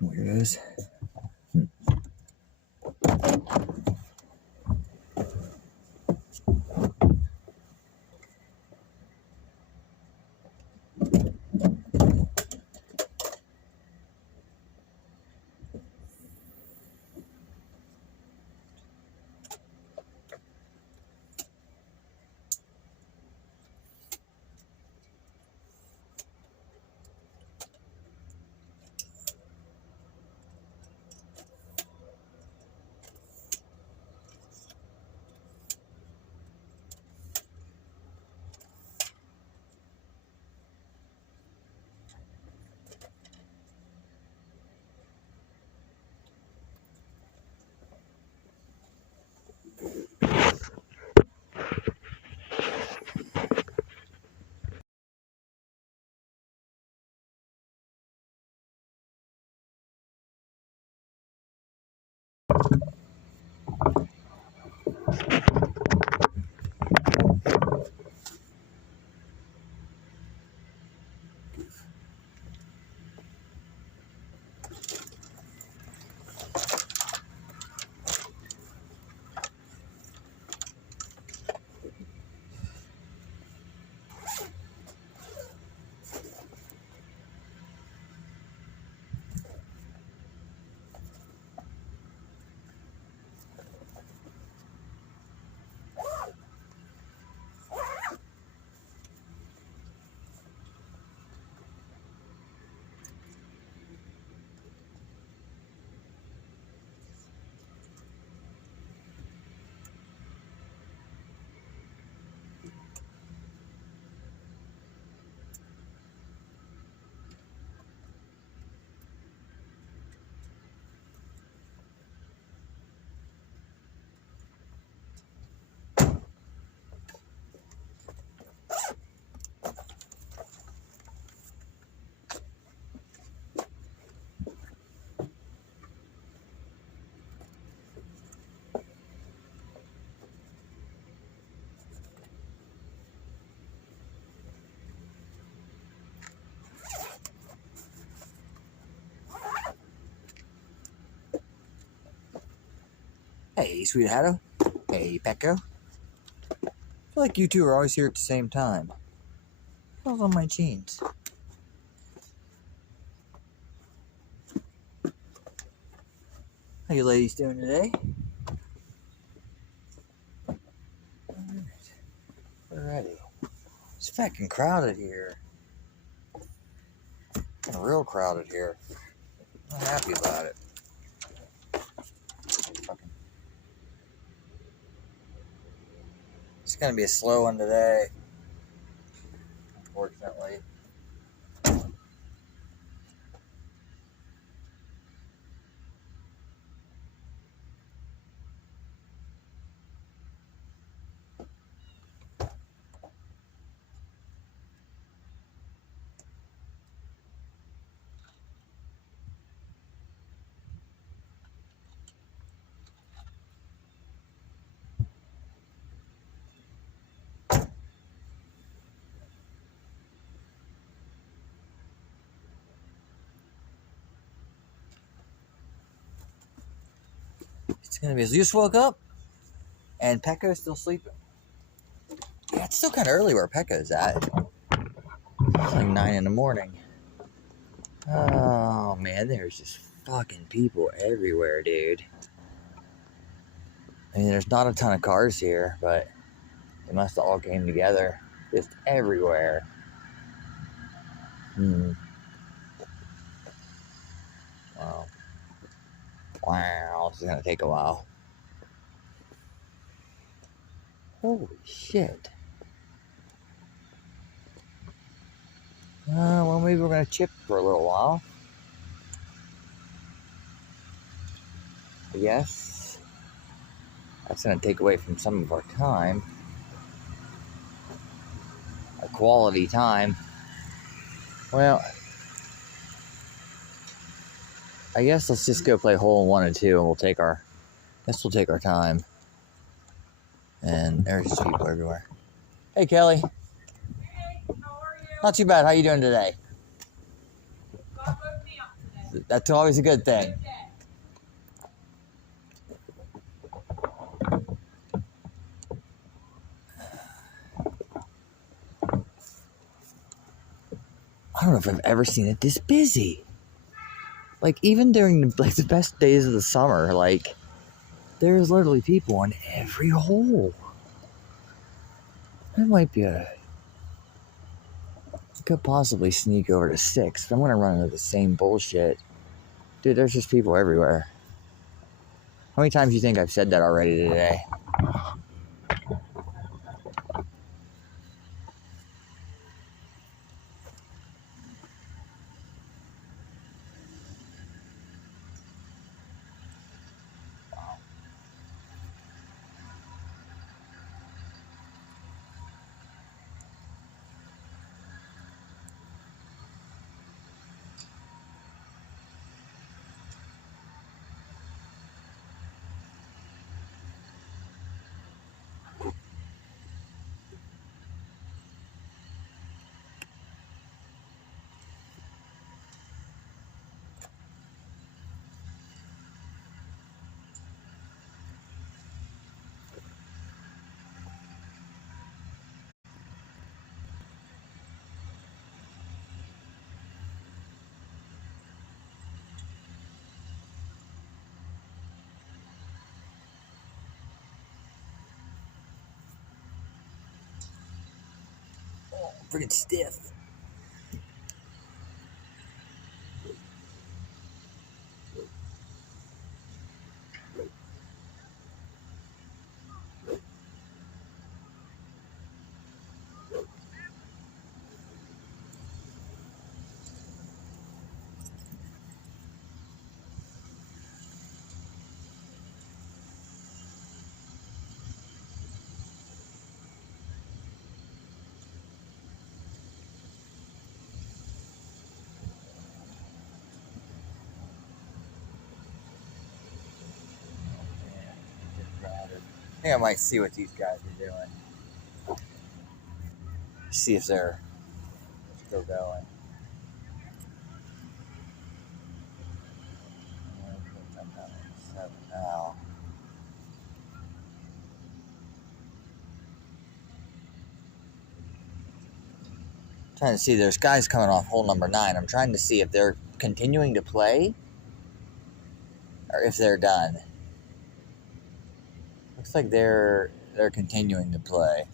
Fucking weirdos. Hey, sweetheart. Hey, Pecco. I feel like you two are always here at the same time. What's on my jeans? How you ladies doing today? Alrighty. It's fucking crowded here. Fucking real crowded here. I'm not happy about it. Fucking. It's gonna be a slow one today. Unfortunately. It's gonna be. You just woke up, and Pecco's still sleeping. Yeah, it's still kind of early where Pecco's at. It's like 9 in the morning. Oh man, there's just fucking people everywhere, dude. I mean, there's not a ton of cars here, but they must have all came together just everywhere. Wow. Wow, this is gonna take a while. Holy shit. Well, maybe we're gonna chip for a little while. I guess. That's gonna take away from some of our time. Our quality time. Well, I guess let's just go play hole 1 and 2 and we'll take our time. And there's just people everywhere. Hey Kelly. Hey, how are you? Not too bad. How you doing today? God woke me up today. That's always a good thing. I don't know if I've ever seen it this busy. Like, even during the best days of the summer, like, there's literally people on every hole. That might be I could possibly sneak over to 6, but I'm gonna run into the same bullshit. Dude, there's just people everywhere. How many times do you think I've said that already today? Freaking stiff. I think I might see what these guys are doing. See if they're still going. Now. Trying to see, there's guys coming off hole number 9. I'm trying to see if they're continuing to play or if they're done. Looks like they're continuing to play.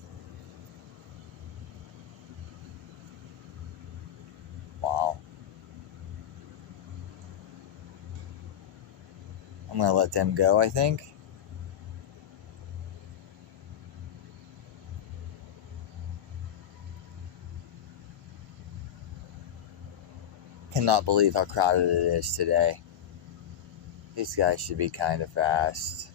Wow. I'm gonna let them go, I think. Cannot believe how crowded it is today. These guys should be kind of fast.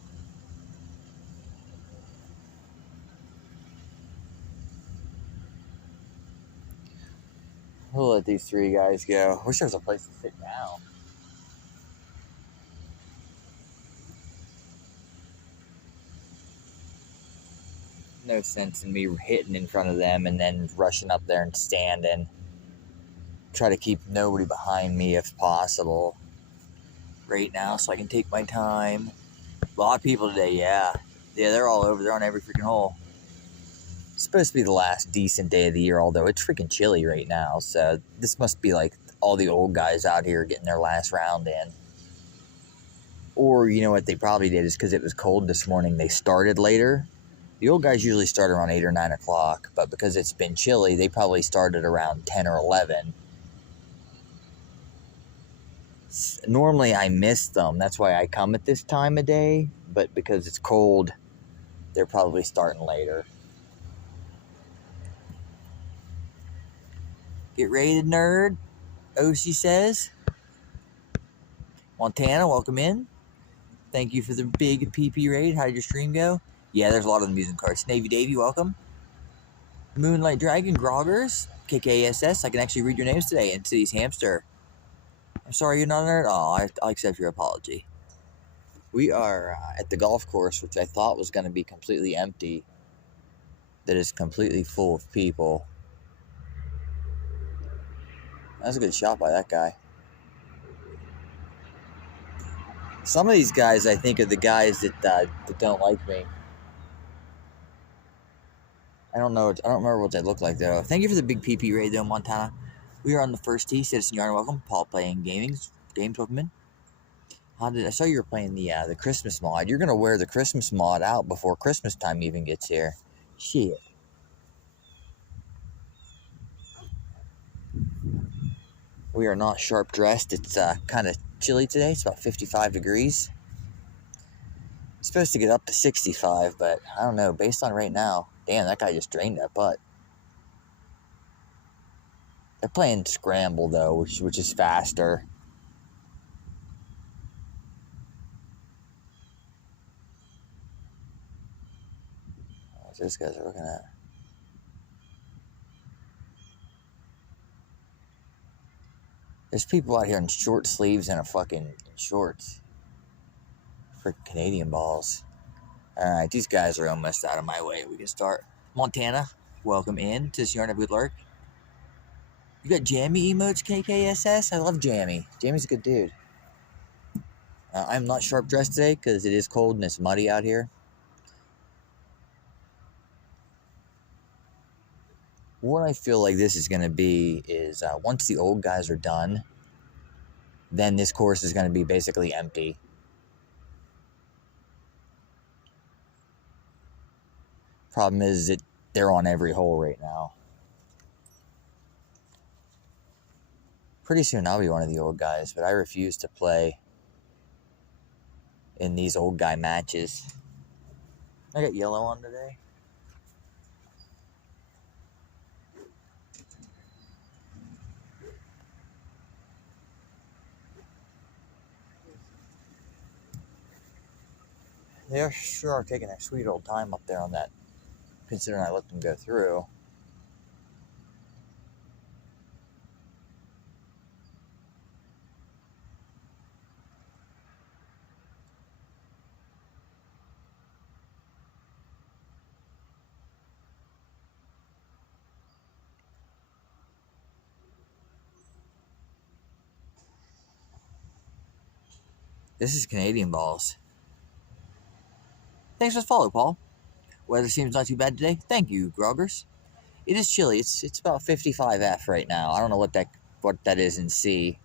We'll let these 3 guys go. Wish there was a place to sit down. No sense in me hitting in front of them and then rushing up there and standing. Try to keep nobody behind me if possible right now so I can take my time. A lot of people today, yeah. Yeah, they're all over. They're on every freaking hole. It's supposed to be the last decent day of the year, although it's freaking chilly right now. So this must be like all the old guys out here getting their last round in. Or, you know what they probably did is because it was cold this morning, they started later. The old guys usually start around 8 or 9 o'clock, but because it's been chilly, they probably started around 10 or 11. Normally I miss them. That's why I come at this time of day, but because it's cold, they're probably starting later. Get rated, nerd. OC says. Montana, welcome in. Thank you for the big PP raid. How did your stream go? Yeah, there's a lot of them using cards. Navy Davey, welcome. Moonlight Dragon, Groggers, KKSS. I can actually read your names today. And City's Hamster. I'm sorry you're not a nerd. Oh, I'll accept your apology. We are at the golf course, which I thought was going to be completely empty. That is completely full of people. That's a good shot by that guy. Some of these guys, I think, are the guys that don't like me. I don't know. I don't remember what they look like, though. Thank you for the big PP raid, though, Montana. We are on the first tee. Citizen Yarn, welcome. Paul playing games. Welcome in. I saw you were playing the Christmas mod. You're going to wear the Christmas mod out before Christmas time even gets here. Shit. We are not sharp dressed. It's kind of chilly today. It's about 55 degrees. It's supposed to get up to 65, but I don't know. Based on right now, damn, that guy just drained that putt. They're playing scramble though, which is faster. What those guys are looking at? There's people out here in short sleeves and a fucking shorts. For Canadian balls. Alright, these guys are almost out of my way. We can start. Montana, welcome in to this Yarn of Good Lark. You got Jammy emotes, KKSS? I love Jammy. Jammy's a good dude. I'm not sharp dressed today because it is cold and it's muddy out here. What I feel like this is going to be is once the old guys are done, then this course is going to be basically empty. Problem is that they're on every hole right now. Pretty soon I'll be one of the old guys, but I refuse to play in these old guy matches. I got yellow on today. They sure are taking a sweet old time up there on that, considering I let them go through. This is Canadian balls. Thanks for the follow, Paul. Weather seems not too bad today. Thank you, Groggers. It is chilly. It's about 55 right now. I don't know what that is in C.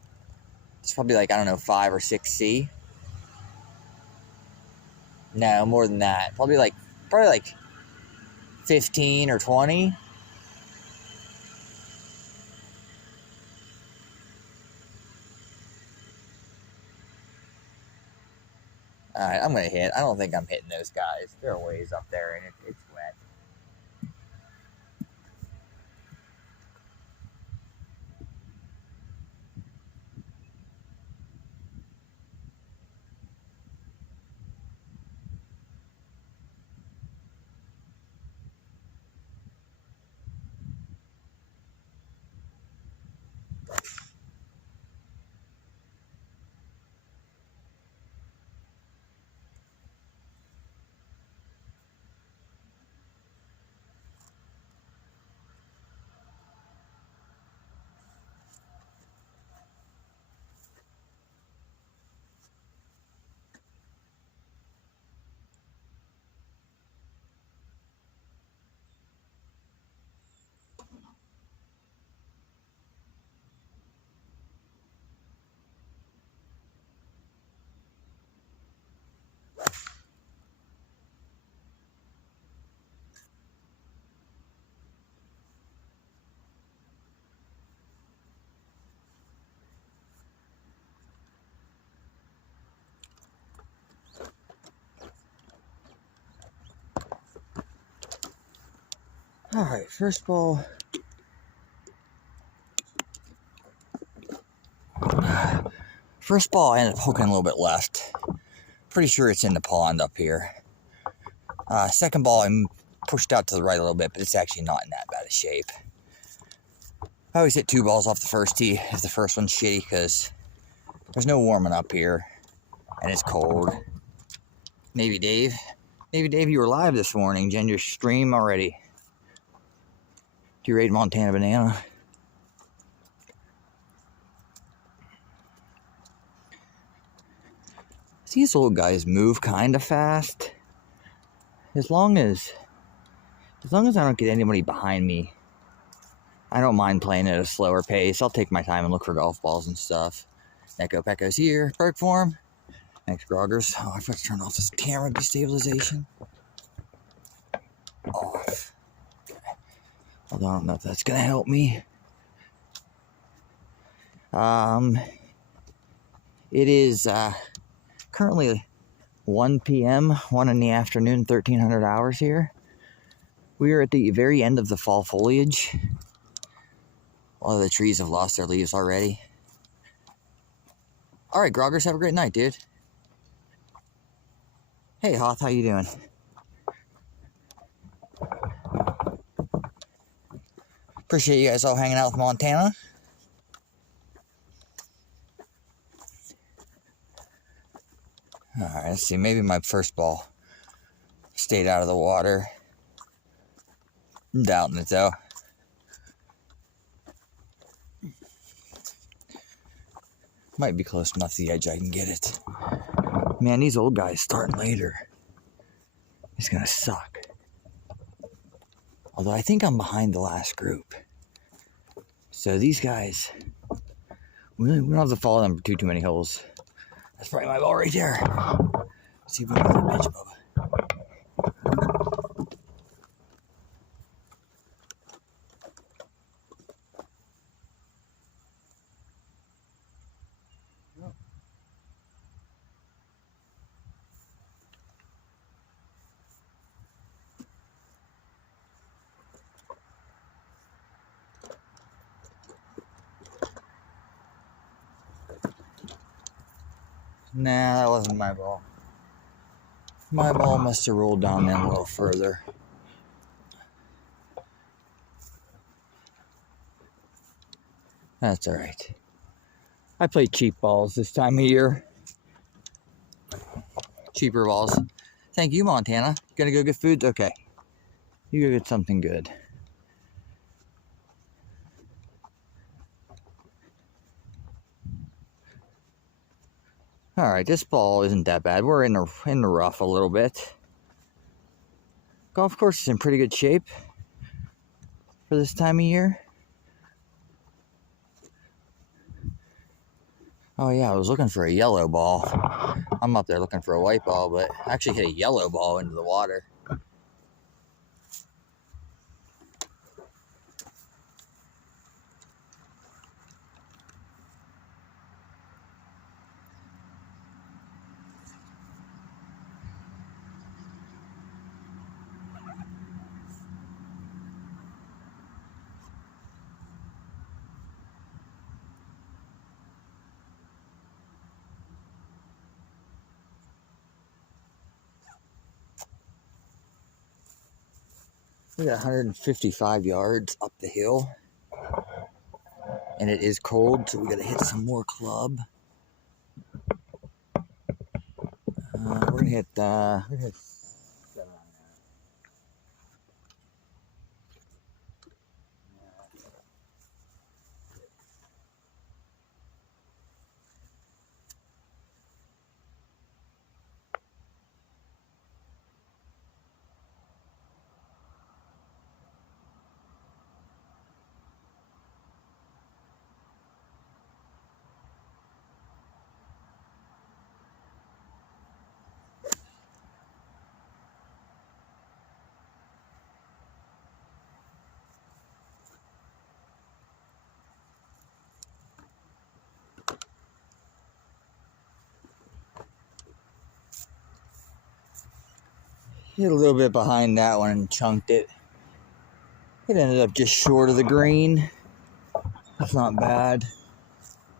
It's probably like, I don't know, 5 or 6 C. No, more than that. Probably like 15 or 20. Alright, I'm going to hit. I don't think I'm hitting those guys. They're a ways up there, and it's wet. Alright, first ball. First ball, I ended up hooking a little bit left. Pretty sure it's in the pond up here. Second ball, I'm pushed out to the right a little bit, but it's actually not in that bad a shape. I always hit 2 balls off the first tee if the first one's shitty, because there's no warming up here, and it's cold. Navy Dave, you were live this morning. Joined your stream already. Do you raid Montana Banana? These old guys move kind of fast. As long as I don't get anybody behind me, I don't mind playing at a slower pace. I'll take my time and look for golf balls and stuff. Echo Pecco's here. Perk form. Thanks, Groggers. Oh, I forgot to turn off this camera destabilization. Off. Okay. Although I don't know if that's going to help me. It is currently 1 p.m., 1 in the afternoon, 1300 hours here. We are at the very end of the fall foliage. A lot of the trees have lost their leaves already. All right, Groggers, have a great night, dude. Hey, Hoth, how you doing? Appreciate you guys all hanging out with Montana. All right, let's see. Maybe my first ball stayed out of the water. I'm doubting it, though. Might be close enough to the edge I can get it. Man, these old guys starting later. It's going to suck. Although I think I'm behind the last group. So these guys, we don't have to follow them for too many holes. That's probably my ball right there. Let's see if we can get that bitch, Bubba. Nah, that wasn't my ball. My ball must have rolled down in a little further. That's alright. I play cheap balls this time of year. Cheaper balls. Thank you, Montana. You gonna go get food? Okay. You go get something good. Alright, this ball isn't that bad. We're in the rough a little bit. Golf course is in pretty good shape for this time of year. Oh yeah, I was looking for a yellow ball. I'm up there looking for a white ball, but I actually hit a yellow ball into the water. We got 155 yards up the hill, and it is cold, so we gotta hit some more club. We're gonna hit 7 on that. Hit a little bit behind that one and chunked it. It ended up just short of the green. That's not bad.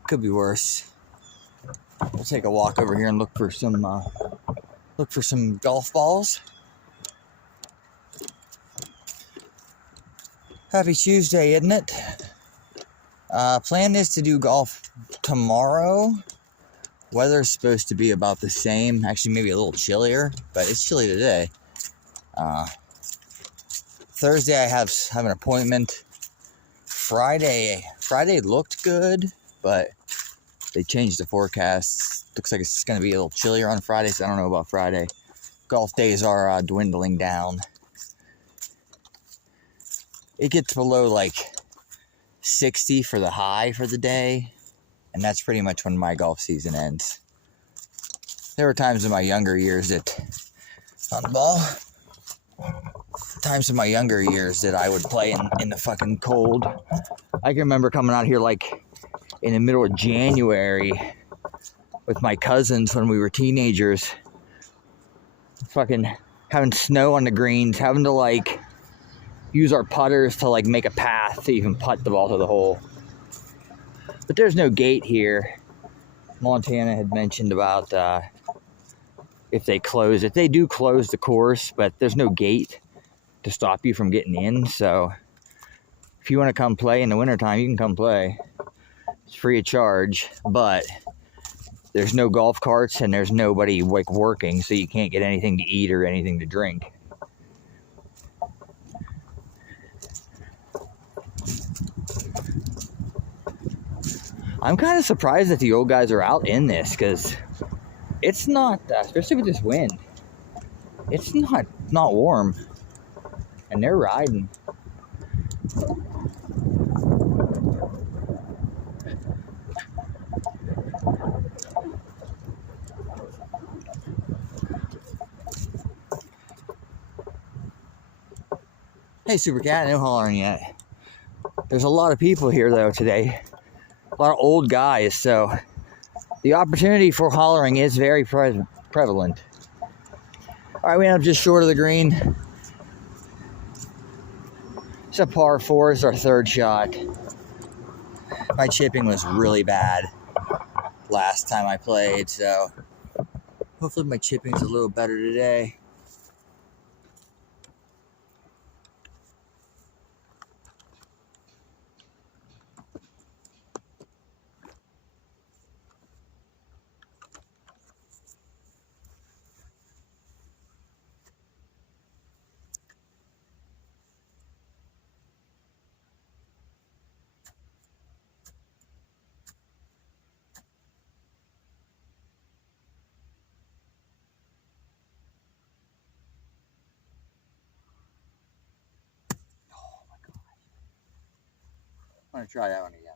Could be worse. We'll take a walk over here and look for some golf balls. Happy Tuesday, isn't it? Plan is to do golf tomorrow. Weather's supposed to be about the same. Actually, maybe a little chillier, but it's chilly today. Thursday I have an appointment. Friday looked good, but They changed the forecast. Looks like it's going to be a little chillier on Friday, so I don't know about Friday. Golf days are dwindling down. It gets below like 60 for the high for the day, and that's pretty much when my golf season ends. There were times in my younger years that on the ball. Times in my younger years that I would play in the fucking cold. I can remember coming out here like in the middle of January with my cousins when we were teenagers, fucking having snow on the greens, having to like use our putters to like make a path to even putt the ball to the hole. But there's no gate here. Montana had mentioned about if they close it. They do close the course, but there's no gate to stop you from getting in. So if you want to come play in the wintertime, you can come play. It's free of charge, but there's no golf carts and there's nobody like working, so you can't get anything to eat or anything to drink. I'm kind of surprised that the old guys are out in this, because it's not, especially with this wind, it's not warm, and they're riding. Hey, Super Cat, no hollering yet. There's a lot of people here, though, today. A lot of old guys, so the opportunity for hollering is very prevalent. All right, we end up just short of the green. It's a par 4, it's our third shot. My chipping was really bad last time I played, so hopefully my chipping's a little better today. I'm gonna try that one again.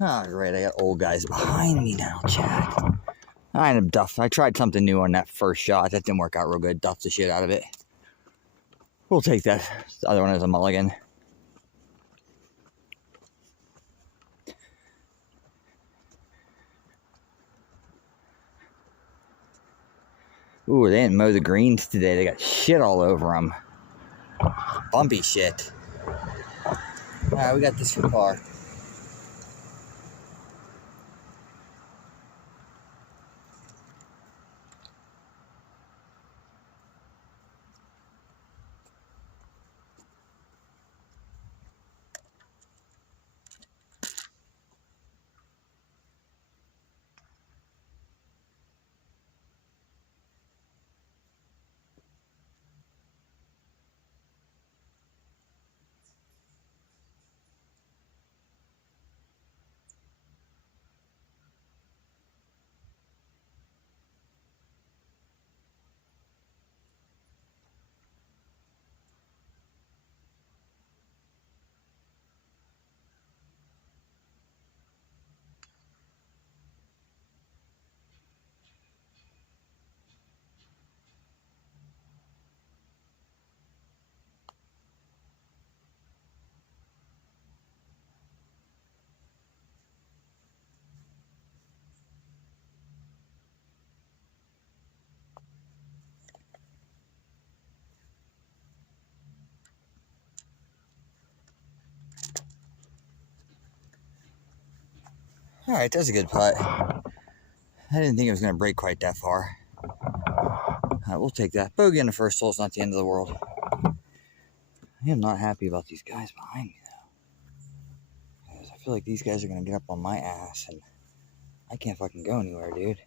All right, I got old guys behind me now, Chad. I ended up duffed. I tried something new on that first shot. That didn't work out real good. Duffed the shit out of it. We'll take that. The other one as a mulligan. Ooh, they didn't mow the greens today. They got shit all over them. Bumpy shit. All right, we got this for par. Alright, that's a good putt. I didn't think it was going to break quite that far. Alright, we'll take that. Bogey in the first hole is not the end of the world. I am not happy about these guys behind me, though. Because I feel like these guys are going to get up on my ass, and I can't fucking go anywhere, dude.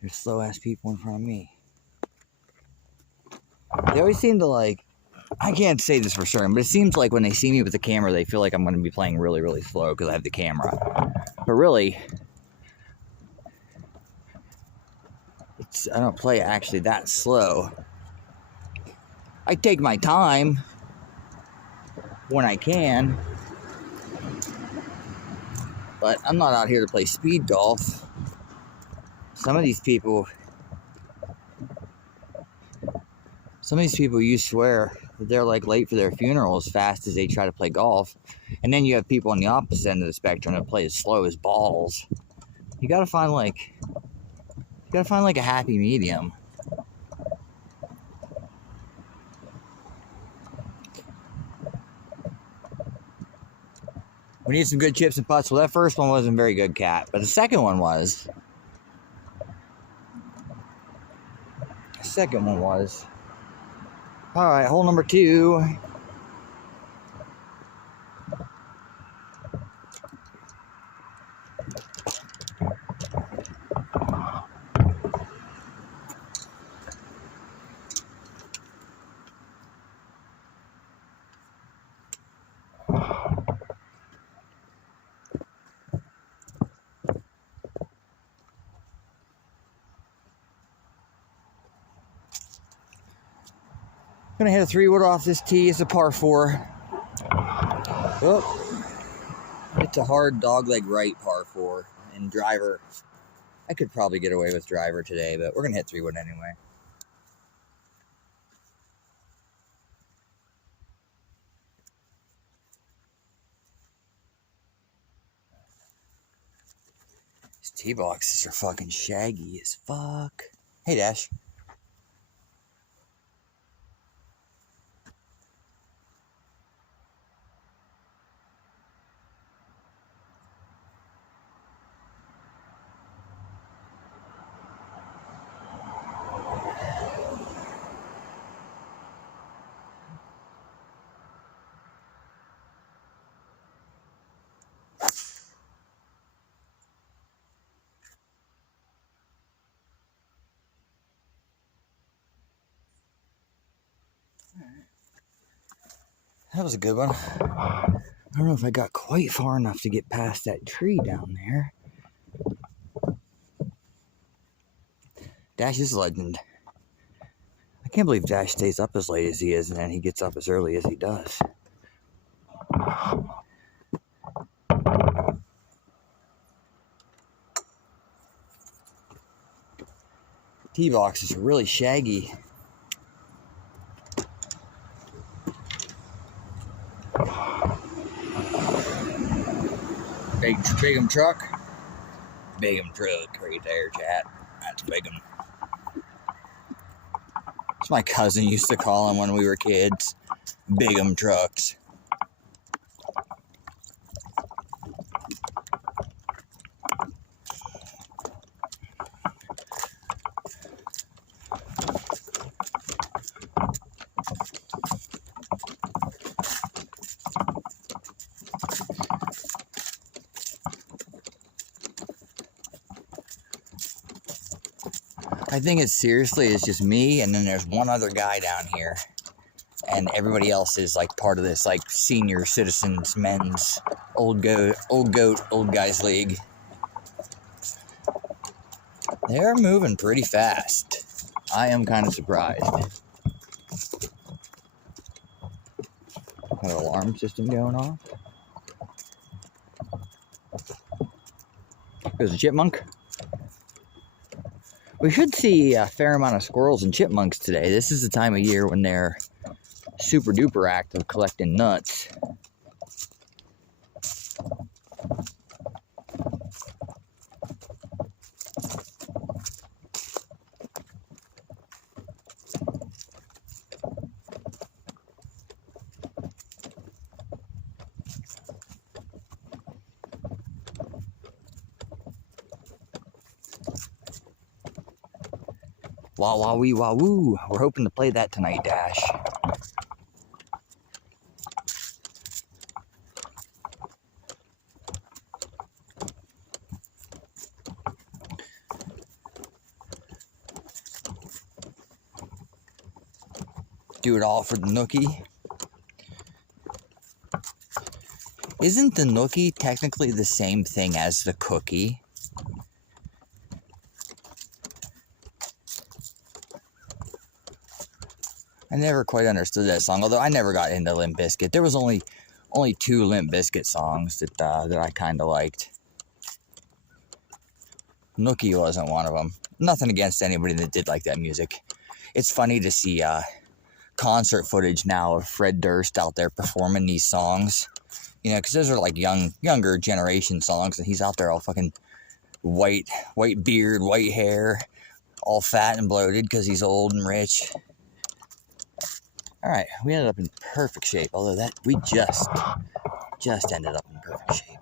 There's slow-ass people in front of me. They always seem to, like... I can't say this for certain, but it seems like when they see me with the camera, they feel like I'm going to be playing really, really slow because I have the camera. But really... I don't play actually that slow. I take my time when I can, but I'm not out here to play speed golf. Some of these people you swear that they're like late for their funeral as fast as they try to play golf, and then you have people on the opposite end of the spectrum that play as slow as balls. You gotta find like a happy medium. We need some good chips and putts. Well, that first one wasn't very good, Cat, but the second one was. All right, hole number 2. Gonna hit a 3-wood off this tee. It's a par 4. Oh, it's a hard dogleg right par 4. And driver, I could probably get away with driver today, but we're gonna hit 3-wood anyway. These tee boxes are fucking shaggy as fuck. Hey, Dash. That was a good one. I don't know if I got quite far enough to get past that tree down there. Dash is a legend. I can't believe Dash stays up as late as he is and then he gets up as early as he does. Tee boxes are really shaggy. Big'em truck. Big'em truck right there, chat. That's Big'em. That's my cousin used to call them when we were kids. Big'em trucks. I think it seriously is just me, and then there's one other guy down here, and everybody else is like part of this like senior citizens men's old guys league. They're moving pretty fast. I am kind of surprised. Got an alarm system going off. There's a chipmunk. We should see a fair amount of squirrels and chipmunks today. This is the time of year when they're super duper active collecting nuts. Wah wah wee wah woo. We're hoping to play that tonight, Dash. Do it all for the nookie. Isn't the nookie technically the same thing as the cookie? I never quite understood that song, although I never got into Limp Bizkit. There was only 2 Limp Bizkit songs that I kind of liked. Nookie wasn't one of them. Nothing against anybody that did like that music. It's funny to see concert footage now of Fred Durst out there performing these songs. You know, because those are like younger generation songs, and he's out there all fucking white beard, white hair, all fat and bloated because he's old and rich. All right, we ended up in perfect shape, although that we just ended up in perfect shape.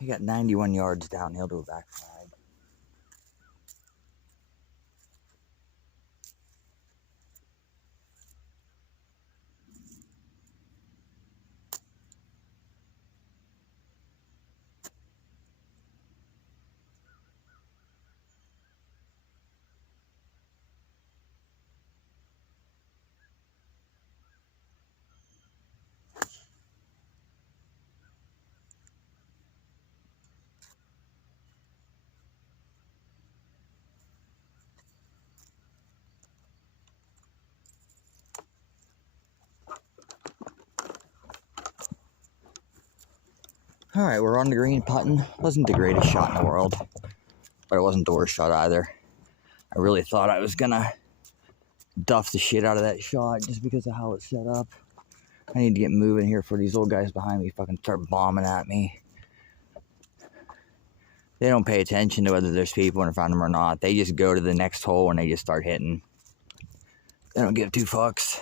He got 91 yards downhill to a backside. All right, we're on the green putting. Wasn't the greatest shot in the world, but it wasn't the worst shot either. I really thought I was gonna duff the shit out of that shot just because of how it's set up. I need to get moving here for these old guys behind me fucking start bombing at me. They don't pay attention to whether there's people in front of them or not. They just go to the next hole and they just start hitting. They don't give 2 fucks.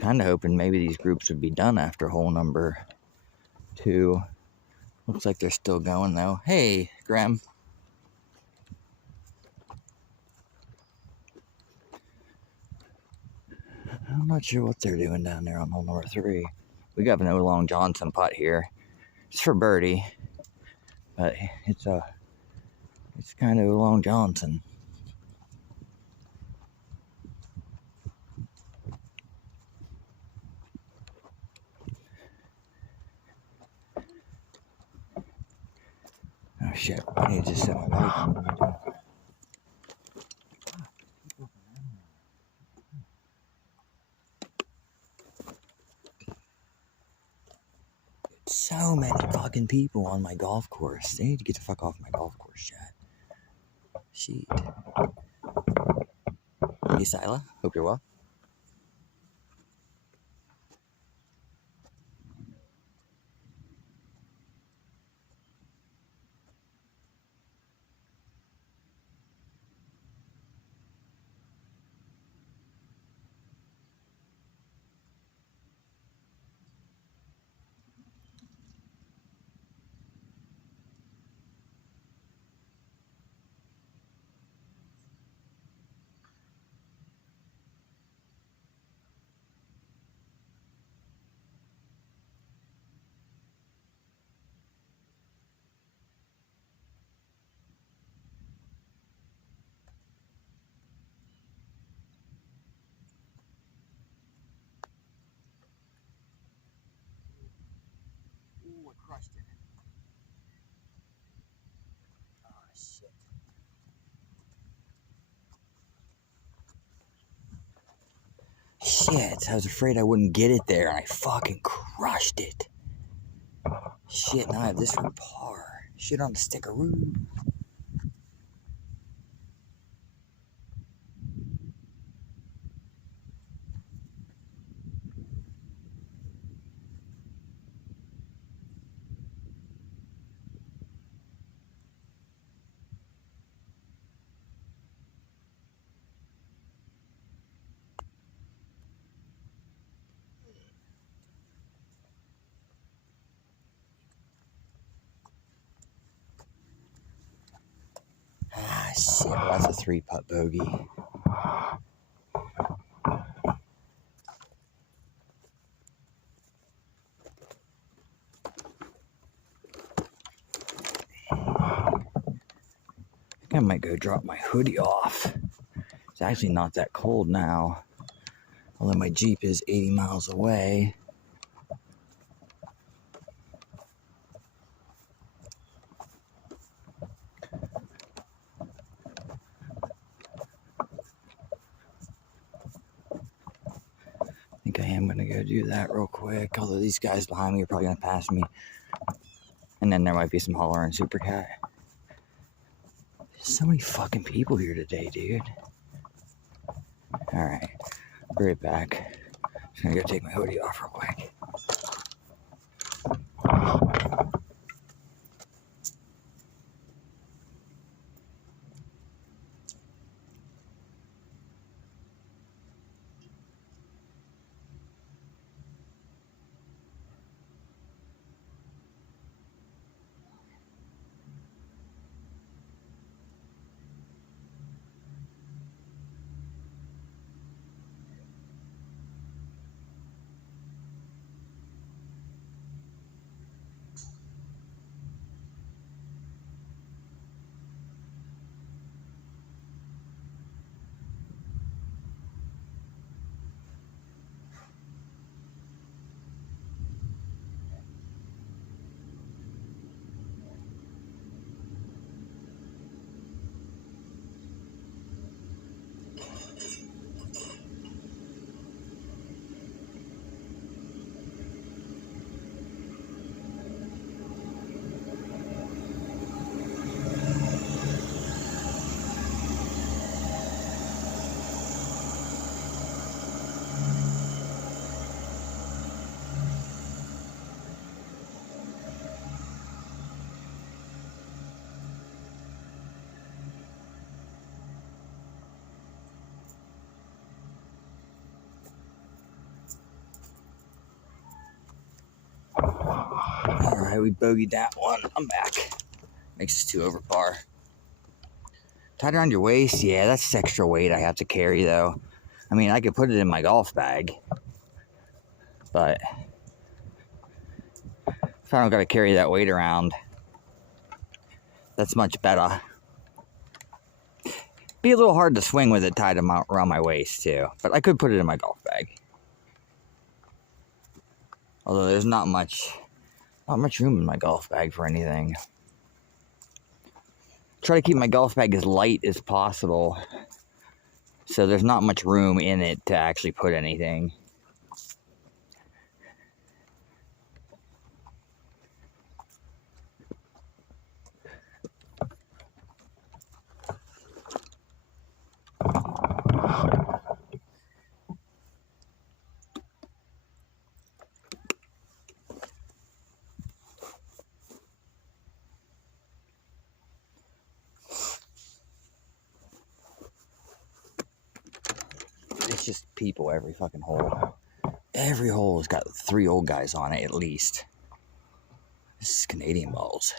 Kind of hoping maybe these groups would be done after hole number 2. Looks like they're still going though. Hey, Graham. I'm not sure what they're doing down there on hole number 3. We got an O'Long Johnson putt here. It's for birdie, but it's kind of O'Long Johnson. Oh shit, I need to just set my bike. So many fucking people on my golf course. They need to get the fuck off my golf course, Chad. Shit. Hey, Sila. Hope you're well. Ooh, I crushed it. Oh, shit. Shit, I was afraid I wouldn't get it there, and I fucking crushed it. Shit, now I have this for par. Shit on the stickaroo. Ah, shit, that's a 3-putt bogey. I think I might go drop my hoodie off. It's actually not that cold now, although my Jeep is 80 miles away. I think I am going to go do that real quick, although these guys behind me are probably going to pass me. And then there might be some Holler and Supercat. There's so many fucking people here today, dude. Alright, be right back. Just gonna go take my hoodie off real quick. Alright, we bogeyed that one. I'm back. Makes us 2 over par. Tied around your waist? Yeah, that's extra weight I have to carry, though. I mean, I could put it in my golf bag. But if I don't gotta carry that weight around, that's much better. Be a little hard to swing with it tied around my waist, too. But I could put it in my golf bag. Although there's not much room in my golf bag for anything. Try to keep my golf bag as light as possible, so there's not much room in it to actually put anything. It's just people every fucking hole. Every hole has got 3 old guys on it, at least. This is Canadian balls.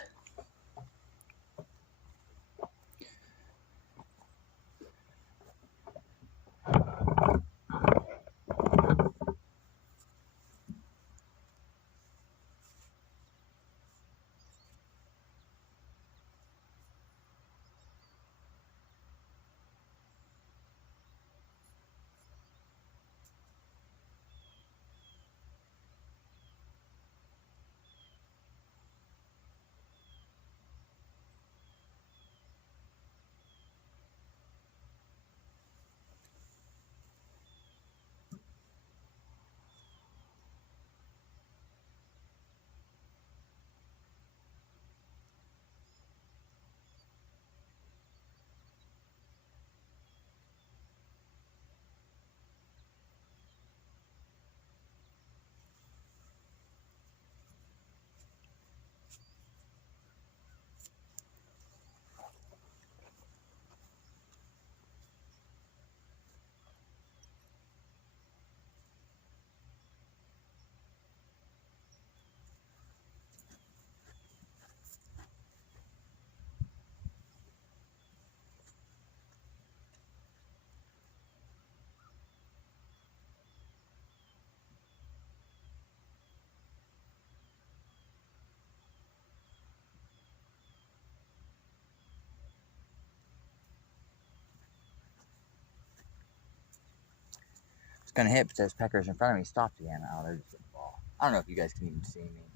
It's gonna hit, but those peckers in front of me stopped again. Oh, they're just a ball. I don't know if you guys can even see me.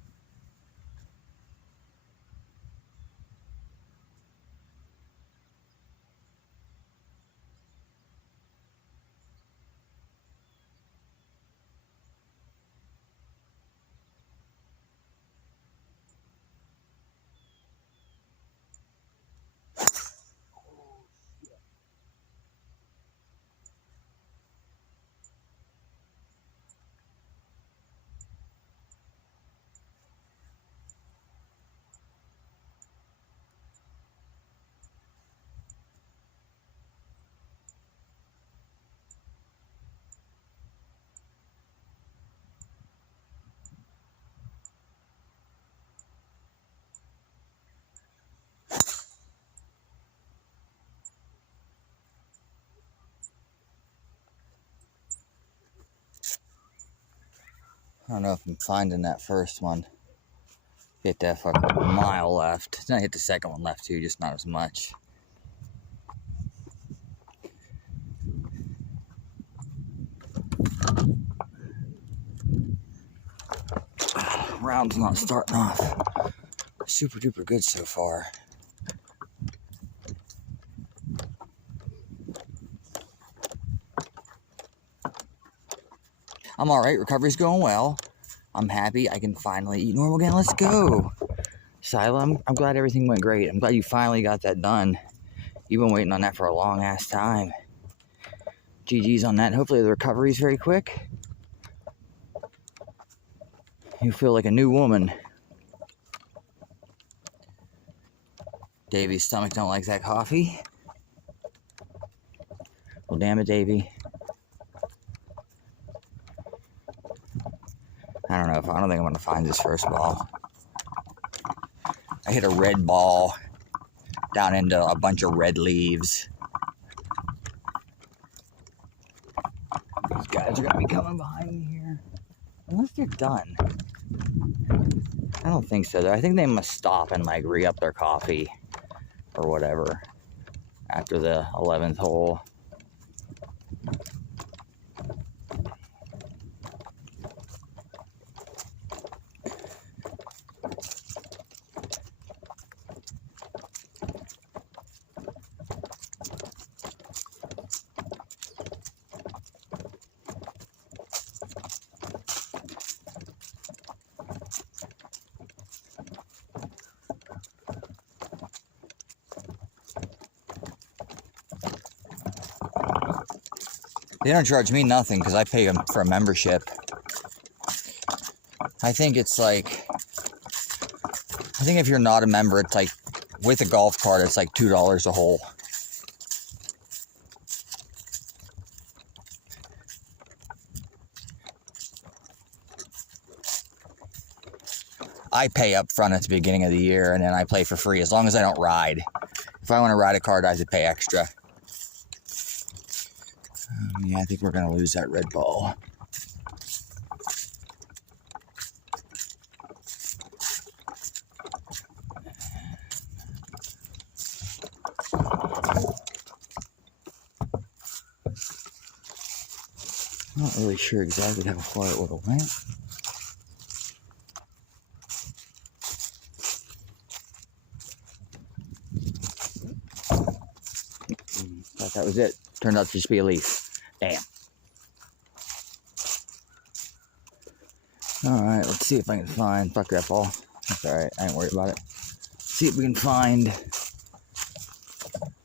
I don't know if I'm finding that first one. Hit that fucking mile left. Then I hit the second one left too, just not as much. Round's not starting off super duper good so far. I'm alright, recovery's going well. I'm happy I can finally eat normal again. Let's go. Sila, I'm glad everything went great. I'm glad you finally got that done. You've been waiting on that for a long ass time. GG's on that. Hopefully the recovery's very quick. You feel like a new woman. Davy's stomach don't like that coffee. Well, damn it, Davy. I don't think I'm going to find this first ball. I hit a red ball down into a bunch of red leaves. These guys are going to be coming behind me here. Unless they're done. I don't think so, though. I think they must stop and, like, re-up their coffee or whatever after the 11th hole. They don't charge me nothing because I pay them for a membership. I think it's like, I think if you're not a member, it's like, with a golf cart, it's like $2 a hole. I pay up front at the beginning of the year and then I play for free as long as I don't ride. If I want to ride a cart, I have to pay extra. Yeah, I think we're going to lose that red ball. I'm not really sure exactly how far it would have went. Thought that was it. Turned out to just be a leaf. Damn. Alright, let's see if I can find... Fuck that ball. That's alright, I ain't worried about it. See if we can find...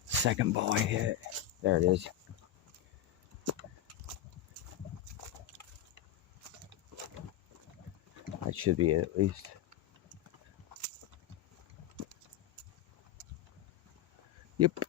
second ball I hit. There it is. That should be it, at least. Yep.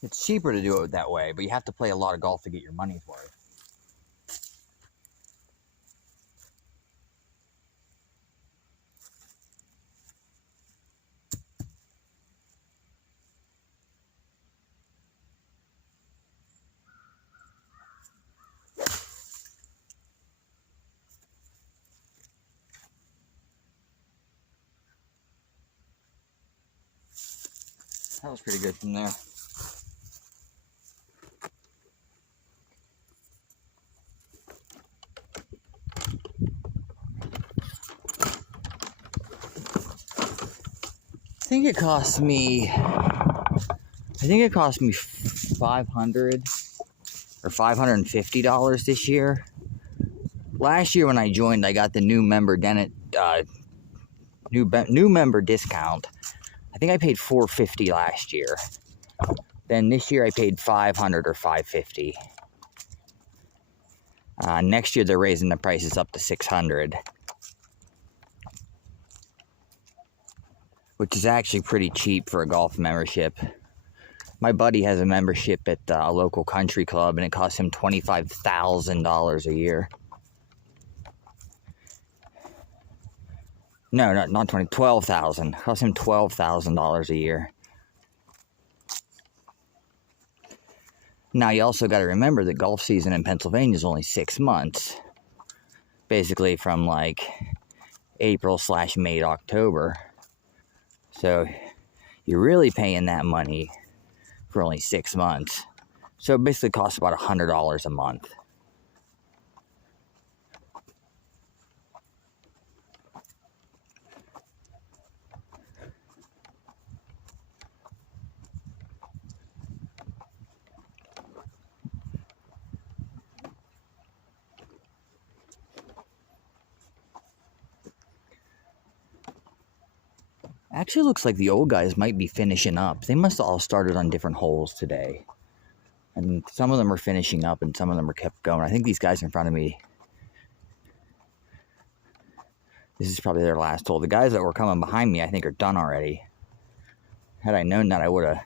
It's cheaper to do it that way, but you have to play a lot of golf to get your money's worth. That was pretty good from there. I think it cost me $500 or $550 this year. Last year when I joined, I got the new member new member discount. I think I paid $450 last year. Then this year I paid $500 or $550. Next year they're raising the prices up to $600, which is actually pretty cheap for a golf membership. My buddy has a membership at a local country club, and it costs him $25,000 a year. No, not 20, 12,000. It costs him $12,000 a year. Now, you also got to remember that golf season in Pennsylvania is only 6 months. Basically from like April/May to October. So, you're really paying that money for only 6 months. So, it basically costs about $100 a month. Actually looks like the old guys might be finishing up. They must have all started on different holes today. And some of them are finishing up and some of them are kept going. I think these guys in front of me, this is probably their last hole. The guys that were coming behind me, I think, are done already. Had I known that, I would have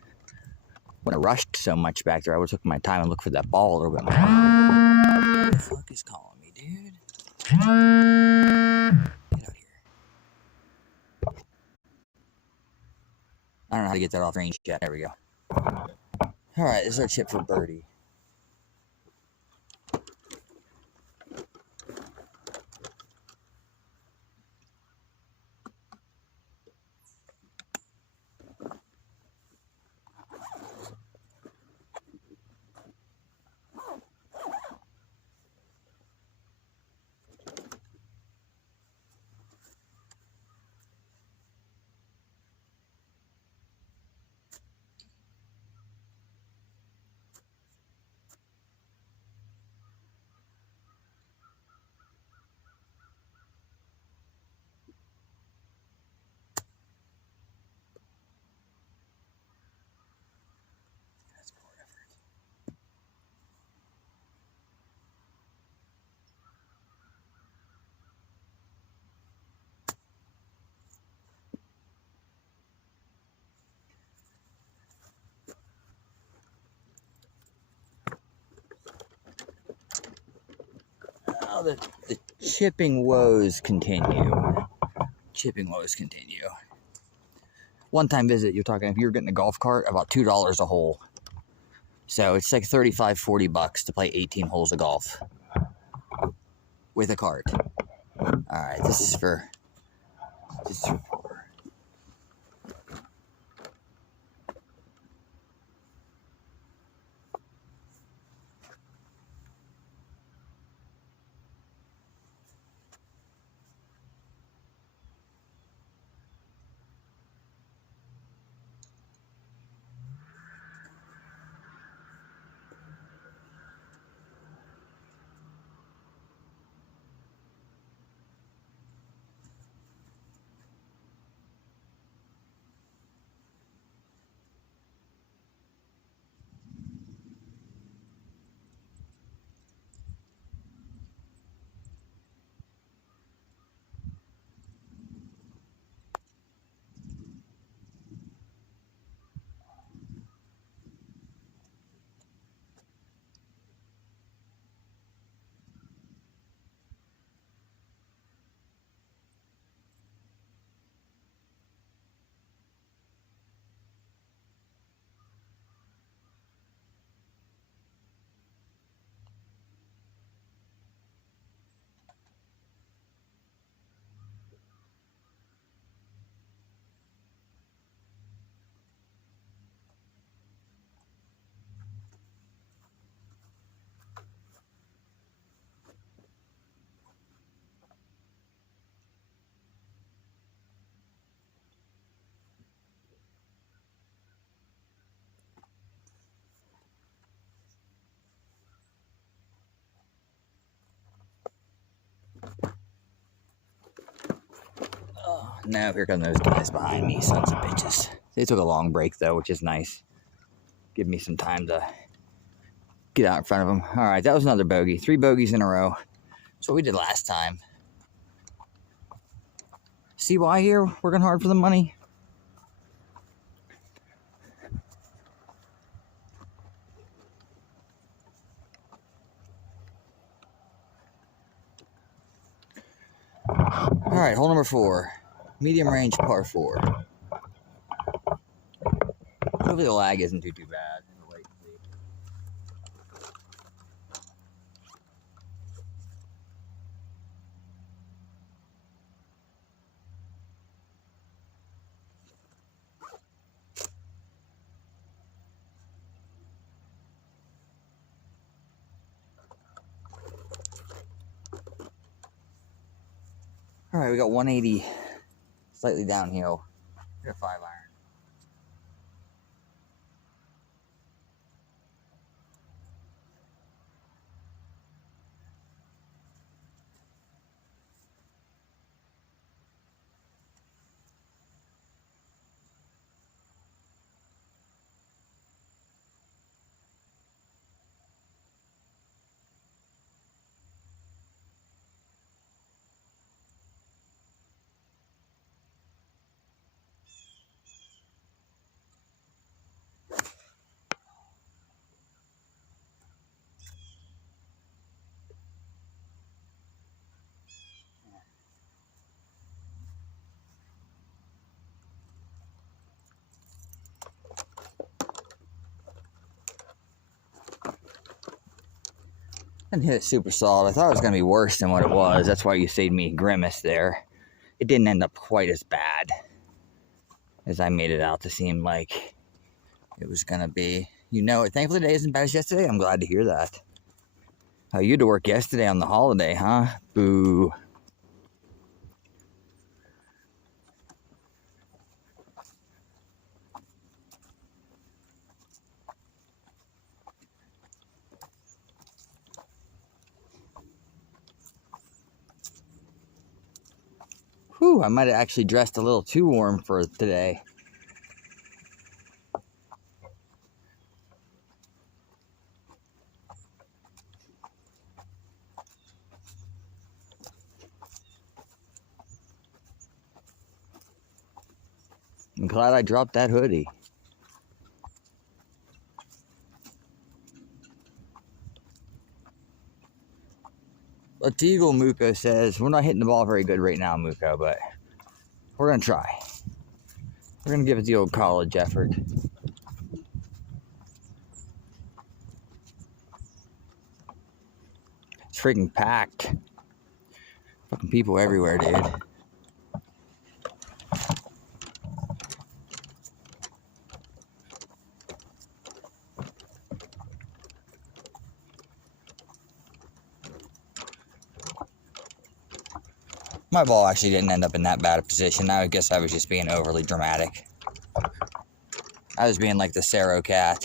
rushed so much back there. I would have took my time and looked for that ball a little bit more. Who the fuck is calling me, dude? Get out here. I don't know how to get that off range yet. There we go. Alright, this is our chip for birdie. Oh, the chipping woes continue. Chipping woes continue. One-time visit, you're talking, if you're getting a golf cart, about $2 a hole. So it's like $35-$40 to play 18 holes of golf with a cart. Alright, this is for Now here come those guys behind me, sons of bitches. They took a long break though, which is nice. Give me some time to get out in front of them. All right, that was another bogey. 3 bogeys in a row. That's what we did last time. See why here? Working hard for the money. All right, hole number 4. Medium range par 4. Hopefully the lag isn't too bad. All right, we got 180, slightly downhill. Got a 5 iron. Didn't hit it super solid. I thought it was going to be worse than what it was. That's why you saved me grimace there. It didn't end up quite as bad as I made it out to seem like it was going to be. You know it. Thankfully today isn't as bad as yesterday. I'm glad to hear that. You had to work yesterday on the holiday, huh? Boo. Whew, I might have actually dressed a little too warm for today. I'm glad I dropped that hoodie. Latigo Muko says, we're not hitting the ball very good right now, Muko, but we're going to try. We're going to give it the old college effort. It's freaking packed. Fucking people everywhere, dude. My ball actually didn't end up in that bad a position. I guess I was just being overly dramatic. I was being like the Cerro cat.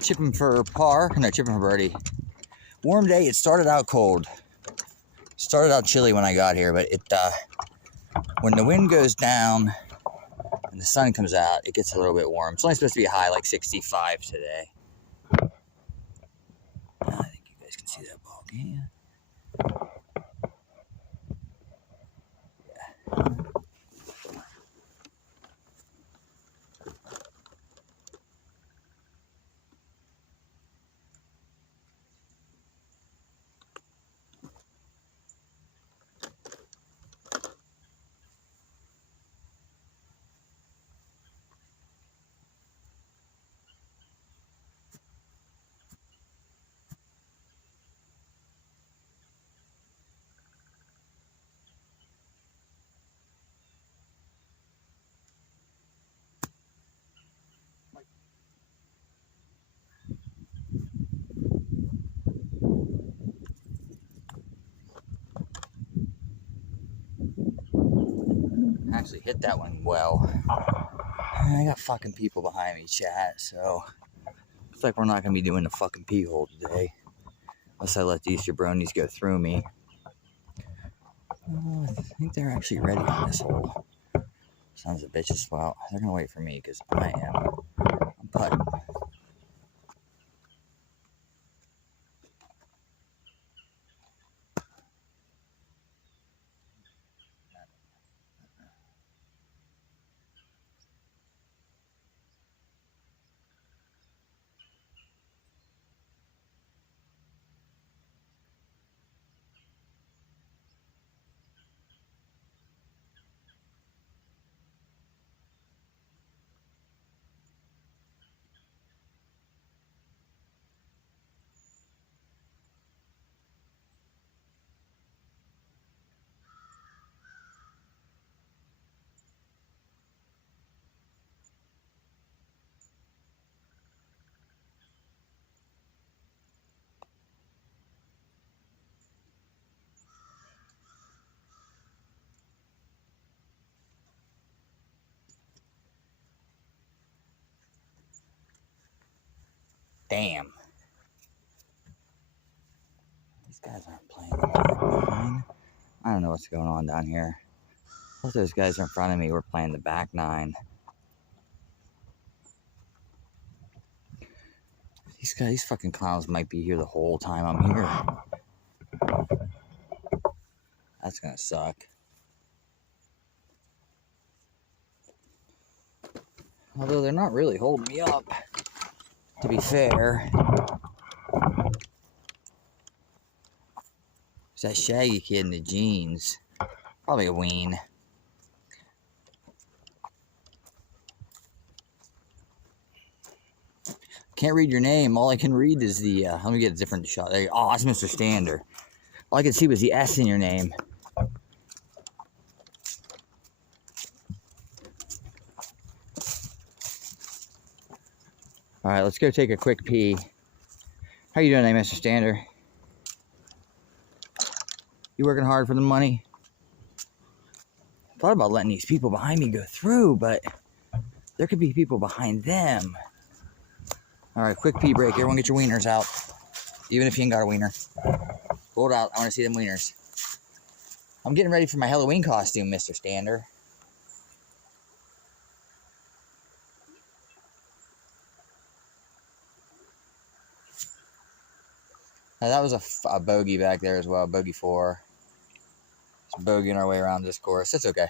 Chipping for par, no, chipping for birdie. Warm day, it started out cold. Started out chilly when I got here, but when the wind goes down and the sun comes out, it gets a little bit warm. It's only supposed to be a high like 65 today. I think you guys can see that ball, can you? actually hit that one well. I got fucking people behind me, chat, so looks like we're not gonna be doing the fucking pee hole today. Unless I let these jabronis go through me. Oh, I think they're actually ready on this hole. Sons of bitches. Well, they're gonna wait for me because I'm putting. Damn. These guys aren't playing the back nine. I don't know what's going on down here. Both those guys are in front of me. We're playing the back nine. These fucking clowns might be here the whole time I'm here. That's gonna suck. Although they're not really holding me up, to be fair. It's that Shaggy kid in the jeans. Probably a ween. Can't read your name. All I can read is the, let me get a different shot. There you go. Oh, that's Mr. Stander. All I could see was the S in your name. All right, let's go take a quick pee. How you doing today, Mr. Stander? You working hard for the money? Thought about letting these people behind me go through, but there could be people behind them. All right, quick pee break. Everyone get your wieners out. Even if you ain't got a wiener. Hold out. I want to see them wieners. I'm getting ready for my Halloween costume, Mr. Stander. Now, that was a bogey back there as well. Bogey 4. Just bogeying our way around this course. It's okay.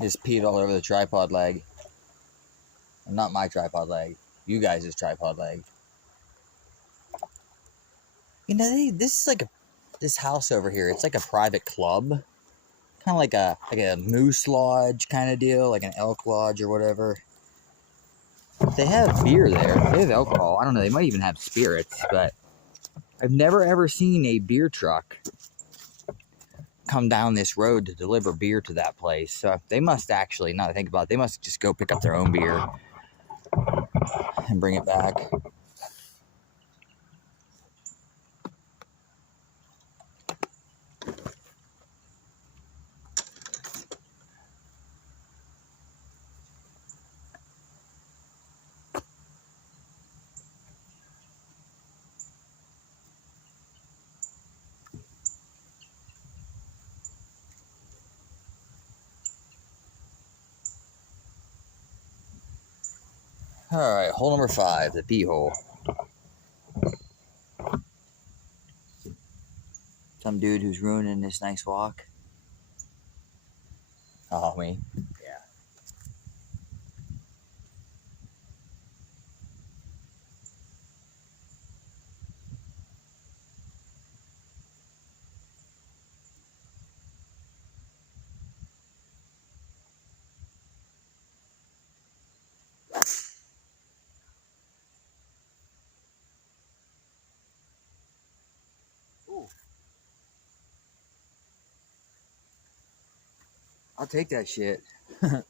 Just peed all over the tripod leg. Not my tripod leg. You guys' tripod leg. You know, this is like this house over here. It's like a private club. Kind of like a moose lodge kind of deal. Like an elk lodge or whatever. They have beer there. They have alcohol. I don't know. They might even have spirits. But I've never ever seen a beer truck come down this road to deliver beer to that place. So they must actually, now that I think about it, they must just go pick up their own beer and bring it back. All right, hole number 5, the pee hole. Some dude who's ruining this nice walk. Oh, me. Yeah. I'll take that shit. I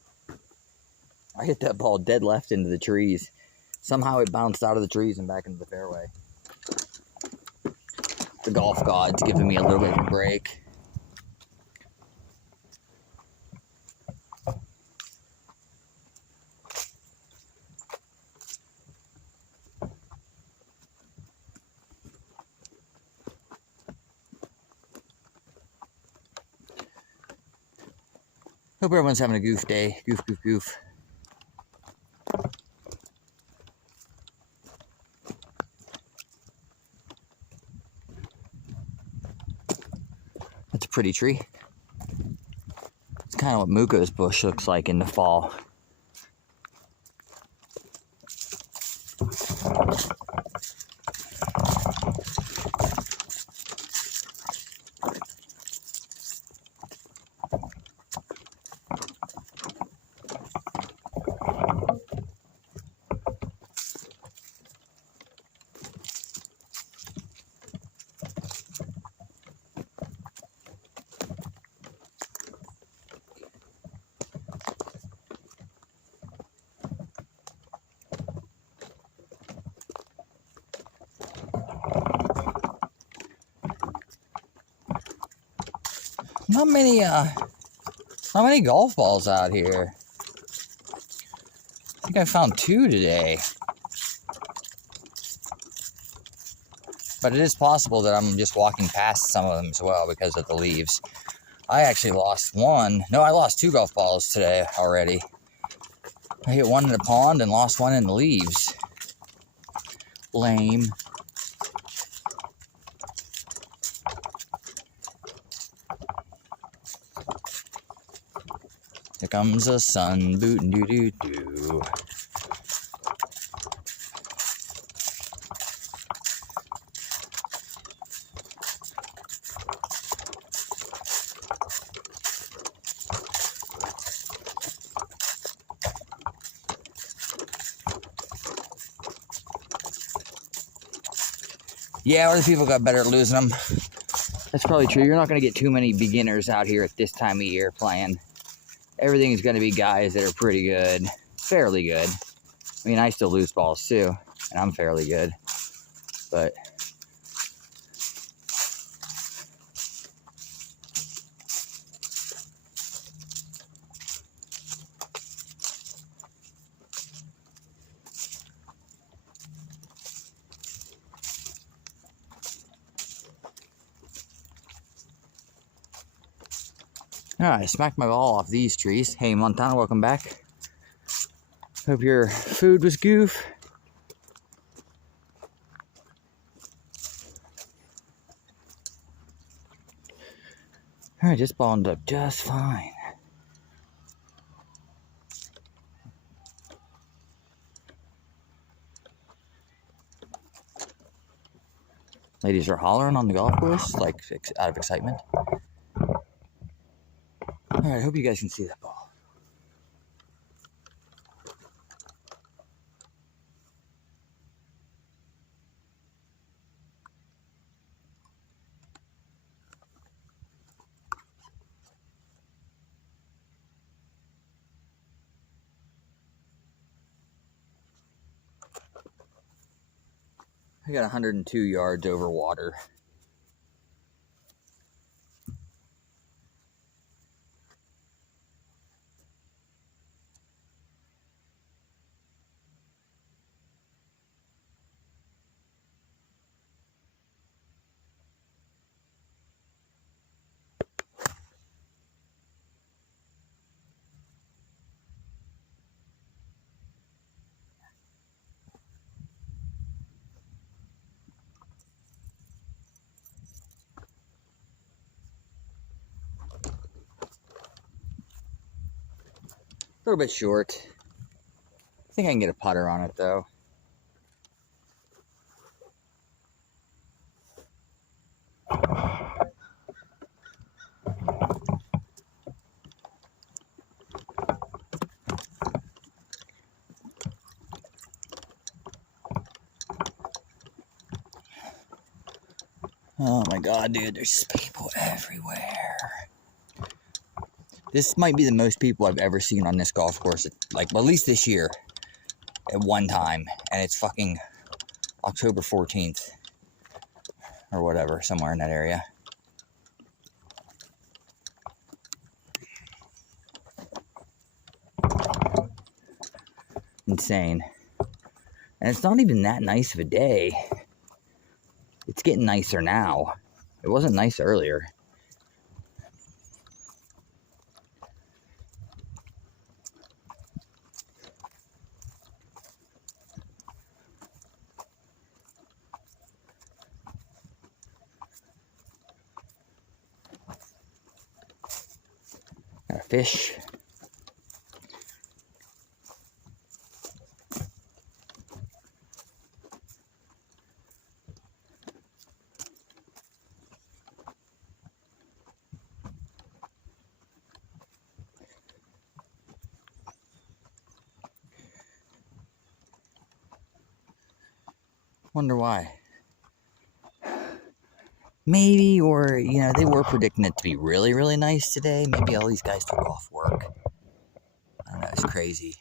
hit that ball dead left into the trees. Somehow it bounced out of the trees and back into the fairway. The golf god's giving me a little bit of a break. Hope everyone's having a goof day. Goof, goof, goof. That's a pretty tree. It's kind of what Muko's bush looks like in the fall. Not many golf balls out here. I think I found 2 today. But it is possible that I'm just walking past some of them as well because of the leaves. I actually lost 1. No, I lost 2 golf balls today already. I hit 1 in the pond and lost 1 in the leaves. Lame. Here comes the sun, bootin' doo doo doo. Yeah, other people got better at losing them. That's probably true. You're not going to get too many beginners out here at this time of year playing. Everything's going to be guys that are pretty good, fairly good. I mean, I still lose balls too, and I'm fairly good. But alright, I smacked my ball off these trees. Hey, Montana, welcome back. Hope your food was goof. Alright, just balled up just fine. Ladies are hollering on the golf course, like out of excitement. Alright, I hope you guys can see that ball. I got 102 yards over water. A little bit short. I think I can get a putter on it though. Oh my god, dude, there's people everywhere. This might be the most people I've ever seen on this golf course, like, well, at least this year, at one time. And it's fucking October 14th. Or whatever, somewhere in that area. Insane. And it's not even that nice of a day. It's getting nicer now. It wasn't nice earlier. Got a fish. Wonder why. Maybe, or, you know, they were predicting it to be really, really nice today. Maybe all these guys took off work. I don't know, it's crazy.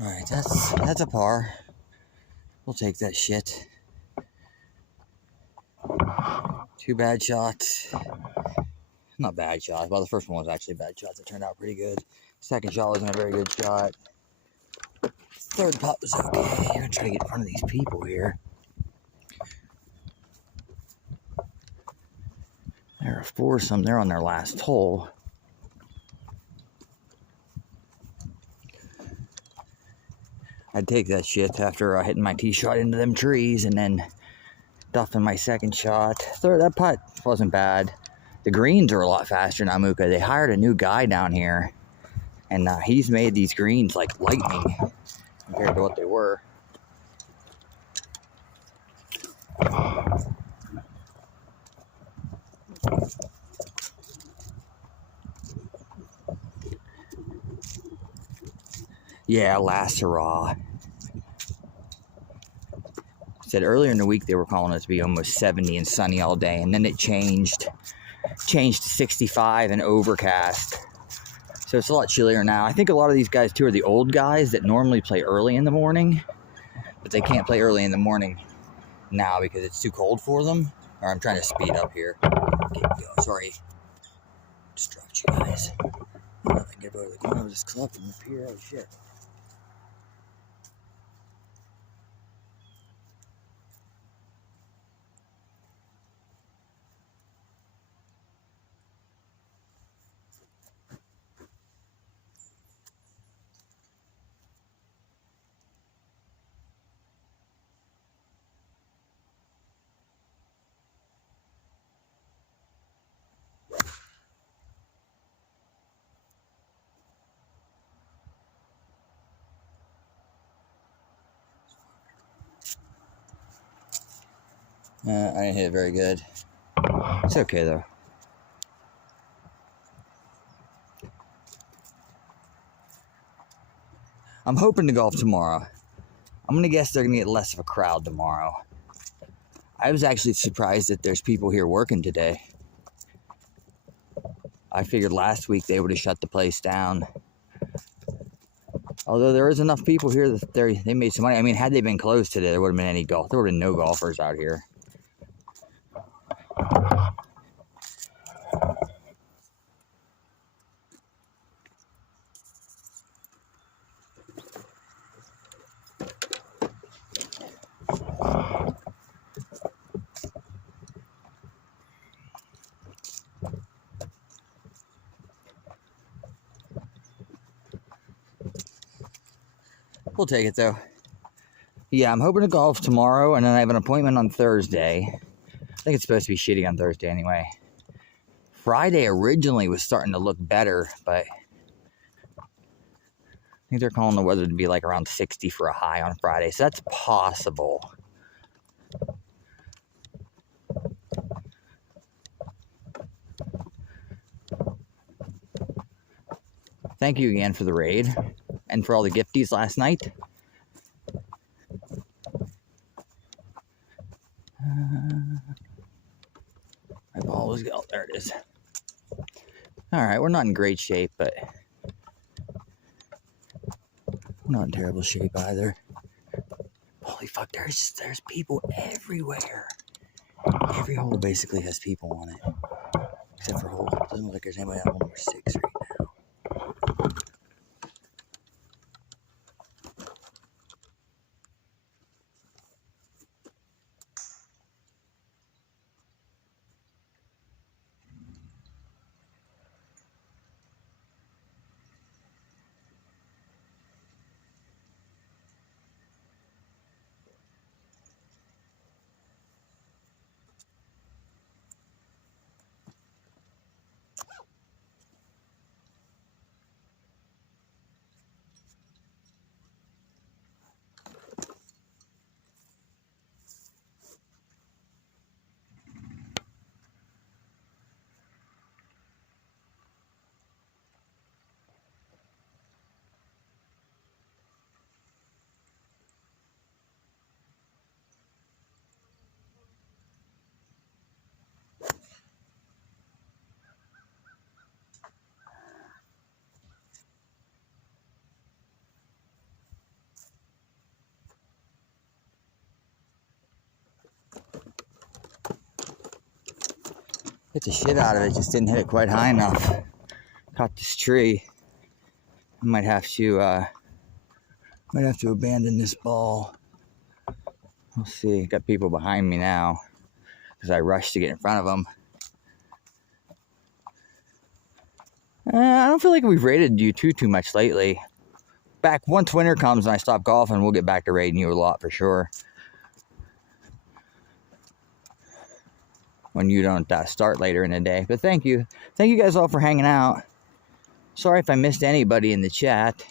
Alright, that's a par. We'll take that shit. 2 bad shots. Not bad shots. Well, the first one was actually bad shots. It turned out pretty good. Second shot wasn't a very good shot. Third putt was okay. I'm gonna try to get in front of these people here. They're a foursome. They're on their last hole. I'd take that shit after hitting my tee shot into them trees and then duffing my second shot. That putt wasn't bad. The greens are a lot faster now, Muka. They hired a new guy down here, and he's made these greens like lightning compared to what they were. Yeah, last hurrah. Said earlier in the week they were calling it to be almost 70 and sunny all day, and then it changed to 65 and overcast. So it's a lot chillier now. I think a lot of these guys too are the old guys that normally play early in the morning, but they can't play early in the morning now because it's too cold for them. Or I'm trying to speed up here. Okay, sorry. Just dropped you guys. I don't know if I can get over the corner of this club from up here. Oh shit. I didn't hit it very good. It's okay though. I'm hoping to golf tomorrow. I'm going to guess they're going to get less of a crowd tomorrow. I was actually surprised that there's people here working today. I figured last week they would have shut the place down. Although there is enough people here that they made some money. I mean, had they been closed today, there would have been any golf. There would have been no golfers out here. We'll take it though. Yeah, I'm hoping to golf tomorrow, and then I have an appointment on Thursday. I think it's supposed to be shitty on Thursday anyway. Friday originally was starting to look better, but I think they're calling the weather to be like around 60 for a high on Friday, so that's possible. Thank you again for the raid and for all the gifties last night. My ball was, oh, there it is. All right, we're not in great shape, but we're not in terrible shape either. Holy fuck, there's people everywhere. Every hole basically has people on it, except for hole. Doesn't look like there's anybody on hole number 6 right now. Hit the shit out of it, just didn't hit it quite high enough. Caught this tree. I might have to abandon this ball. We'll see. Got people behind me now because I rushed to get in front of them. I don't feel like we've raided you too much lately. Back once winter comes and I stop golfing, we'll get back to raiding you a lot for sure. When you don't start later in the day. But thank you guys all for hanging out. Sorry if I missed anybody in the chat.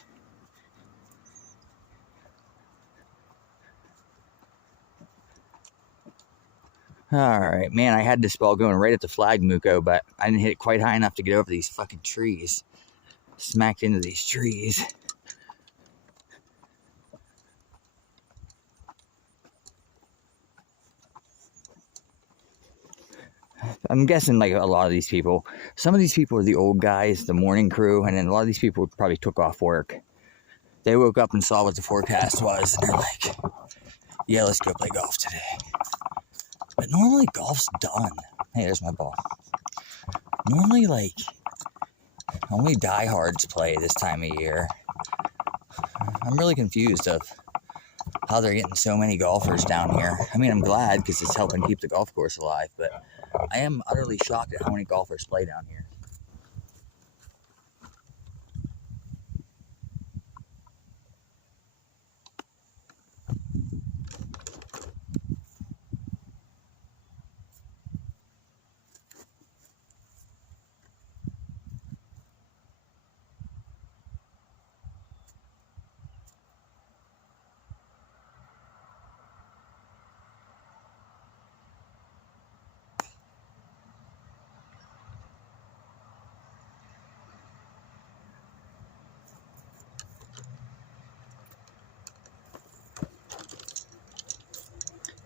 Alright, man, I had this ball going right at the flag, Muko, but I didn't hit it quite high enough to get over these fucking trees. Smacked into these trees. I'm guessing like a lot of these people, some of these people are the old guys, the morning crew, and then a lot of these people probably took off work. They woke up and saw what the forecast was, and they're like, yeah, let's go play golf today. But normally golf's done. Hey, there's my ball. Normally, like, only diehards play this time of year. I'm really confused of how they're getting so many golfers down here. I mean, I'm glad because it's helping keep the golf course alive, but I am utterly shocked at how many golfers play down here.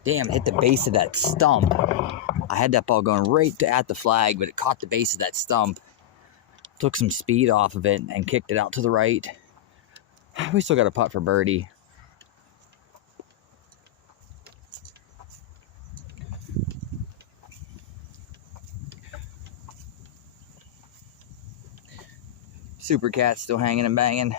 Damn, it hit the base of that stump. I had that ball going right at the flag, but it caught the base of that stump. took some speed off of it and kicked it out to the right. We still got a putt for birdie. Super Cat's still hanging and banging.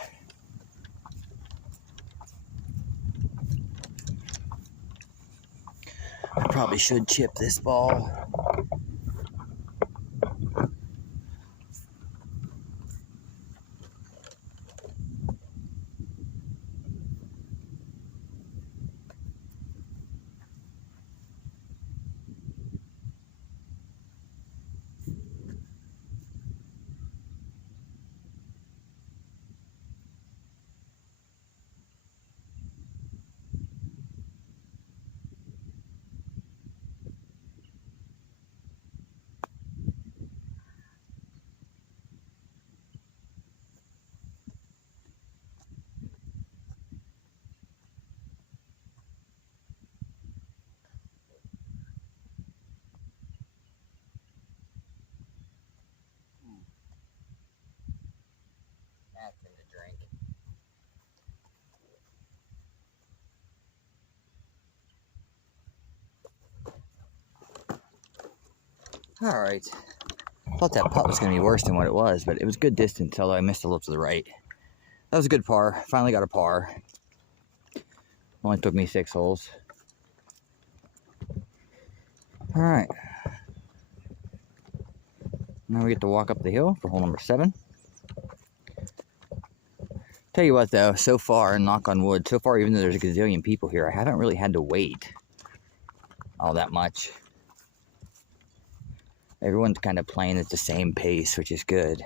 I probably should chip this ball. Asking to drink. All right. Thought that putt was going to be worse than what it was, but it was good distance, although I missed a little to the right. That was a good par. Finally got a par. Only took me 6 holes. All right. Now we get to walk up the hill for hole number 7. Tell you what, though, so far, and knock on wood, so far, even though there's a gazillion people here, I haven't really had to wait all that much. Everyone's kind of playing at the same pace, which is good.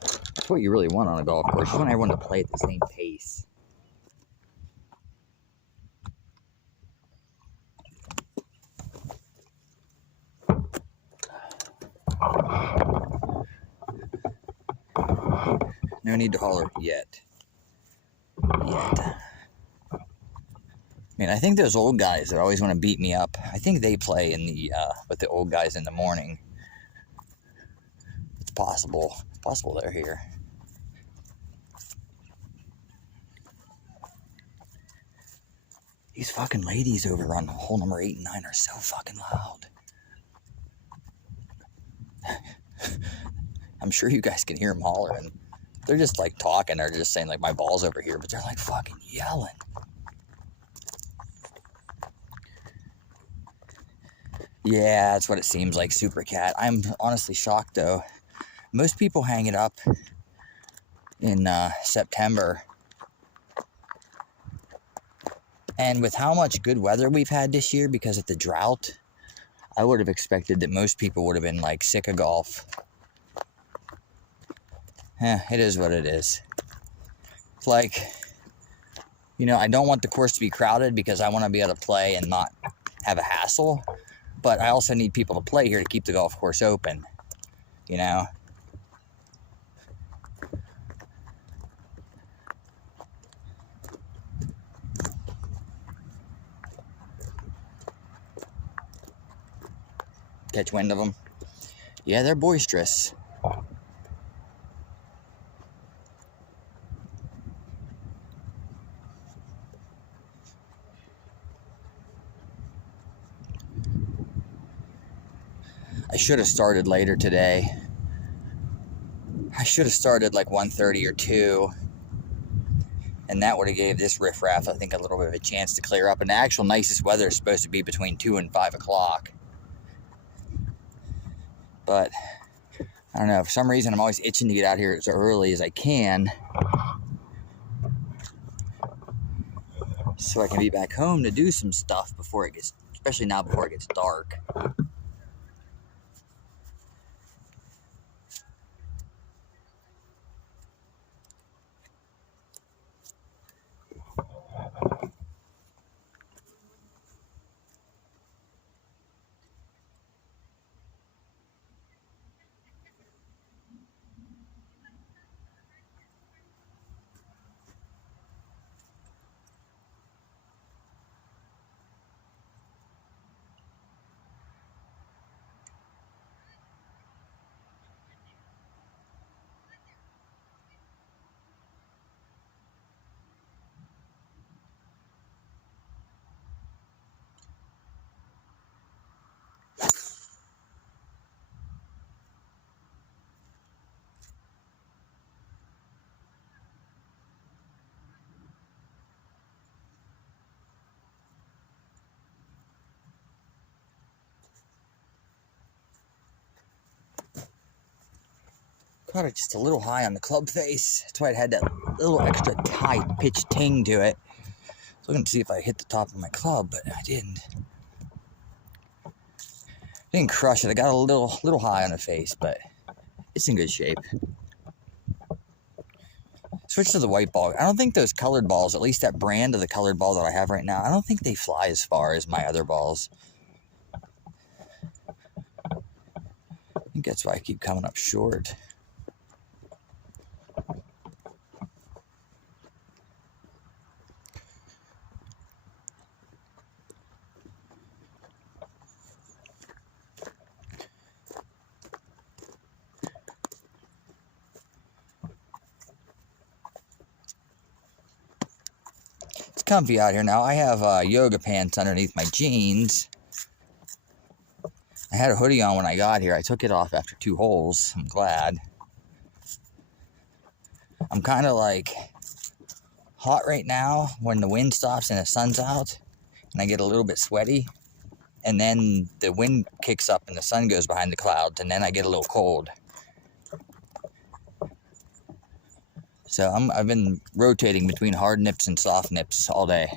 That's what you really want on a golf course. You want everyone to play at the same pace. No need to holler yet. I mean, I think those old guys that always want to beat me up, I think they play in the with the old guys in the morning. It's possible. It's possible they're here. These fucking ladies over on hole number 8 and 9 are so fucking loud. I'm sure you guys can hear them hollering. They're just like talking, they're just saying like my ball's over here, but they're like fucking yelling. Yeah, that's what it seems like, Super Cat. I'm honestly shocked though. Most people hang it up in September. And with how much good weather we've had this year because of the drought, I would have expected that most people would have been like sick of golf. It is what it is. It's like, you know, I don't want the course to be crowded because I want to be able to play and not have a hassle. But I also need people to play here to keep the golf course open, you know? Catch wind of them. Yeah, they're boisterous. I should have started later today. I should have started like 1:30 or 2. And that would have gave this riffraff, I think, a little bit of a chance to clear up. And the actual nicest weather is supposed to be between 2 and 5 o'clock. But, I don't know, for some reason I'm always itching to get out here as early as I can. So I can be back home to do some stuff before it gets, especially now before it gets dark. Got it just a little high on the club face. That's why it had that little extra tight pitch ting to it. So I'm gonna see if I hit the top of my club, but I didn't. Didn't crush it. I got a little high on the face, but it's in good shape. Switch to the white ball. I don't think those colored balls, at least that brand of the colored ball that I have right now, I don't think they fly as far as my other balls. I think that's why I keep coming up short. It's comfy out here now. I have yoga pants underneath my jeans. I had a hoodie on when I got here. I took it off after 2 holes. I'm glad. I'm kind of like hot right now when the wind stops and the sun's out and I get a little bit sweaty, and then the wind kicks up and the sun goes behind the clouds, and then I get a little cold. So I've been rotating between hard nips and soft nips all day.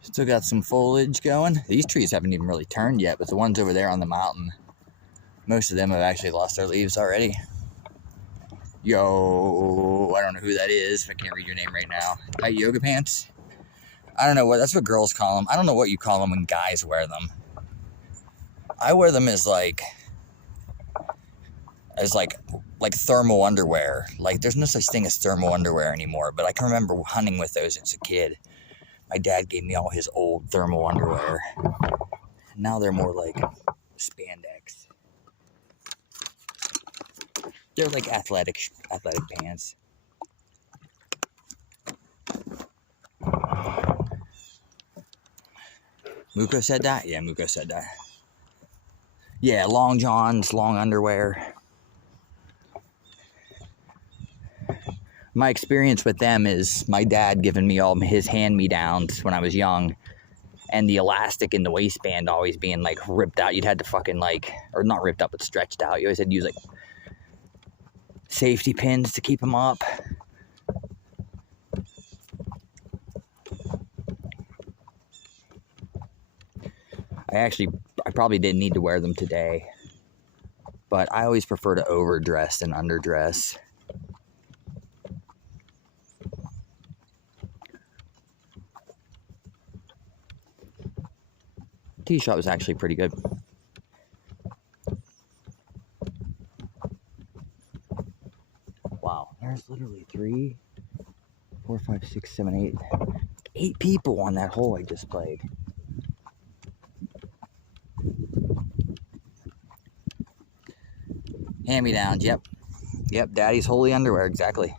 Still got some foliage going. These trees haven't even really turned yet, but the ones over there on the mountain, most of them have actually lost their leaves already. Yo, I don't know who that is. I can't read your name right now. Tight yoga pants? I don't know what, that's what girls call them. I don't know what you call them when guys wear them. I wear them as like thermal underwear. Like, there's no such thing as thermal underwear anymore, but I can remember hunting with those as a kid. My dad gave me all his old thermal underwear. Now they're more like spandex. They're like athletic pants. Muko said that? Yeah, Muko said that. Yeah, long johns, long underwear. My experience with them is my dad giving me all his hand-me-downs when I was young, and the elastic in the waistband always being like ripped out. You'd had to fucking like, or not ripped up, but stretched out. You always had to use like safety pins to keep them up. I probably didn't need to wear them today, but I always prefer to overdress than underdress. Tee shot was actually pretty good. Wow, there's literally 3, 4, 5, 6, 7, 8 people on that hole I just played. Hand-me-downs, yep. Yep, daddy's holy underwear, exactly.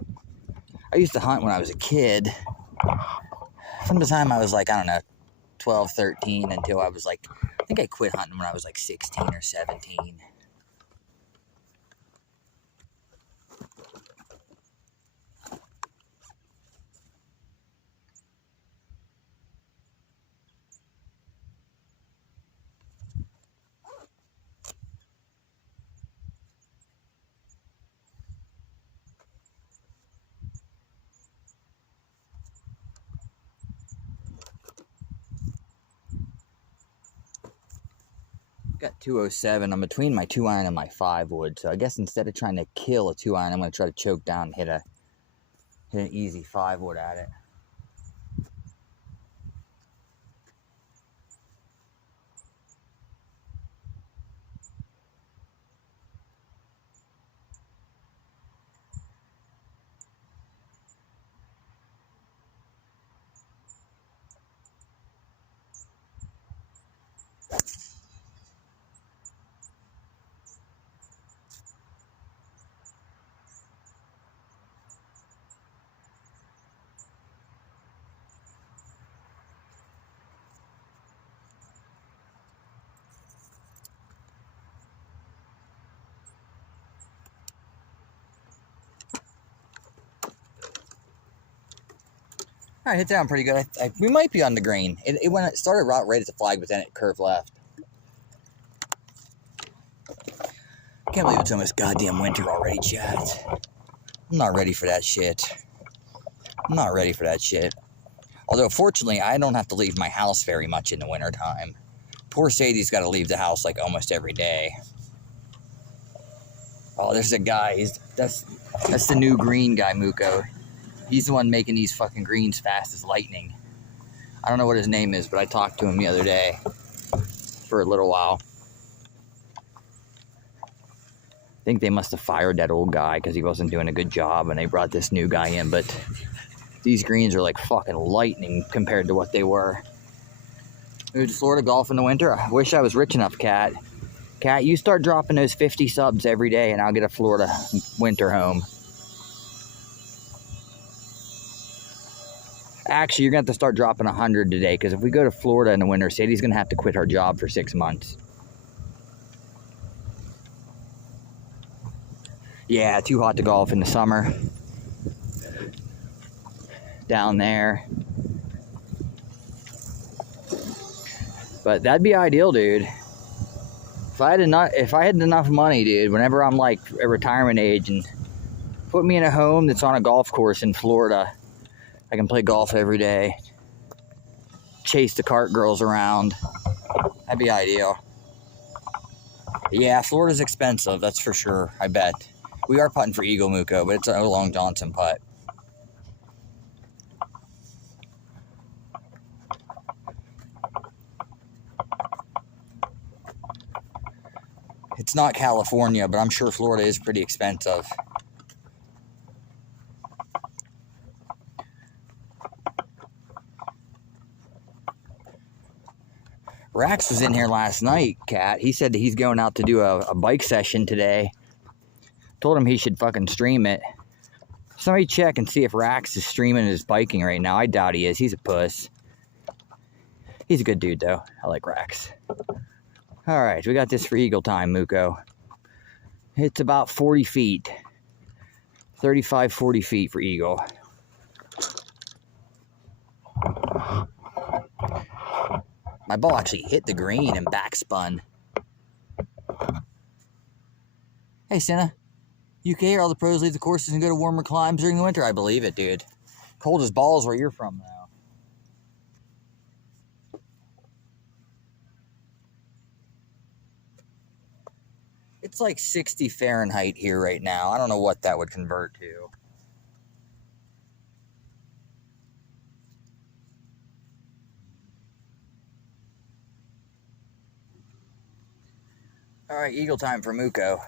I used to hunt when I was a kid. From the time I was like, I don't know, 12, 13, until I was like, I think I quit hunting when I was like 16 or 17. Got 207. I'm between my 2-iron and my 5 wood, so I guess instead of trying to kill a 2-iron, I'm going to try to choke down and hit an easy 5 wood at it. All right, hit down pretty good. We might be on the green. It started right at the flag, but then it curved left. Can't believe it's almost goddamn winter already, chat. I'm not ready for that shit. I'm not ready for that shit. Although, fortunately, I don't have to leave my house very much in the wintertime. Poor Sadie's got to leave the house like almost every day. Oh, there's a guy. That's the new green guy, Muko. He's the one making these fucking greens fast as lightning. I don't know what his name is, but I talked to him the other day for a little while. I think they must have fired that old guy because he wasn't doing a good job, and they brought this new guy in, but these greens are like fucking lightning compared to what they were. Moved to Florida golf in the winter. I wish I was rich enough, Kat. Kat, you start dropping those 50 subs every day, and I'll get a Florida winter home. Actually, you're going to have to start dropping 100 today, because if we go to Florida in the winter, Sadie's going to have to quit her job for 6 months. Yeah, too hot to golf in the summer. Down there. But that'd be ideal, dude. If I had enough money, dude, whenever I'm like a retirement age, and put me in a home that's on a golf course in Florida, I can play golf every day. Chase the cart girls around. That'd be ideal. Yeah, Florida's expensive, that's for sure, I bet. We are putting for Eagle, Muko, but it's a Long Johnson putt. It's not California, but I'm sure Florida is pretty expensive. Rax was in here last night, Kat. He said that he's going out to do a bike session today. Told him he should fucking stream it. Somebody check and see if Rax is streaming his biking right now. I doubt he is. He's a puss. He's a good dude, though. I like Rax. All right, we got this for Eagle time, Muko. It's about 40 feet. 35, 40 feet for Eagle. My ball actually hit the green and backspun. Hey, Senna. UK, all the pros leave the courses and go to warmer climes during the winter. I believe it, dude. Cold as balls where you're from, though. It's like 60 Fahrenheit here right now. I don't know what that would convert to. All right, Eagle time for Muko.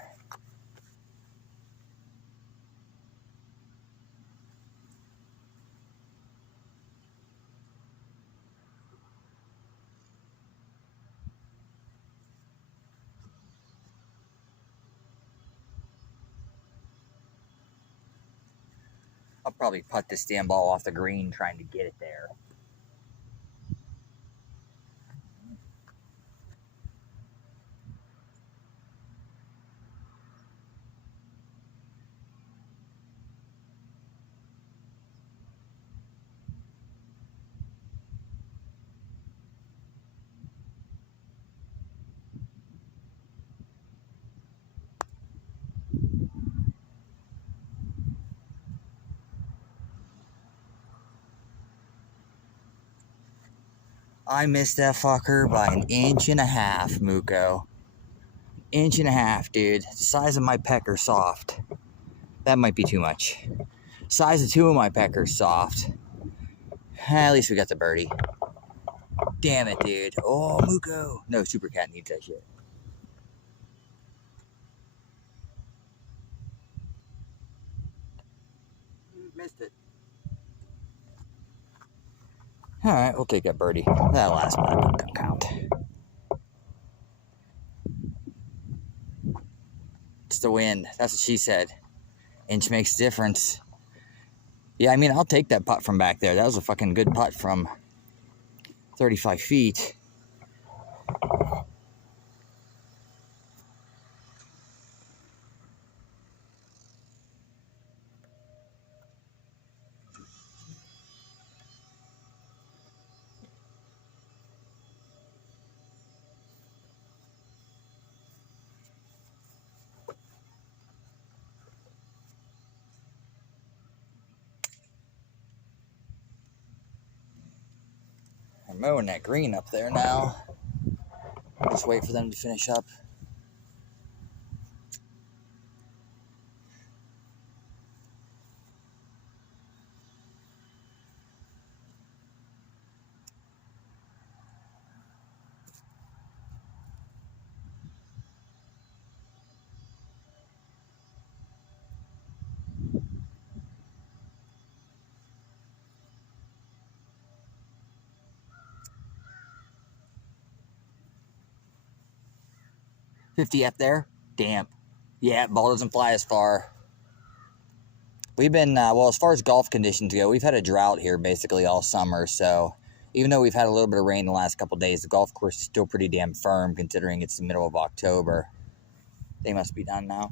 I'll probably putt this damn ball off the green trying to get it there. I missed that fucker by 1.5 inches, Muko. 1.5 inches, dude. The size of my pecker soft. That might be too much. Size of 2 of my peckers soft. At least we got the birdie. Damn it, dude. Oh, Muko. No, Super Cat needs that shit. Missed it. Alright, we'll take that birdie. That last one doesn't count. It's the wind. That's what she said. Inch makes a difference. Yeah, I mean, I'll take that putt from back there. That was a fucking good putt from 35 feet. They're mowing that green up there now. Just wait for them to finish up. $50 up there. Damp. Yeah, ball doesn't fly as far. We've been, well, as far as golf conditions go, we've had a drought here basically all summer. So even though we've had a little bit of rain the last couple of days, the golf course is still pretty damn firm considering it's the middle of October. They must be done now.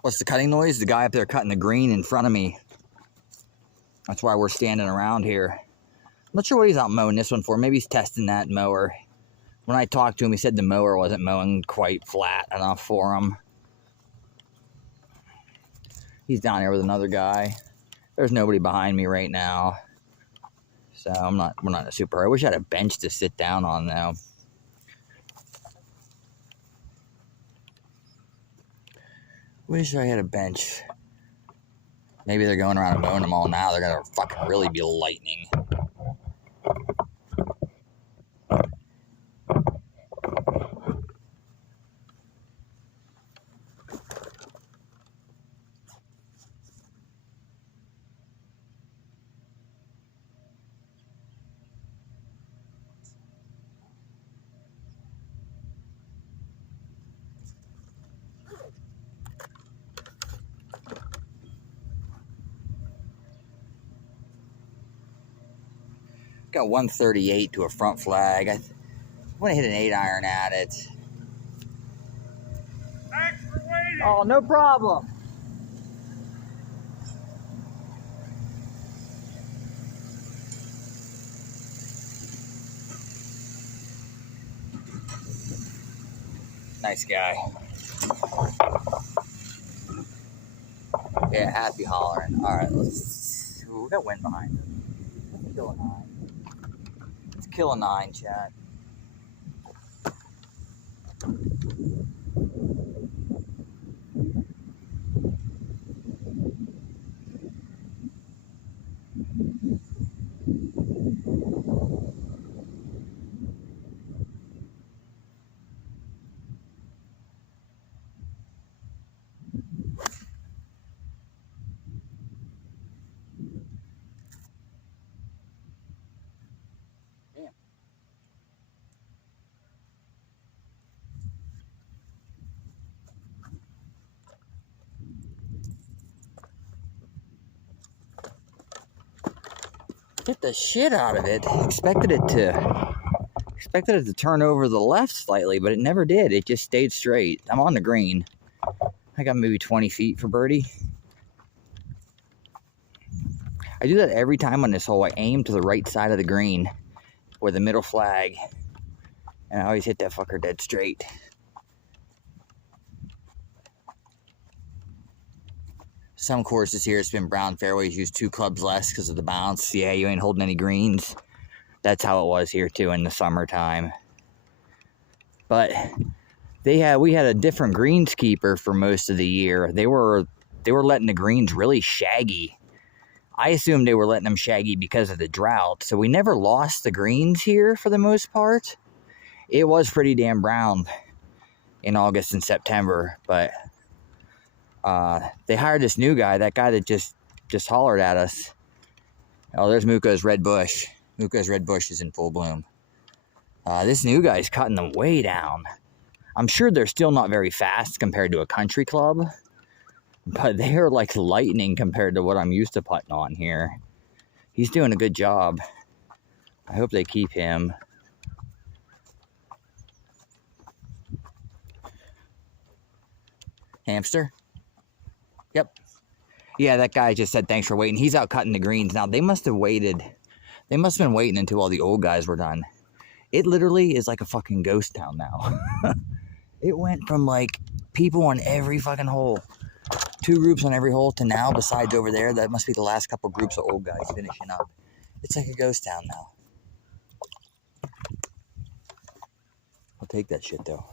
What's the cutting noise? The guy up there cutting the green in front of me. That's why we're standing around here. I'm not sure what he's out mowing this one for. Maybe he's testing that mower. When I talked to him, he said the mower wasn't mowing quite flat enough for him. He's down here with another guy. There's nobody behind me right now. So we're not in a super hurry. I wish I had a bench to sit down on though. Wish I had a bench. Maybe they're going around and mowing them all now. They're gonna fucking really be lightning. Got 138 to a front flag. I want to hit an 8-iron at it. Thanks for waiting. Oh, no problem. Nice guy. Yeah, happy hollering. All right, let's. Ooh, we got wind behind us. Let's kill a 9. Let's kill a 9, chat. Hit the shit out of it. Expected it to turn over the left slightly, but it never did. It just stayed straight. I'm on the green. I got maybe 20 feet for birdie. I do that every time on this hole. I aim to the right side of the green or the middle flag, and I always hit that fucker dead straight. Some courses here, it's been brown fairways, use 2 clubs less because of the bounce. Yeah, you ain't holding any greens. That's how it was here too in the summertime. But we had a different greenskeeper for most of the year. They were letting the greens really shaggy. I assumed they were letting them shaggy because of the drought. So we never lost the greens here for the most part. It was pretty damn brown in August and September, but they hired this new guy, that guy that just hollered at us. Oh, there's Muko's Red Bush. Muko's Red Bush is in full bloom. This new guy's cutting them way down. I'm sure they're still not very fast compared to a country club, but they are like lightning compared to what I'm used to putting on here. He's doing a good job. I hope they keep him. Hamster? Yep. Yeah, that guy just said thanks for waiting. He's out cutting the greens. Now, they must have waited. They must have been waiting until all the old guys were done. It literally is like a fucking ghost town now. It went from like people on every fucking hole. 2 groups on every hole to now, besides over there, that must be the last couple groups of old guys finishing up. It's like a ghost town now. I'll take that shit though.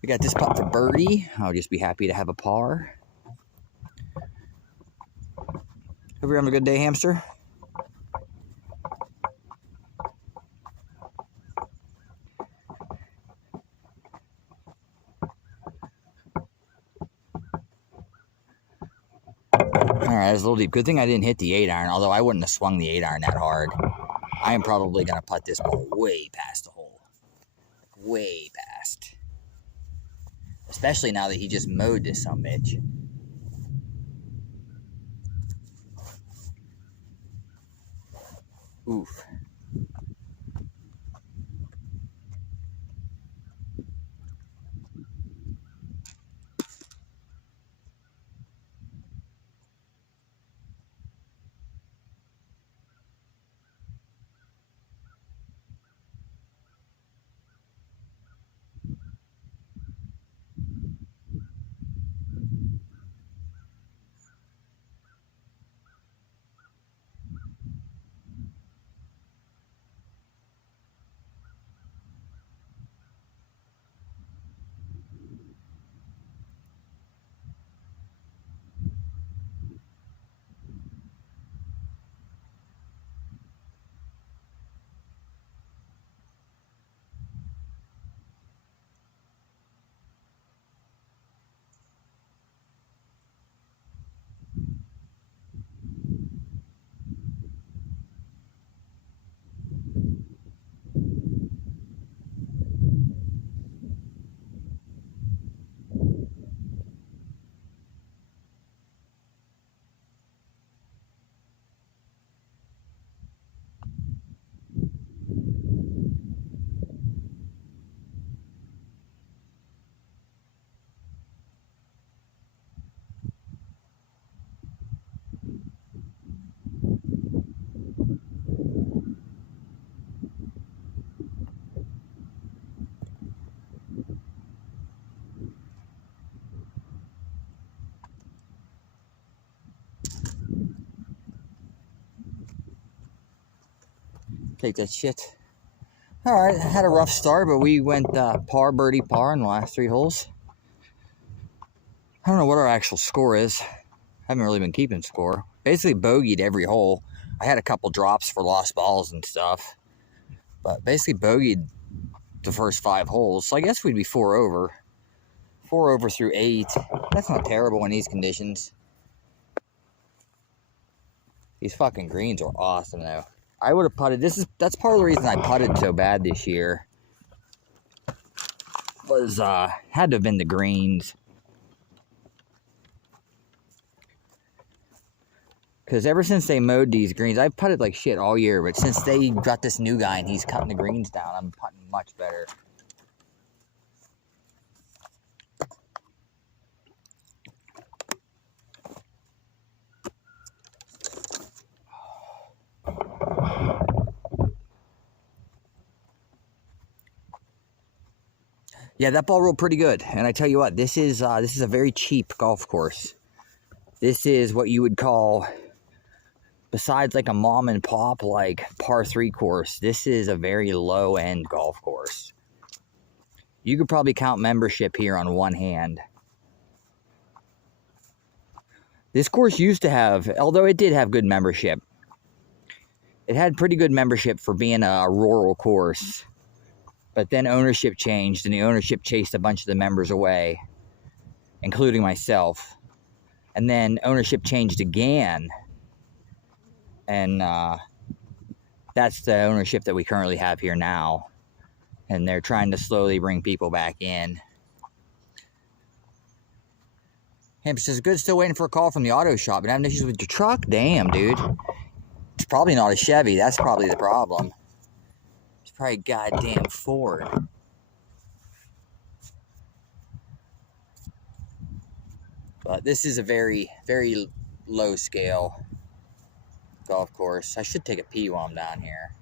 We got this putt for birdie. I'll just be happy to have a par. Hope you're having a good day, Hamster. Alright, that was a little deep. Good thing I didn't hit the 8-iron, although I wouldn't have swung the 8-iron that hard. I am probably going to putt this ball way past the hole. Way past. Especially now that he just mowed this sumbitch. Oof. Take that shit. Alright, I had a rough start, but we went par, birdie, par in the last 3 holes. I don't know what our actual score is. I haven't really been keeping score. Basically bogeyed every hole. I had a couple drops for lost balls and stuff. But basically bogeyed the first 5 holes. So I guess we'd be 4 over. 4 over through 8. That's not terrible in these conditions. These fucking greens are awesome though. I would have putted. That's part of the reason I putted so bad this year. Was had to have been the greens. Because ever since they mowed these greens, I've putted like shit all year. But since they got this new guy and he's cutting the greens down, I'm putting much better. Yeah, that ball rolled pretty good. And I tell you what, this is a very cheap golf course. This is what you would call, besides like a mom and pop like par 3 course, this is a very low end golf course. You could probably count membership here on one hand. This course used to have, although it did have good membership, it had pretty good membership for being a rural course. But then ownership changed, and the ownership chased a bunch of the members away, including myself. And then ownership changed again, and that's the ownership that we currently have here now. And they're trying to slowly bring people back in. Hamster says, good, still waiting for a call from the auto shop. And having issues with your truck? Damn, dude. It's probably not a Chevy. That's probably the problem. It's probably a goddamn Ford. But this is a very, very low scale golf course. I should take a pee while I'm down here.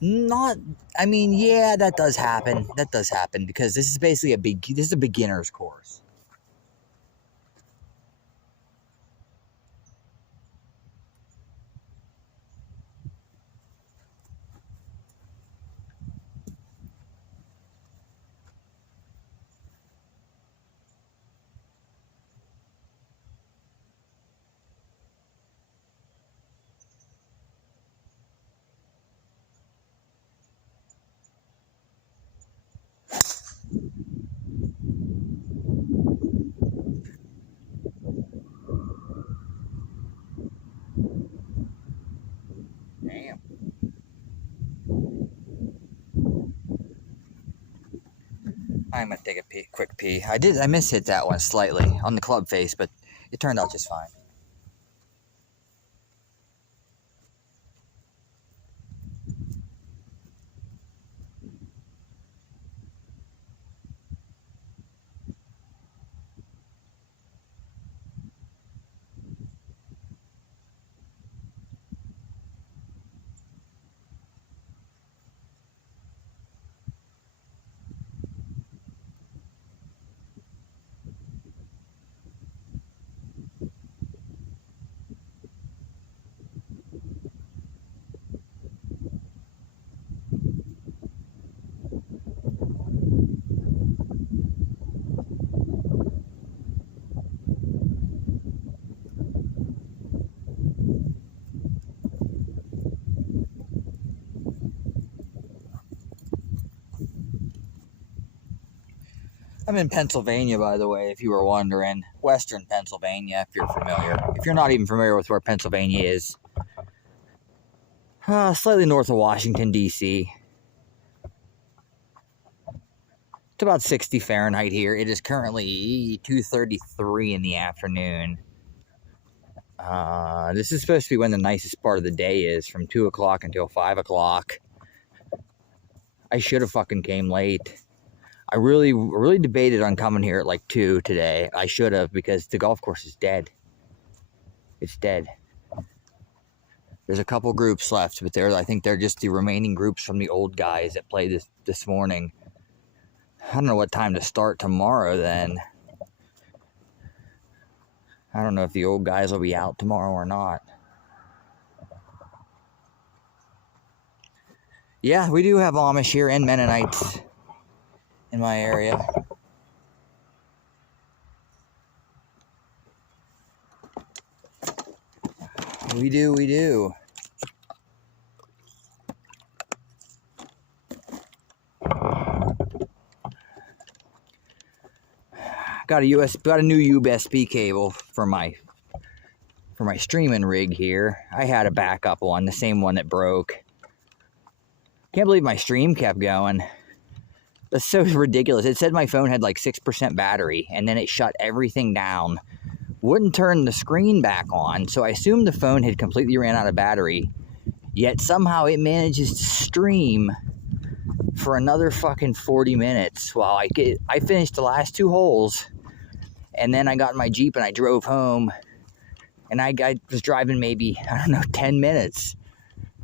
Not, I mean, yeah, that does happen. That does happen because this is basically this is a beginner's course. Damn. I'm gonna take a quick pee. I mishit that one slightly on the club face, but it turned out just fine. I'm in Pennsylvania, by the way, if you were wondering. Western Pennsylvania, if you're familiar. If you're not even familiar with where Pennsylvania is. Slightly north of Washington, D.C. It's about 60 Fahrenheit here. It is currently 2:33 in the afternoon. This is supposed to be when the nicest part of the day is, from 2 o'clock until 5 o'clock. I should have fucking came late. I really debated on coming here at like 2 today. I should have, because the golf course is dead. It's dead. There's a couple groups left, but I think they're just the remaining groups from the old guys that played this morning. I don't know what time to start tomorrow then. I don't know if the old guys will be out tomorrow or not. Yeah, we do have Amish here and Mennonites in my area. We do. Got a new USB cable for my streaming rig here. I had a backup one, the same one that broke. Can't believe my stream kept going. That's so ridiculous. It said my phone had like 6% battery, and then it shut everything down. Wouldn't turn the screen back on, so I assumed the phone had completely ran out of battery. Yet somehow it manages to stream for another fucking 40 minutes while I finished the last 2 holes. And then I got in my Jeep and I drove home. And I was driving maybe, 10 minutes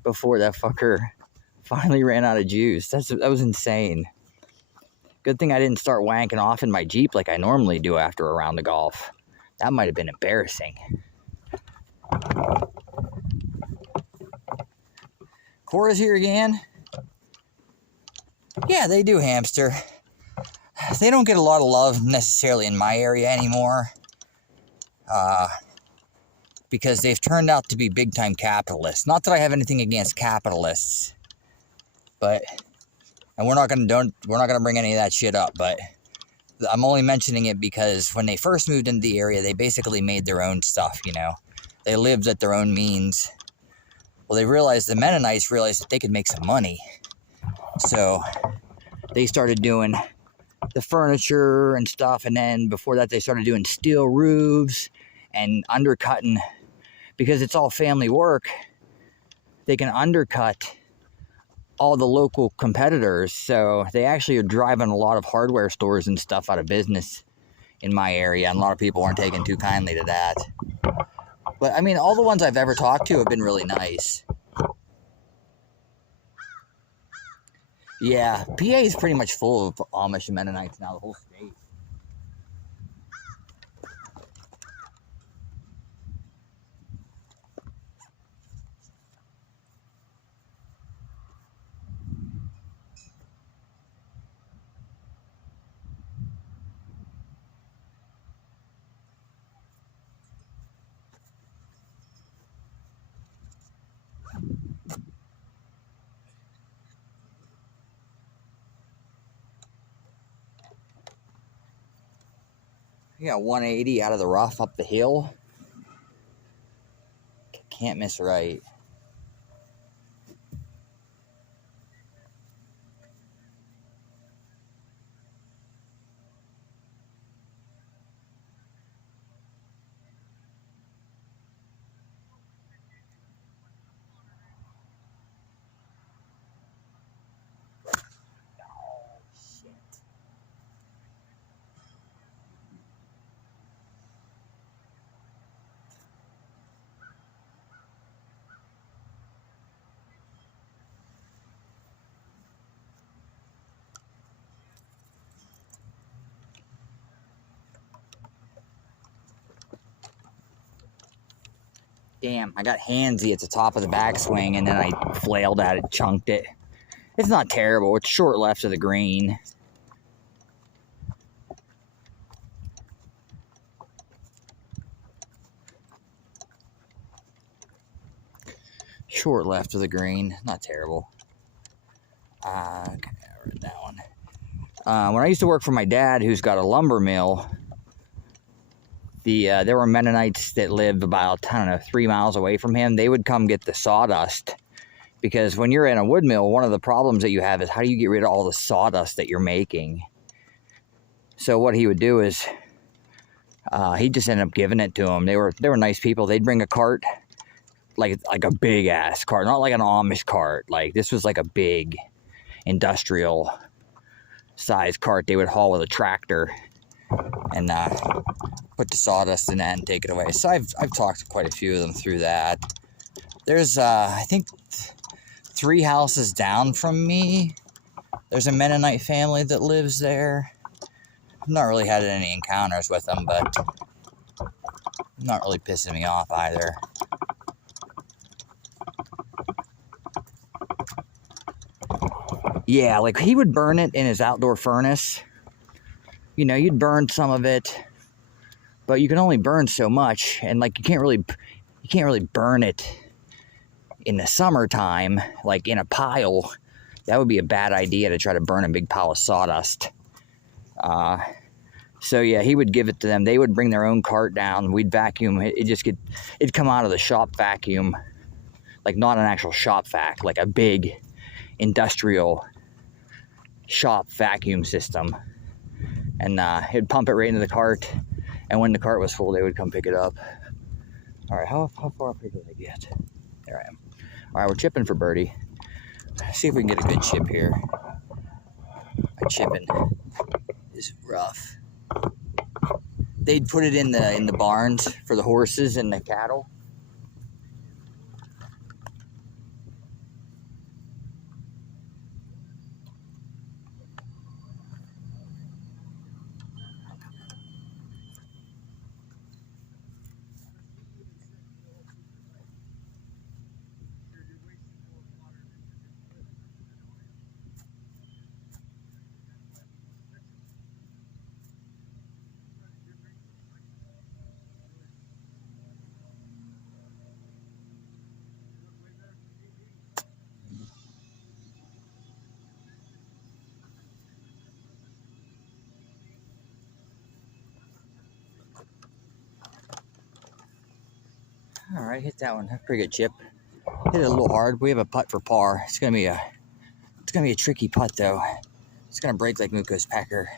before that fucker finally ran out of juice. That was insane. Good thing I didn't start wanking off in my Jeep like I normally do after a round of golf. That might have been embarrassing. Cora's here again. Yeah, they do, Hamster. They don't get a lot of love necessarily in my area anymore. Because they've turned out to be big-time capitalists. Not that I have anything against capitalists, but, and we're not gonna bring any of that shit up, but I'm only mentioning it because when they first moved into the area, they basically made their own stuff, you know. They lived at their own means. Well, the Mennonites realized that they could make some money. So they started doing the furniture and stuff, and then before that they started doing steel roofs and undercutting. Because it's all family work, they can undercut all the local competitors. So they actually are driving a lot of hardware stores and stuff out of business in my area, and a lot of people aren't taking too kindly to that. But I mean, all the ones I've ever talked to have been really nice. Yeah, PA is pretty much full of Amish and Mennonites now, the whole state. You got 180 out of the rough up the hill. Can't miss right. Damn, I got handsy at the top of the backswing, and then I flailed at it, chunked it. It's not terrible. It's short left of the green. Short left of the green. Not terrible. Okay, I read that one. When I used to work for my dad, who's got a lumber mill, there were Mennonites that lived about, 3 miles away from him. They would come get the sawdust, because when you're in a wood mill, one of the problems that you have is how do you get rid of all the sawdust that you're making? So what he would do is he'd just end up giving it to them. They were nice people. They'd bring a cart, like a big ass cart, not like an Amish cart. Like this was like a big industrial size cart they would haul with a tractor, and put the sawdust in that and take it away. So I've talked to quite a few of them through that. There's I think 3 houses down from me, there's a Mennonite family that lives there. I've not really had any encounters with them, but not really pissing me off either. Yeah, like he would burn it in his outdoor furnace. You know, you'd burn some of it, but you can only burn so much, and like you can't really burn it in the summertime, like in a pile. That would be a bad idea to try to burn a big pile of sawdust. So yeah, he would give it to them. They would bring their own cart down. We'd vacuum. It'd come out of the shop vacuum, like not an actual shop vac, like a big industrial shop vacuum system. And he'd pump it right into the cart. And when the cart was full, they would come pick it up. All right, how far up here did I get? There I am. All right, we're chipping for birdie. Let's see if we can get a good chip here. My chipping is rough. They'd put it in the barns for the horses and the cattle. All right, hit that one. That's a pretty good chip. Hit it a little hard. We have a putt for par. It's gonna be a tricky putt though. It's going to break like Muko's pecker.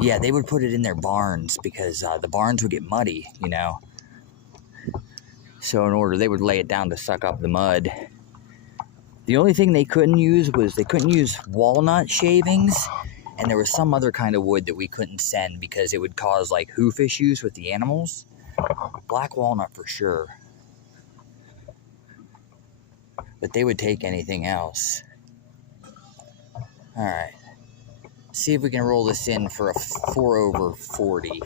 Yeah, they would put it in their barns because the barns would get muddy, you know. So in order, they would lay it down to suck up the mud. The only thing they couldn't use was they couldn't use walnut shavings, and there was some other kind of wood that we couldn't send because it would cause like hoof issues with the animals. Black walnut for sure. But they would take anything else. Alright. See if we can roll this in for a 4/40.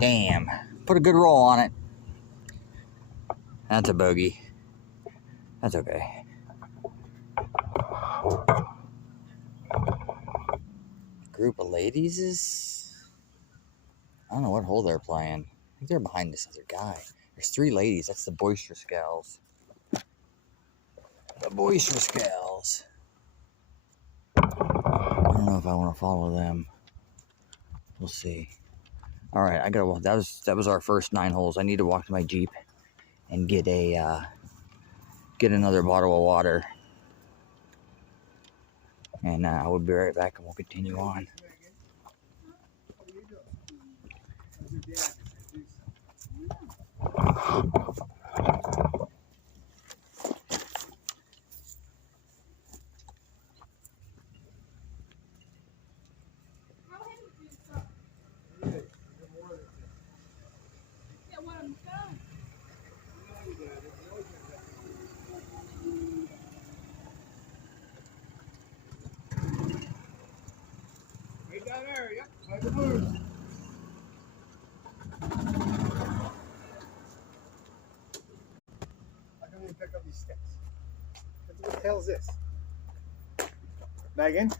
Damn. Put a good roll on it. That's a bogey. That's okay. Group of ladies is... I don't know what hole they're playing. I think they're behind this other guy. There's 3 ladies. That's the boisterous gals. The boisterous gals. I don't know if I want to follow them. We'll see. All right, I gotta walk. That was our first 9 holes. I need to walk to my Jeep and get another bottle of water, and we'll be right back, and we'll continue on. Right down there, yep, by the moon. I can even pick up these sticks. What the hell is this? Megan?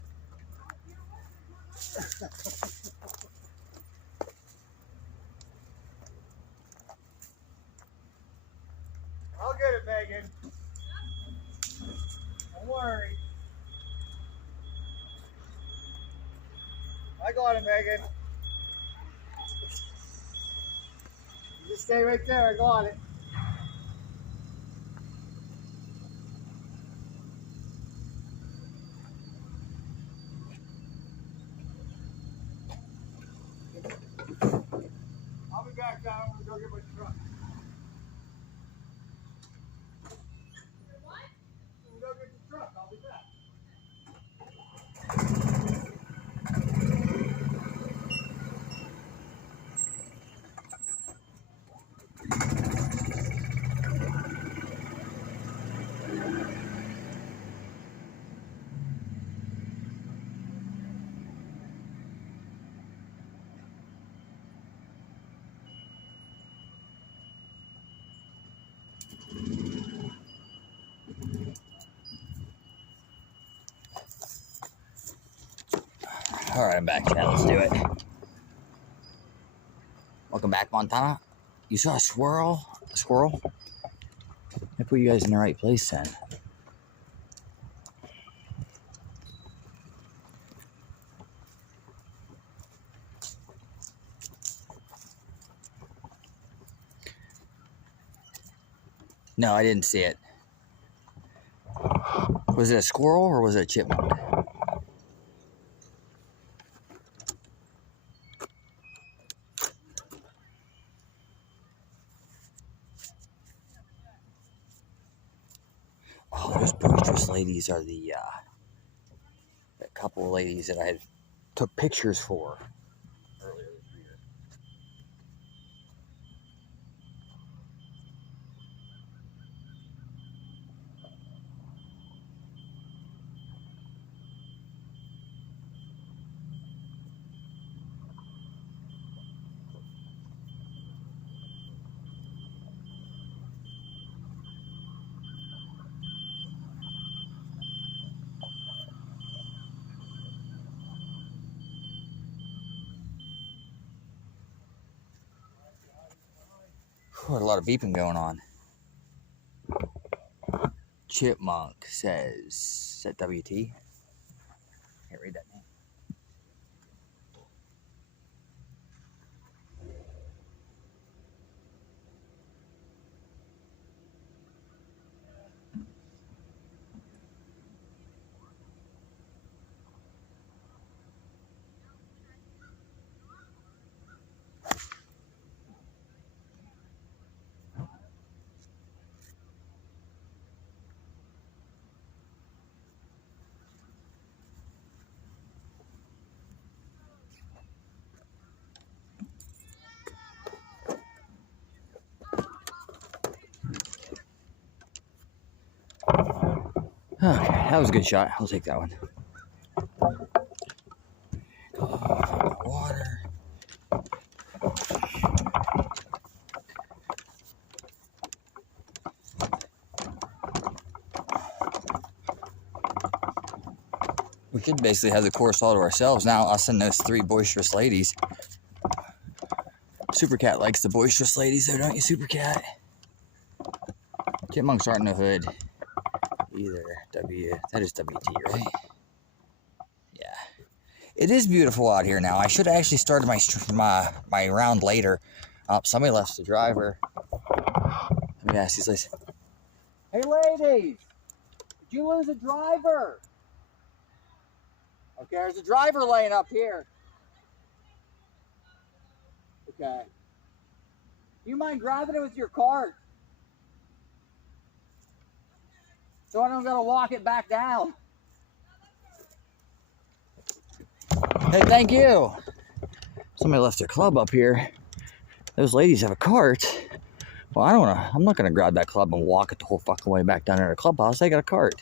I'll get it, Megan. Don't worry. I got it, Megan. You just stay right there. I got it. I'll be back down. I'm going to go get my truck. What? I'm going to go get the truck. I'll be back. All right, I'm back, Chad. Let's do it. Welcome back, Montana. You saw a squirrel? A squirrel? I put you guys in the right place then. No, I didn't see it. Was it a squirrel or was it a chipmunk? Oh, those boisterous ladies are the couple of ladies that I took pictures for earlier this year. Whew, a lot of beeping going on. Chipmunk says, is that WT? Can't read that name. Okay, that was a good shot. I'll take that one. Water. We could basically have the course all to ourselves now, us and those 3 boisterous ladies. Supercat likes the boisterous ladies though, don't you, Supercat? Chipmunks aren't in the hood either. That is WT, right? Yeah. It is beautiful out here now. I should have actually started my round later. Somebody left the driver. Let me ask these ladies. Hey ladies, did you lose a driver? Okay, there's a driver laying up here. Okay. Do you mind grabbing it with your cart? So I don't gotta walk it back down. Hey, thank you. Somebody left their club up here. Those ladies have a cart. Well, I'm not gonna grab that club and walk it the whole fucking way back down to the clubhouse. They got a cart.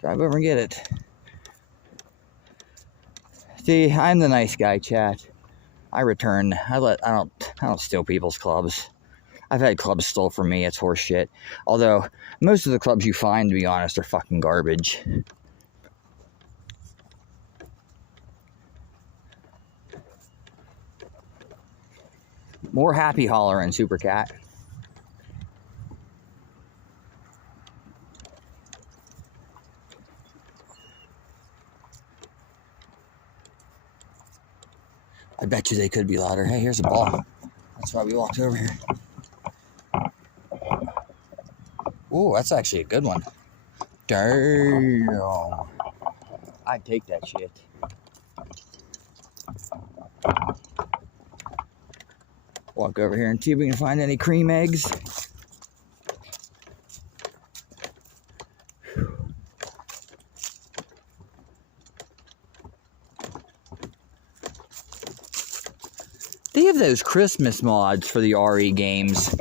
Drive over and get it. See, I'm the nice guy, chat. I return. I don't steal people's clubs. I've had clubs stole from me. It's horse shit. Although most of the clubs you find, to be honest, are fucking garbage. More happy hollering, Supercat. I bet you they could be louder. Hey, here's a ball. That's why we walked over here. Ooh, that's actually a good one. Damn. I'd take that shit. Walk over here and see if we can find any cream eggs. They have those Christmas mods for the RE games.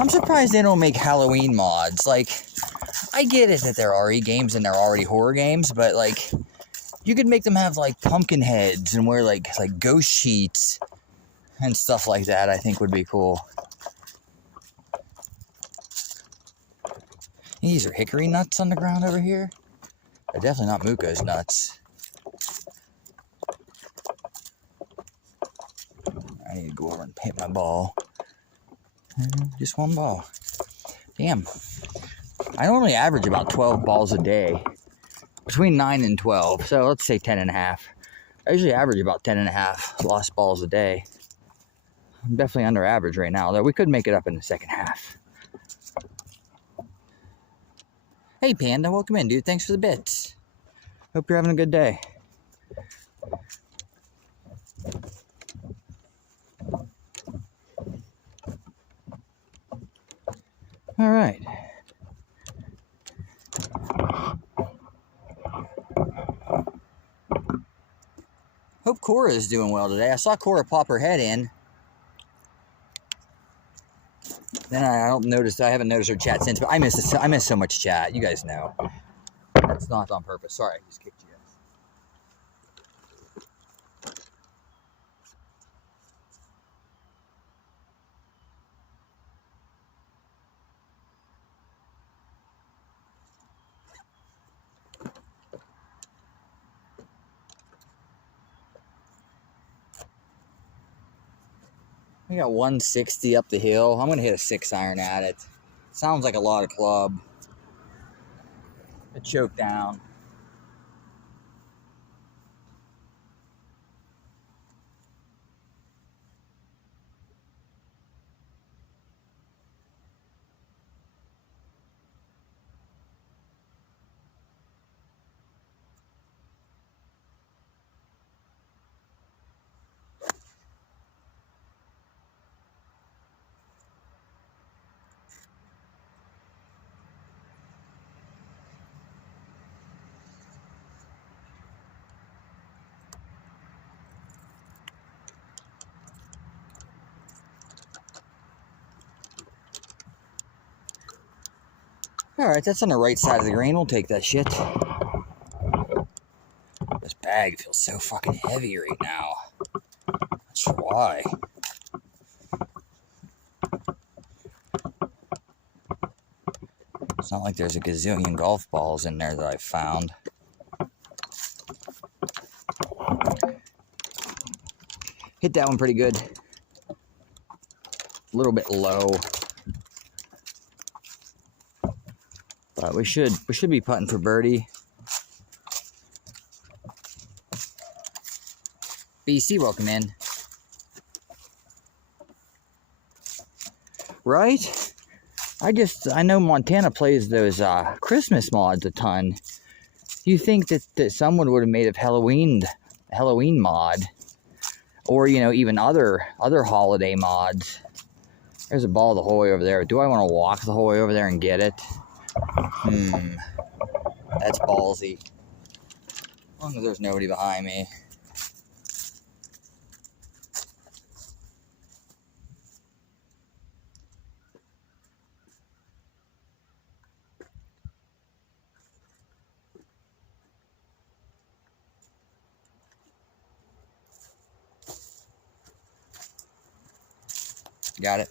I'm surprised they don't make Halloween mods. Like, I get it that they're RE games and they're already horror games, but like, you could make them have like pumpkin heads and wear like ghost sheets and stuff like that. I think would be cool. These are hickory nuts on the ground over here. They're definitely not Muko's nuts. I need to go over and hit my ball. Just one ball. Damn. I normally average about 12 balls a day. Between 9 and 12. So let's say 10 and a half. I usually average about 10 and a half lost balls a day. I'm definitely under average right now, though we could make it up in the second half. Hey Panda, welcome in, dude. Thanks for the bits. Hope you're having a good day. All right. Hope Cora is doing well today. I saw Cora pop her head in. Then I haven't noticed her chat since, but I miss so much chat. You guys know. That's not on purpose. Sorry, I just kicked you guys. We got 160 up the hill. I'm gonna hit a 6-iron at it. Sounds like a lot of club. A choke down. Alright, that's on the right side of the green. We'll take that shit. This bag feels so fucking heavy right now. Not sure why. It's not like there's a gazillion golf balls in there that I found. Hit that one pretty good. A little bit low. But we should be putting for birdie. BC, welcome in. Right? I know Montana plays those Christmas mods a ton. You think that someone would have made a Halloween mod, or even other holiday mods? There's a ball the whole way over there. Do I want to walk the whole way over there and get it? That's ballsy. As long as there's nobody behind me. Got it.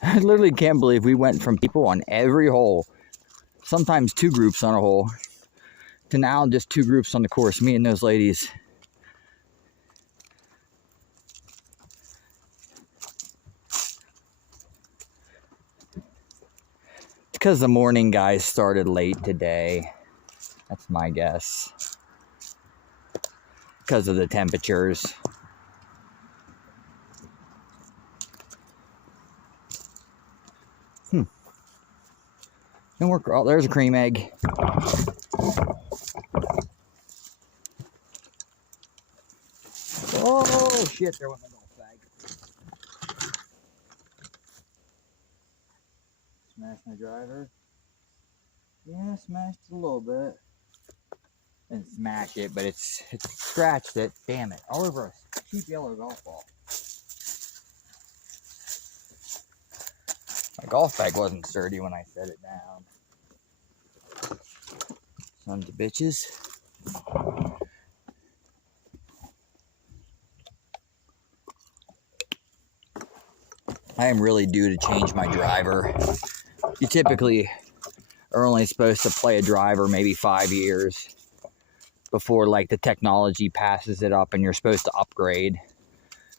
I literally can't believe we went from people on every hole, sometimes 2 groups on a hole, to now just 2 groups on the course, me and those ladies. It's because the morning guys started late today. That's my guess. Because of the temperatures. Don't work. Oh, there's a cream egg. Oh shit! There went my golf bag. Smashed my driver. Yeah, smashed it a little bit. Didn't smash it, but it's scratched it. Damn it! All over a cheap yellow golf ball. My golf bag wasn't sturdy when I set it down. Sons of bitches. I am really due to change my driver. You typically are only supposed to play a driver maybe 5 years before like the technology passes it up and you're supposed to upgrade.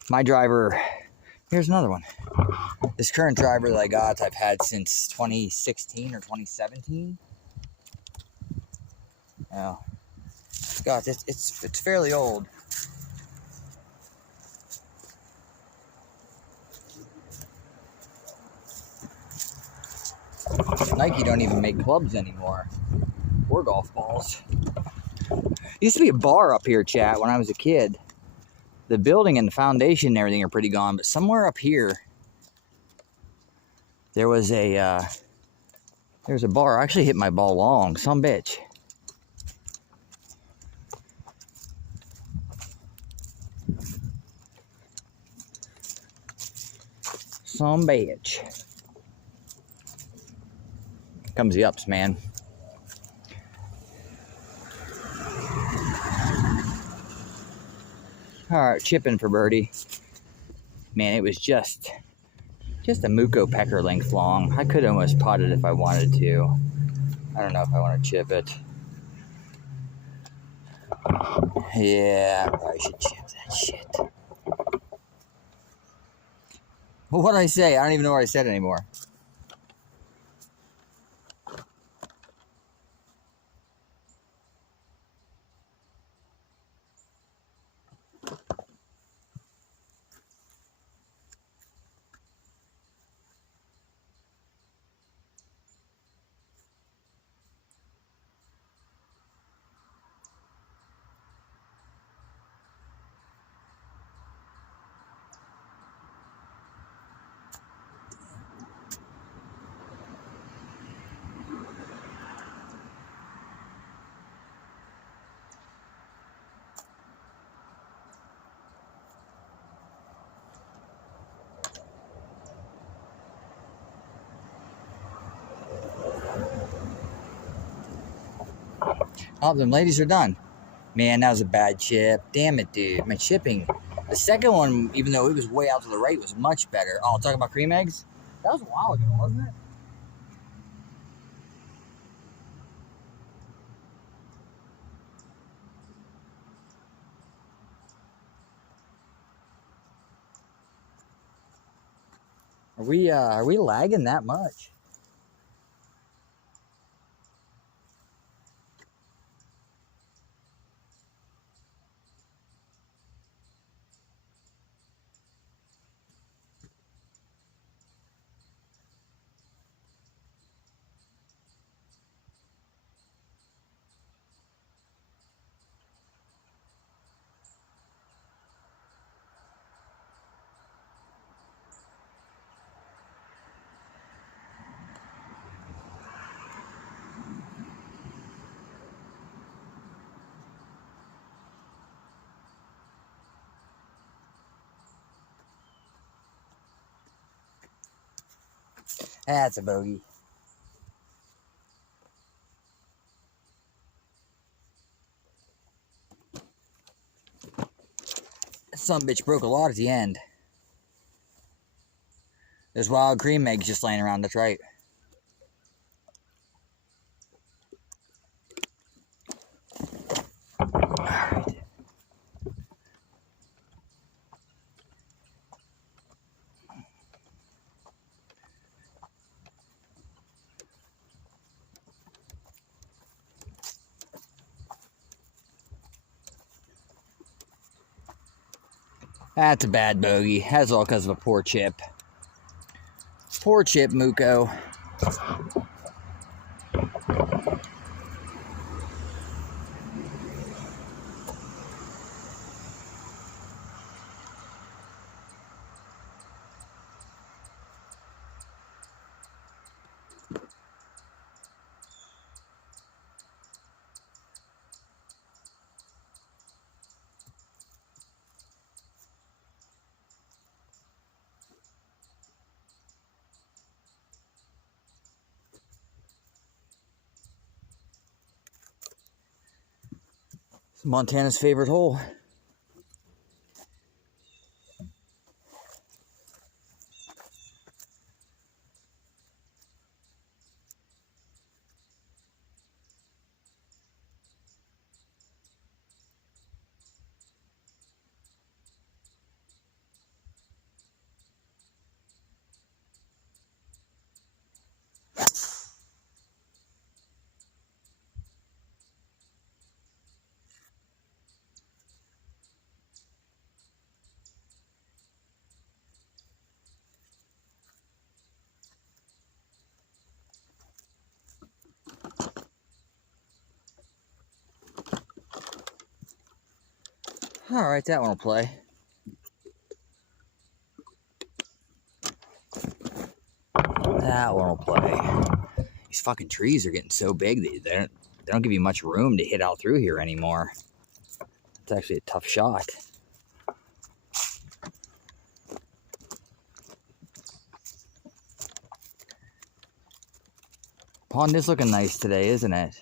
My driver, here's another one. This current driver that I got, I've had since 2016 or 2017. Now, God, it's fairly old. Nike don't even make clubs anymore, or golf balls. Used to be a bar up here, chat, when I was a kid. The building and the foundation and everything are pretty gone, but somewhere up here, there was there's a bar. I actually hit my ball long, some bitch. Some bitch. Comes the ups, man. Alright, chipping for birdie. Man, it was just a Muco pecker length long. I could almost pot it if I wanted to. I don't know if I want to chip it. Yeah, I probably should chip that shit. Well, what did I say? I don't even know what I said anymore. Oh, them ladies are done. Man, that was a bad chip. Damn it, dude. My chipping. The second one, even though it was way out to the right, was much better. Oh, talking about cream eggs? That was a while ago, wasn't it? Are we lagging that much? That's a bogey. Some bitch broke a lot at the end. There's wild cream eggs just laying around, that's right. Alright. That's a bad bogey. That's all because of a poor chip. Poor chip, Muco. Montana's favorite hole. Alright, that one will play. That one will play. These fucking trees are getting so big that they don't give you much room to hit out through here anymore. It's actually a tough shot. Pond is looking nice today, isn't it?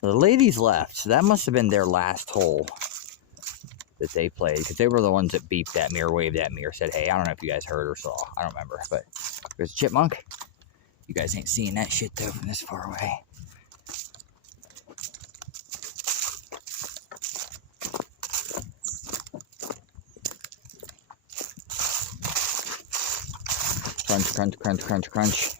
The ladies left, so that must have been their last hole that they played, because they were the ones that beeped at me or waved at me or said, hey, I don't know if you guys heard or saw. I don't remember, but there's a chipmunk. You guys ain't seeing that shit, though, from this far away. Crunch, crunch, crunch, crunch, crunch.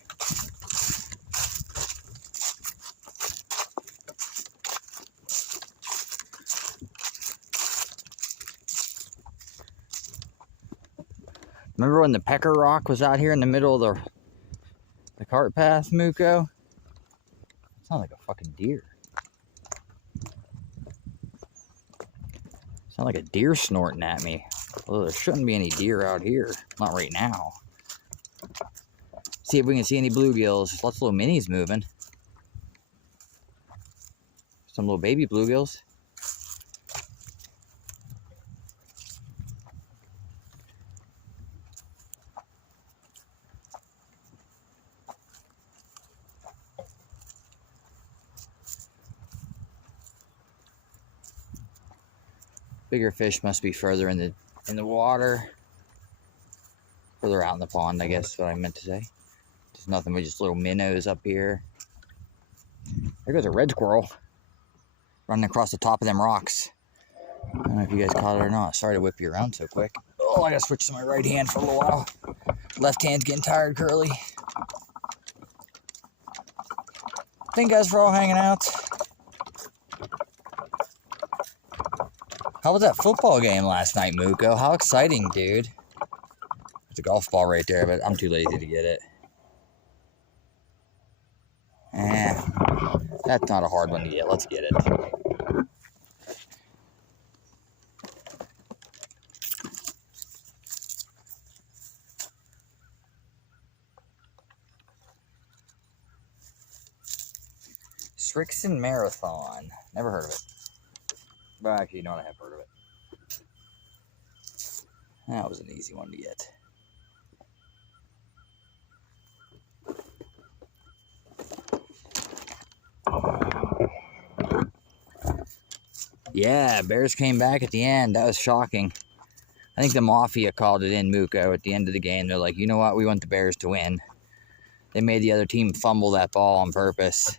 Remember when the pecker rock was out here in the middle of the cart path, Muko? It sounds like a fucking deer. Sound like a deer snorting at me. Well, there shouldn't be any deer out here. Not right now. See if we can see any bluegills. Lots of little minis moving. Some little baby bluegills. Bigger fish must be further in the water. Further out in the pond, I guess is what I meant to say. There's nothing but just little minnows up here. There goes a red squirrel running across the top of them rocks. I don't know if you guys caught it or not. Sorry to whip you around so quick. Oh, I gotta switch to my right hand for a little while. Left hand's getting tired, Curly. Thank you guys for all hanging out. How was that football game last night, Muko? How exciting, dude. There's a golf ball right there, but I'm too lazy to get it. That's not a hard one to get. Let's get it. Srixon Marathon. Never heard of it. But actually, you know what? I have heard of it. That was an easy one to get. Yeah, Bears came back at the end. That was shocking. I think the Mafia called it in, Muko, at the end of the game. They're like, you know what? We want the Bears to win. They made the other team fumble that ball on purpose.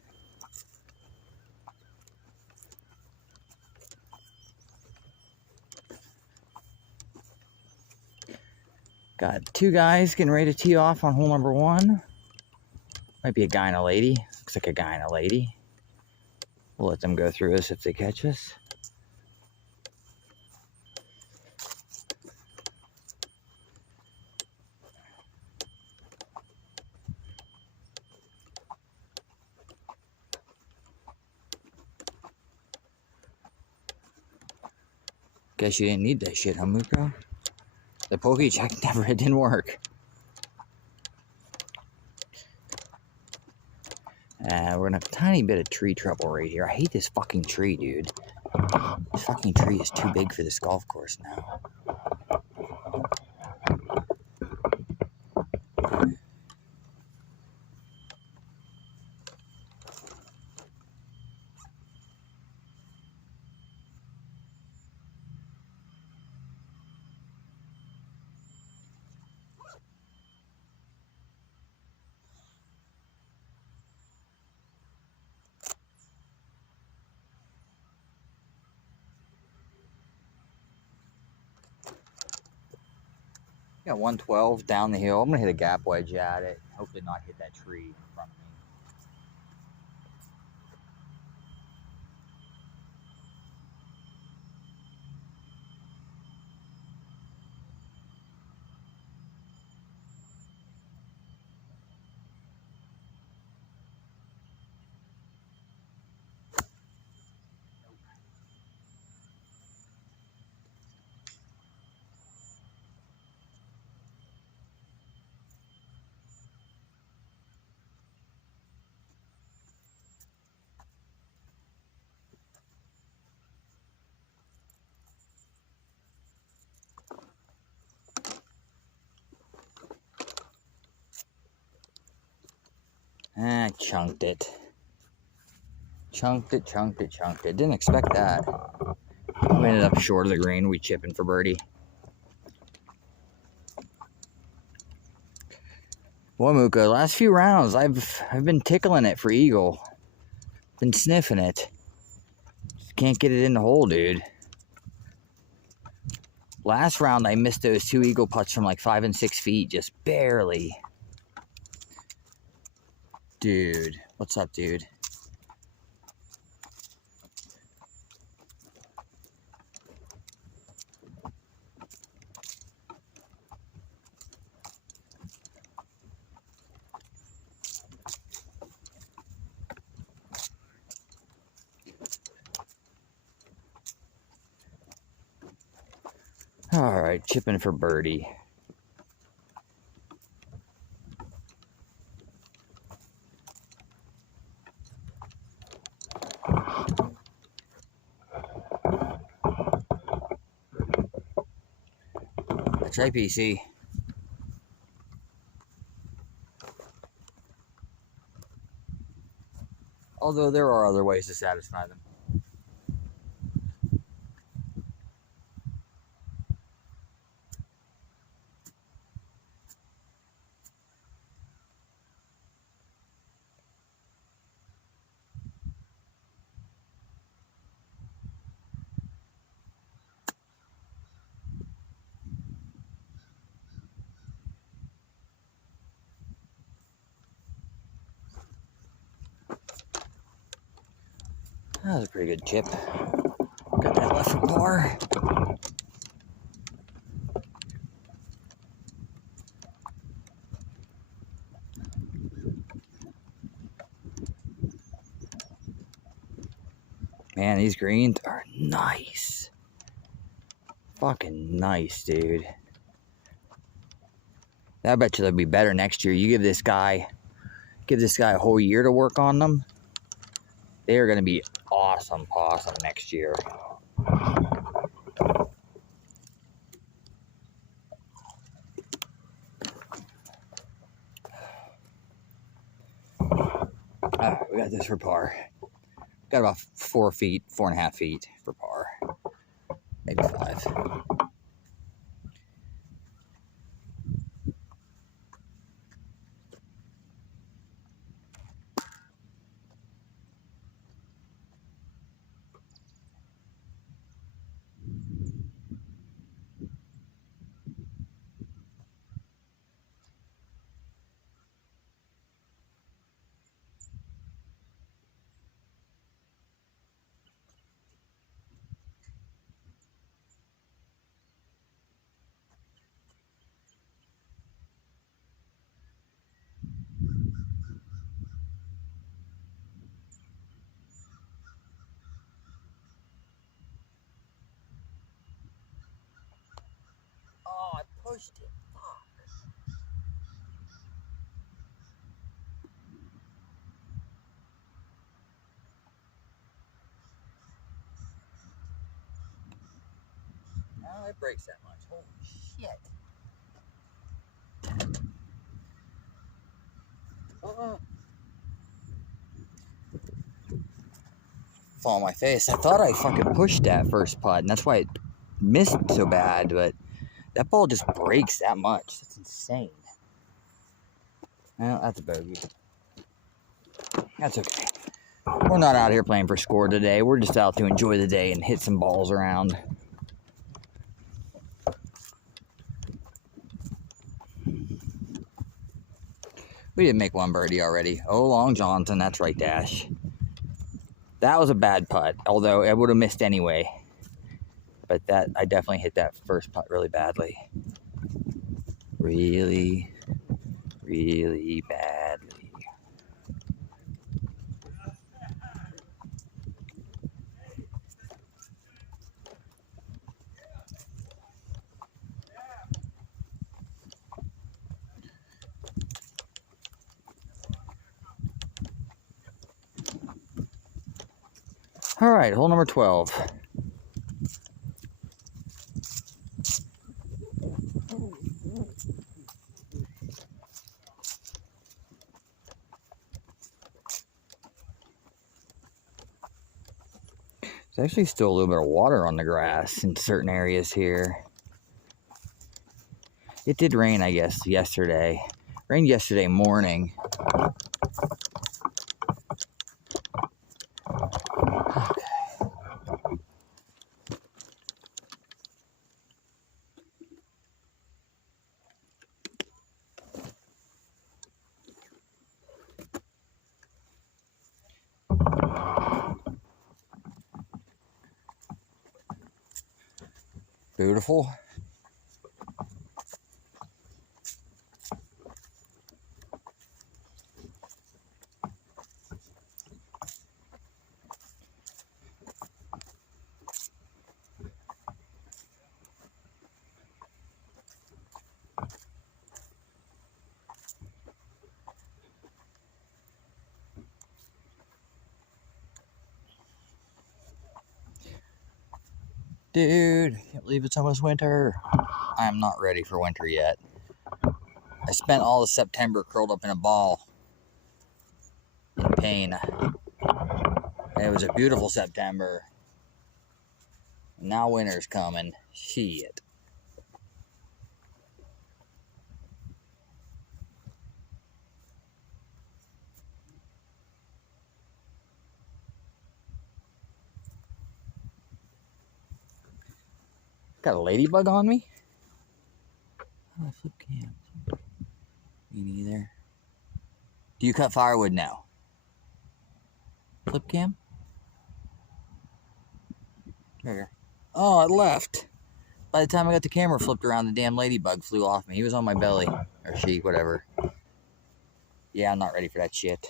Got two guys getting ready to tee off on hole number one. Might be a guy and a lady. Looks like a guy and a lady. We'll let them go through us if they catch us. Guess you didn't need that shit, huh, Muko? The pokey check it didn't work. We're gonna have a tiny bit of tree trouble right here. I hate this fucking tree, dude. This fucking tree is too big for this golf course now. Got 112 down the hill. I'm gonna hit a gap wedge at it. Hopefully not hit that tree in front of me. I chunked it. Chunked it. Didn't expect that. We ended up short of the green. We chipping for birdie. Boy, Mooka, last few rounds, I've been tickling it for eagle. Been sniffing it. Just can't get it in the hole, dude. Last round, I missed those 2 eagle putts from like 5 and 6 feet, just barely. Dude, what's up, dude? All right, chipping for birdie. That's right, PC. Although there are other ways to satisfy them. That was a pretty good chip. Got that left for par. Man, these greens are nice. Fucking nice, dude. I bet you they'll be better next year. You give this guy a whole year to work on them. They are going to be awesome next year. Alright, we got this for par. Got about 4.5 feet for par. Maybe 5. Oh, I pushed it. Fuck. Now it breaks that much. Holy shit. Fall on my face. I thought I fucking pushed that first putt, and that's why it missed so bad, but that ball just breaks that much. That's insane. Well, that's a bogey. That's okay. We're not out here playing for score today. We're just out to enjoy the day and hit some balls around. We didn't make one birdie already. Oh, Long Johnson. That's right, Dash. That was a bad putt, although I would have missed anyway. But that I definitely hit that first putt really badly. Really, really badly. All right, hole number 12. There's actually still a little bit of water on the grass in certain areas here. It did rain, I guess, yesterday. Rained yesterday morning. Beautiful. Dude, can't believe it's almost winter. I am not ready for winter yet. I spent all of September curled up in a ball in pain. And it was a beautiful September. Now winter's coming. Shit. Got a ladybug on me? Oh, flip cam. Me neither. Do you cut firewood now? Flip cam? There. Oh, it left. By the time I got the camera flipped around, the damn ladybug flew off me. He was on my belly. Or she, whatever. Yeah, I'm not ready for that shit.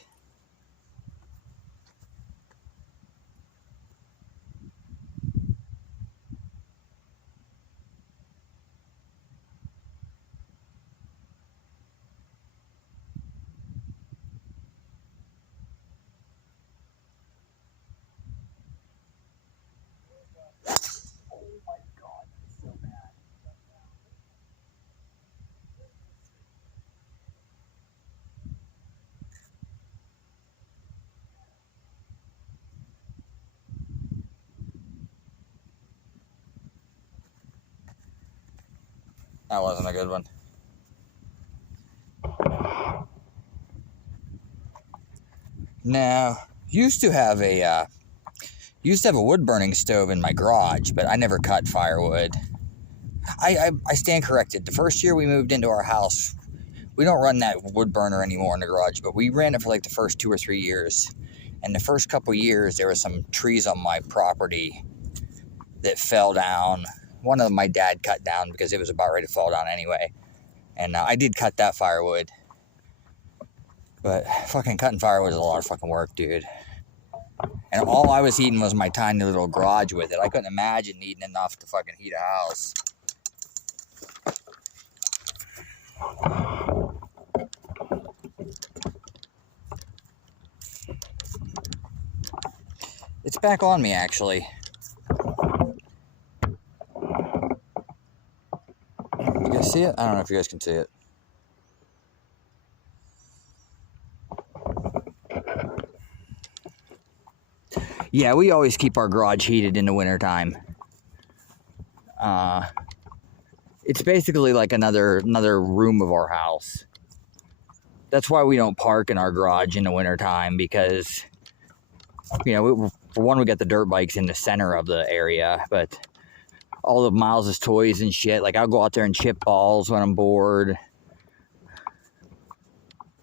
That wasn't a good one. Now, used to have a wood burning stove in my garage, but I never cut firewood. I stand corrected. The first year we moved into our house, we don't run that wood burner anymore in the garage, but we ran it for like the first 2 or 3 years. And the first couple years, there were some trees on my property that fell down. One of them my dad cut down because it was about ready to fall down anyway. And I did cut that firewood. But fucking cutting firewood is a lot of fucking work, dude. And all I was eating was my tiny little garage with it. I couldn't imagine eating enough to fucking heat a house. It's back on me, actually. You guys see it? I don't know if you guys can see it. Yeah, we always keep our garage heated in the wintertime. It's basically like another room of our house. That's why we don't park in our garage in the wintertime, because, you know, for one, we got the dirt bikes in the center of the area, but all of Miles' toys and shit, like I'll go out there and chip balls when I'm bored.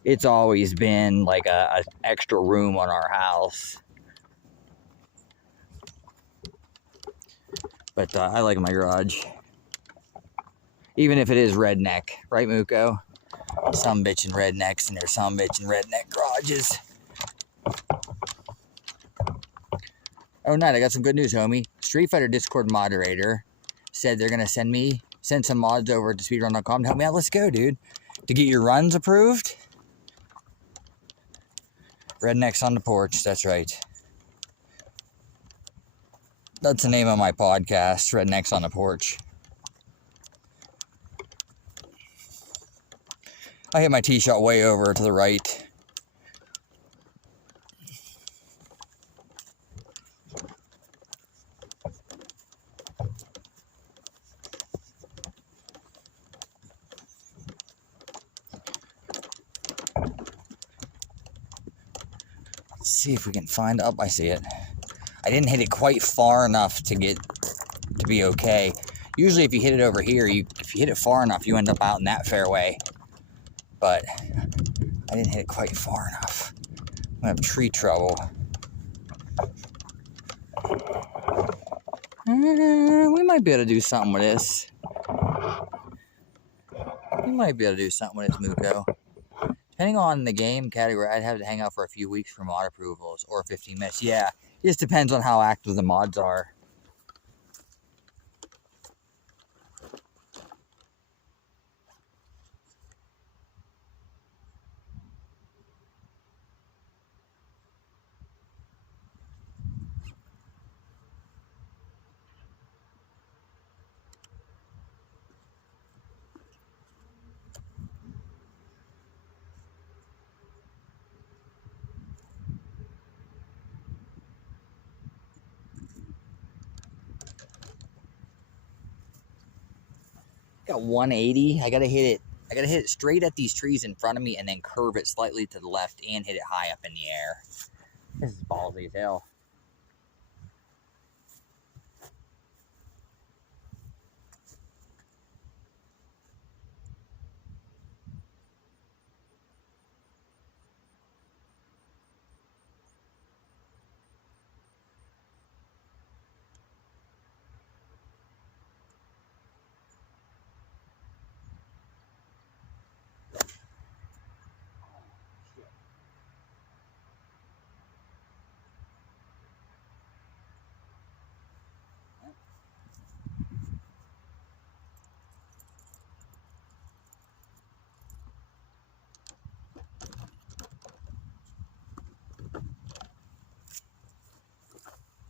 It's always been like a extra room on our house. But I like my garage. Even if it is redneck, right, Muko? Some bitchin' rednecks and there's some bitchin' redneck garages. Oh, Nat, I got some good news, homie. Street Fighter Discord moderator said they're gonna send some mods over to speedrun.com to help me out. Let's go, dude. To get your runs approved. Rednecks on the porch, that's right. That's the name of my podcast, Rednecks on the Porch. I hit my tee shot way over to the right. Let's see if we can find up. I see it. I didn't hit it quite far enough to be okay. Usually if you hit it over here, if you hit it far enough, you end up out in that fairway. But I didn't hit it quite far enough. I'm gonna have tree trouble. We might be able to do something with this. We might be able to do something with this Muko. Depending on the game category, I'd have to hang out for a few weeks for mod approvals or 15 minutes. Yeah, it just depends on how active the mods are. Got 180. I gotta hit it straight at these trees in front of me and then curve it slightly to the left and hit it high up in the air. This is ballsy as hell.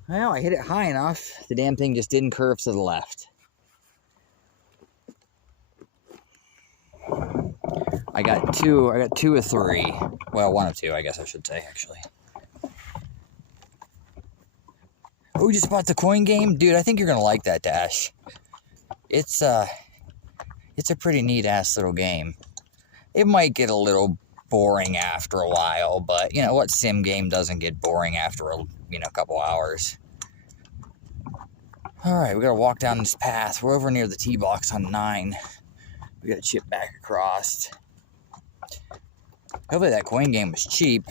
Well, I hit it high enough. The damn thing just didn't curve to the left. I got two of three. Well, one of two, I guess I should say, actually. Oh, you just bought the coin game? Dude, I think you're gonna like that, Dash. It's a pretty neat-ass little game. It might get a little boring after a while, but you know what sim game doesn't get boring after a couple hours. All right, we gotta walk down this path. We're over near the tee box on 9. We gotta chip back across. Hopefully that coin game was cheap.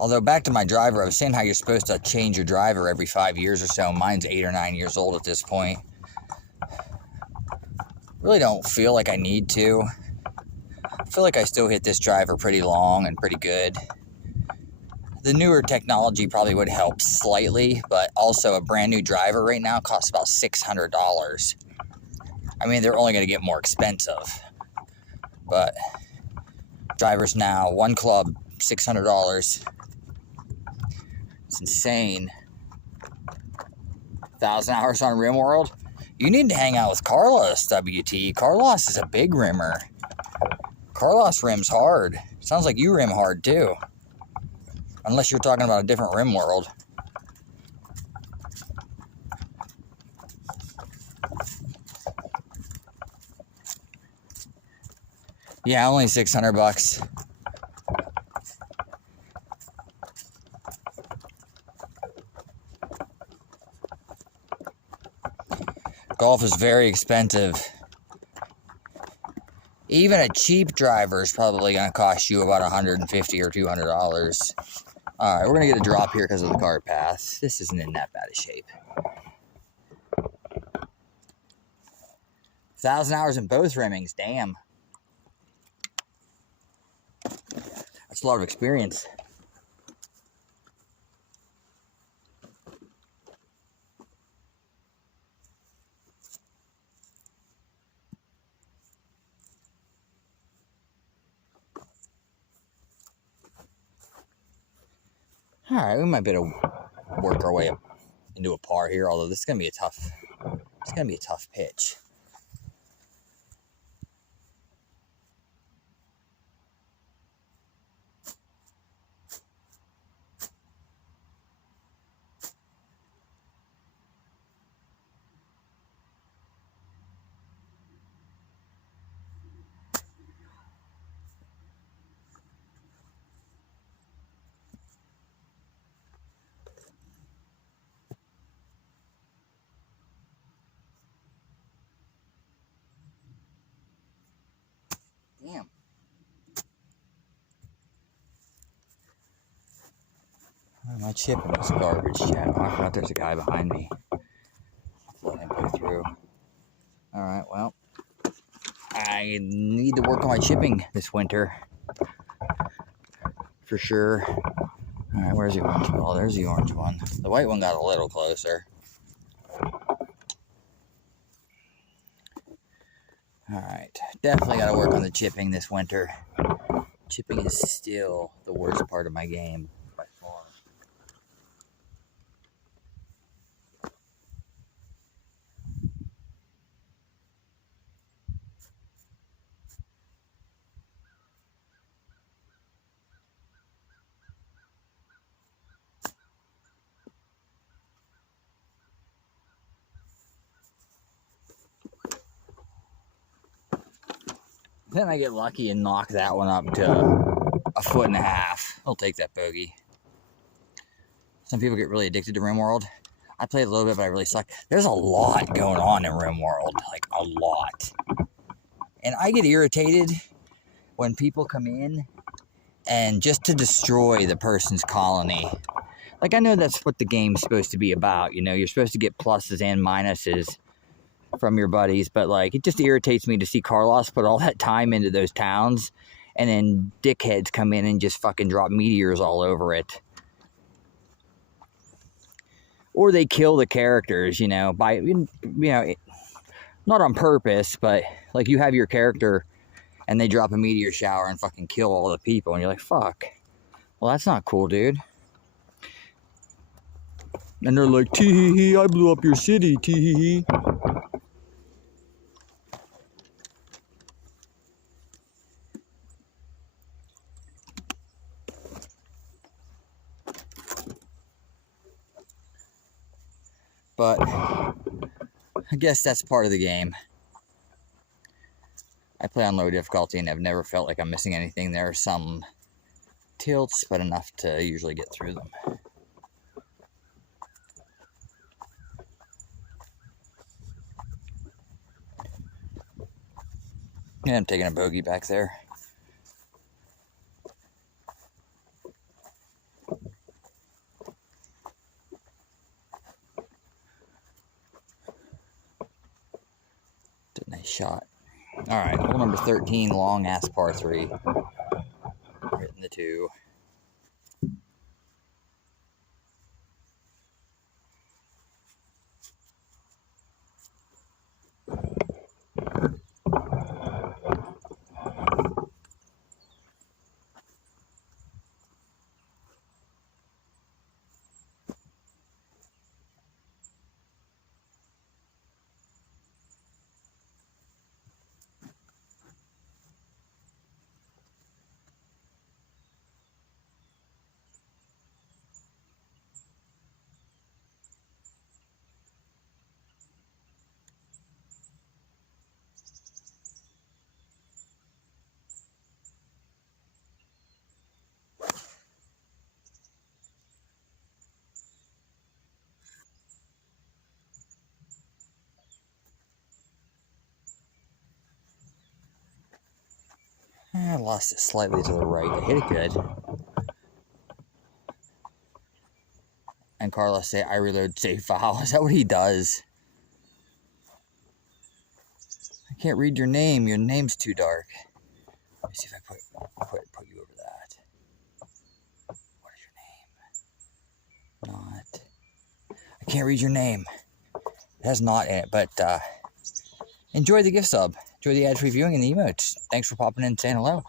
Although, back to my driver, I was saying how you're supposed to change your driver every 5 years or so. Mine's 8 or 9 years old at this point. Really don't feel like I need to. I feel like I still hit this driver pretty long and pretty good. The newer technology probably would help slightly, but also a brand new driver right now costs about $600. I mean, they're only going to get more expensive. But drivers now, one club, $600. It's insane. 1,000 hours on RimWorld? You need to hang out with Carlos, WT. Carlos is a big rimmer. Carlos rims hard. Sounds like you rim hard too. Unless you're talking about a different RimWorld. Yeah, only $600. Golf is very expensive. Even a cheap driver is probably going to cost you about $150 or $200. All right, we're going to get a drop here because of the cart path. This isn't in that bad a shape. 1,000 hours in both rimmings, damn. That's a lot of experience. All right, we might be able to work our way up into a par here, although this is going to be a tough pitch. My chipping is garbage, chat. Oh, I forgot there's a guy behind me. Let him go through. Alright, well. I need to work on my chipping this winter. For sure. Alright, where's the orange one? Oh, there's the orange one. The white one got a little closer. Alright, definitely got to work on the chipping this winter. Chipping is still the worst part of my game by far. Then I get lucky and knock that one up to 1.5 foot. I'll take that bogey. Some people get really addicted to RimWorld. I played a little bit, but I really suck. There's a lot going on in RimWorld. Like, a lot. And I get irritated when people come in and just to destroy the person's colony. Like, I know that's what the game's supposed to be about. You know, you're supposed to get pluses and minuses from your buddies, but like it just irritates me to see Carlos put all that time into those towns and then dickheads come in and just fucking drop meteors all over it. Or they kill the characters, you know, by, you know, not on purpose, but like you have your character and they drop a meteor shower and fucking kill all the people and you're like, fuck. Well, that's not cool, dude. And they're like, tee-hee-hee, I blew up your city, tee-hee-hee. But I guess that's part of the game. I play on low difficulty and I've never felt like I'm missing anything. There are some tilts, but enough to usually get through them. And I'm taking a bogey back there. Nice shot. All right, hole number 13, long ass par 3. Hitting the 2. I lost it slightly to the right. I hit it good. And Carlos say, I reload, save file. Is that what he does? I can't read your name. Your name's too dark. Let me see if I put you over that. What is your name? Not. I can't read your name. It has not in it, but enjoy the gift sub. Enjoy the ad-free viewing and the emotes. Thanks for popping in and saying hello.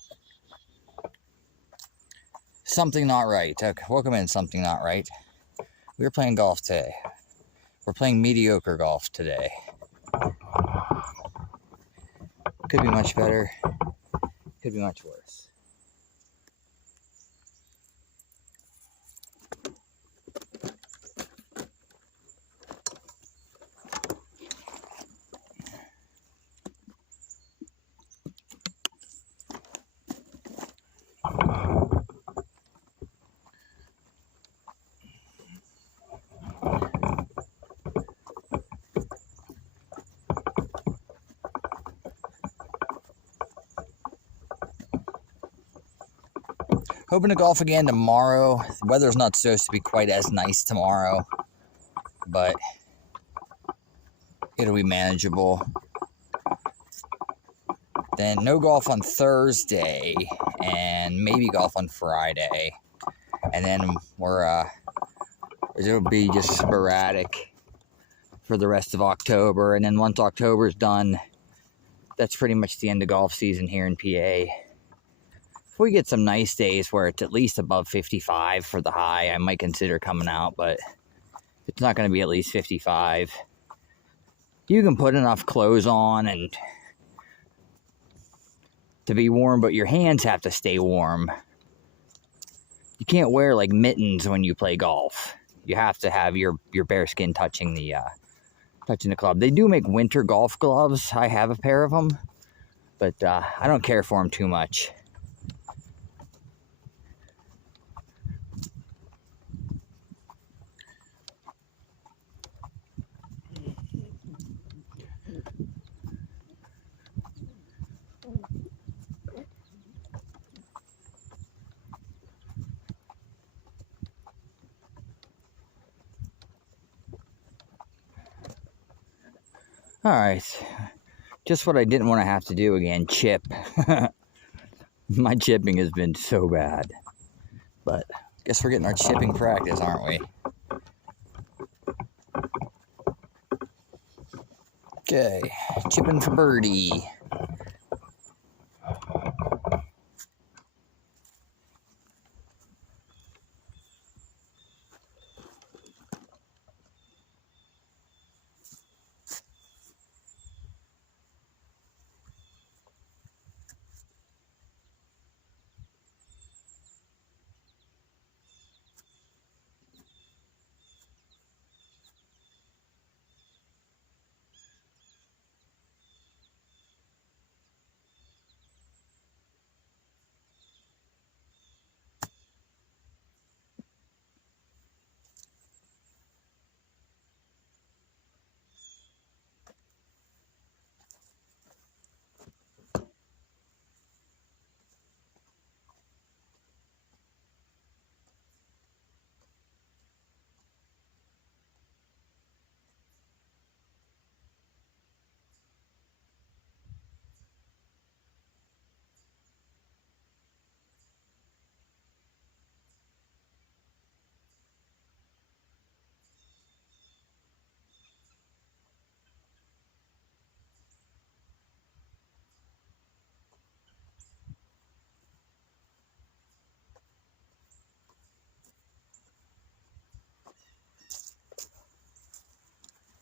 Something not right. Okay, welcome in, something not right. We're playing golf today. We're playing mediocre golf today. Could be much better. Could be much worse. Hoping to golf again tomorrow. The weather's not supposed to be quite as nice tomorrow, but it'll be manageable. Then no golf on Thursday, and maybe golf on Friday. And then it'll be just sporadic for the rest of October. And then once October's done, that's pretty much the end of golf season here in PA. If we get some nice days where it's at least above 55 for the high, I might consider coming out, but it's not going to be at least 55. You can put enough clothes on and to be warm, but your hands have to stay warm. You can't wear like mittens when you play golf. You have to have your bare skin touching the club. They do make winter golf gloves. I have a pair of them, but I don't care for them too much. All right, just what I didn't want to have to do again, chip. My chipping has been so bad, but I guess we're getting our chipping practice, aren't we? Okay, chipping for birdie.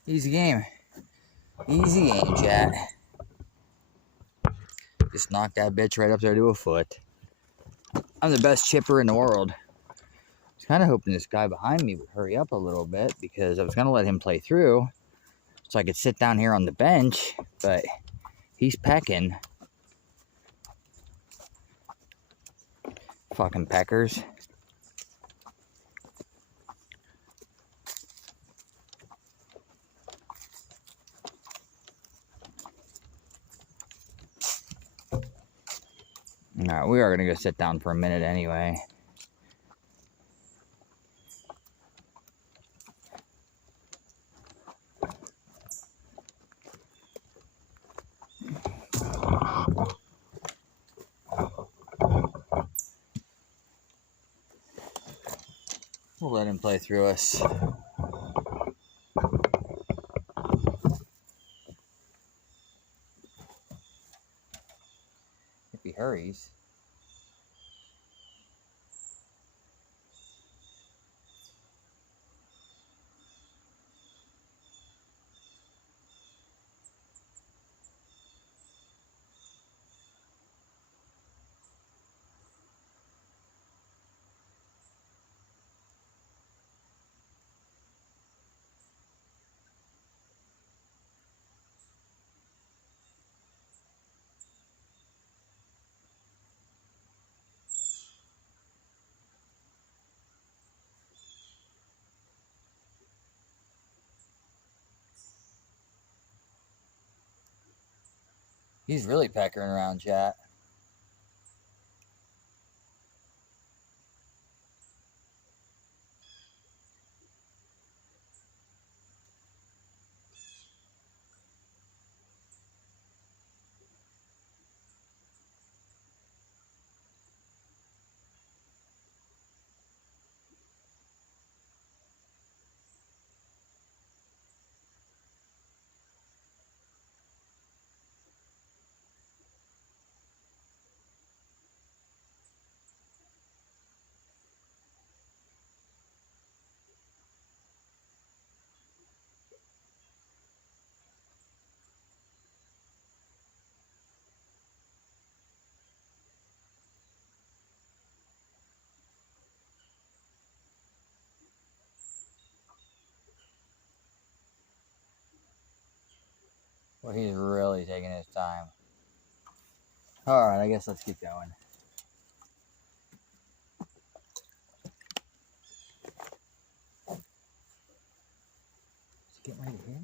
Easy game. Easy game, chat. Just knocked that bitch right up there to a foot. I'm the best chipper in the world. I was kind of hoping this guy behind me would hurry up a little bit because I was going to let him play through so I could sit down here on the bench, but he's pecking. Fucking peckers. Alright, we are going to go sit down for a minute anyway. We'll let him play through us. If he hurries. He's really peckering around, chat. Well, he's really taking his time. Alright, I guess let's keep going. Is he getting ready to hit?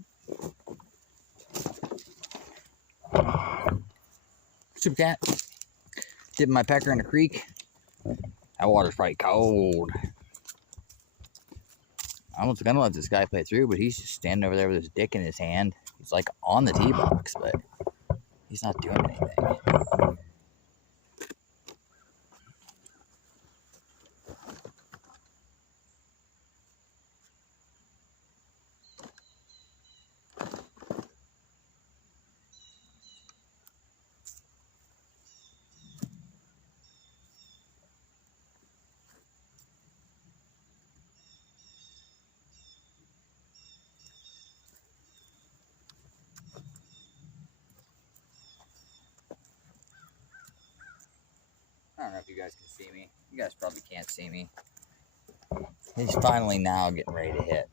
Super cat. Dipping my pecker in the creek. That water's probably cold. I was gonna let this guy play through, but he's just standing over there with his dick in his hand. He's like on the tee box, but he's not doing anything. I don't know if you guys can see me. You guys probably can't see me. He's finally now getting ready to hit.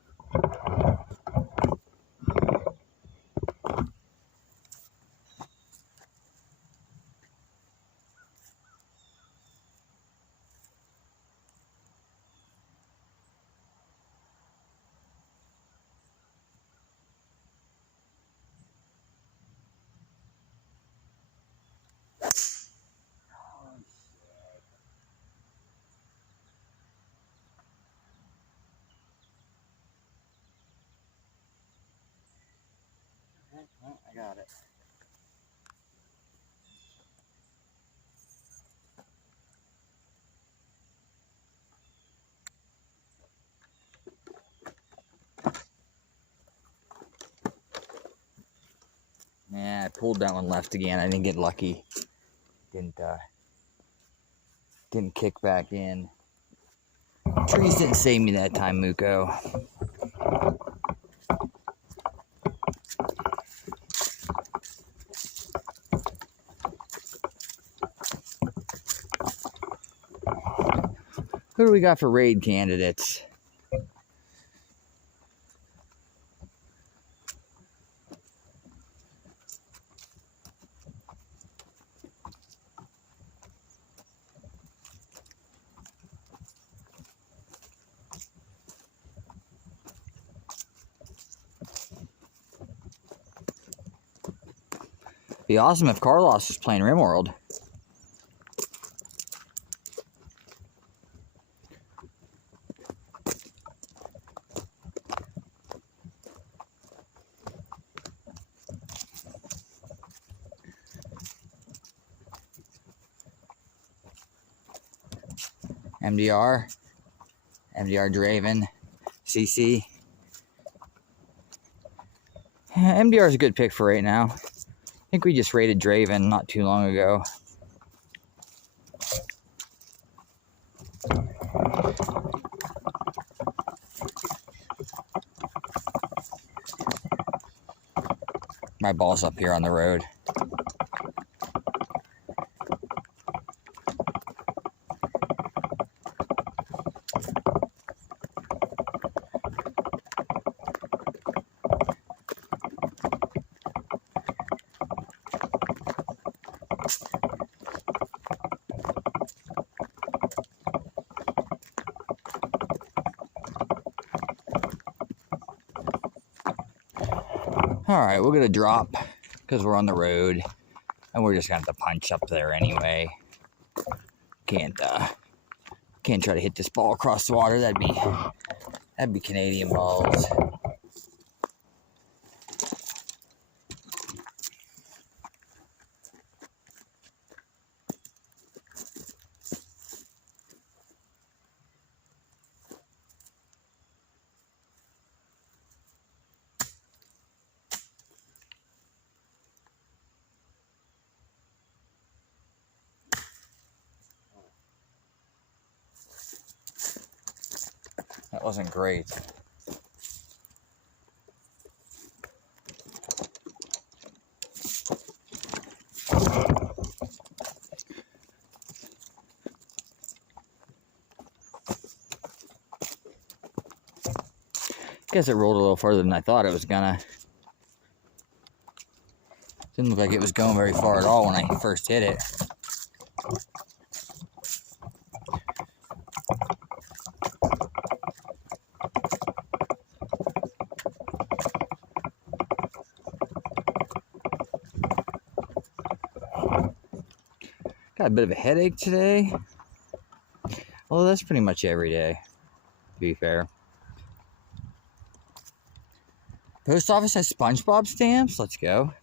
Oh, I got it. Yeah, I pulled that one left again. I didn't get lucky. Didn't kick back in. Trees didn't save me that time, Muko. Who do we got for raid candidates? Be awesome if Carlos was playing RimWorld. MDR, Draven, CC. MDR is a good pick for right now. I think we just raided Draven not too long ago. My ball's up here on the road. Alright, we're gonna drop because we're on the road and we're just gonna have to punch up there anyway. Can't try to hit this ball across the water. That'd be Canadian balls. That wasn't great. Guess it rolled a little further than I thought it was gonna. Didn't look like it was going very far at all when I first hit it. Got a bit of a headache today. Well, that's pretty much every day, to be fair. Post office has SpongeBob stamps? Let's go.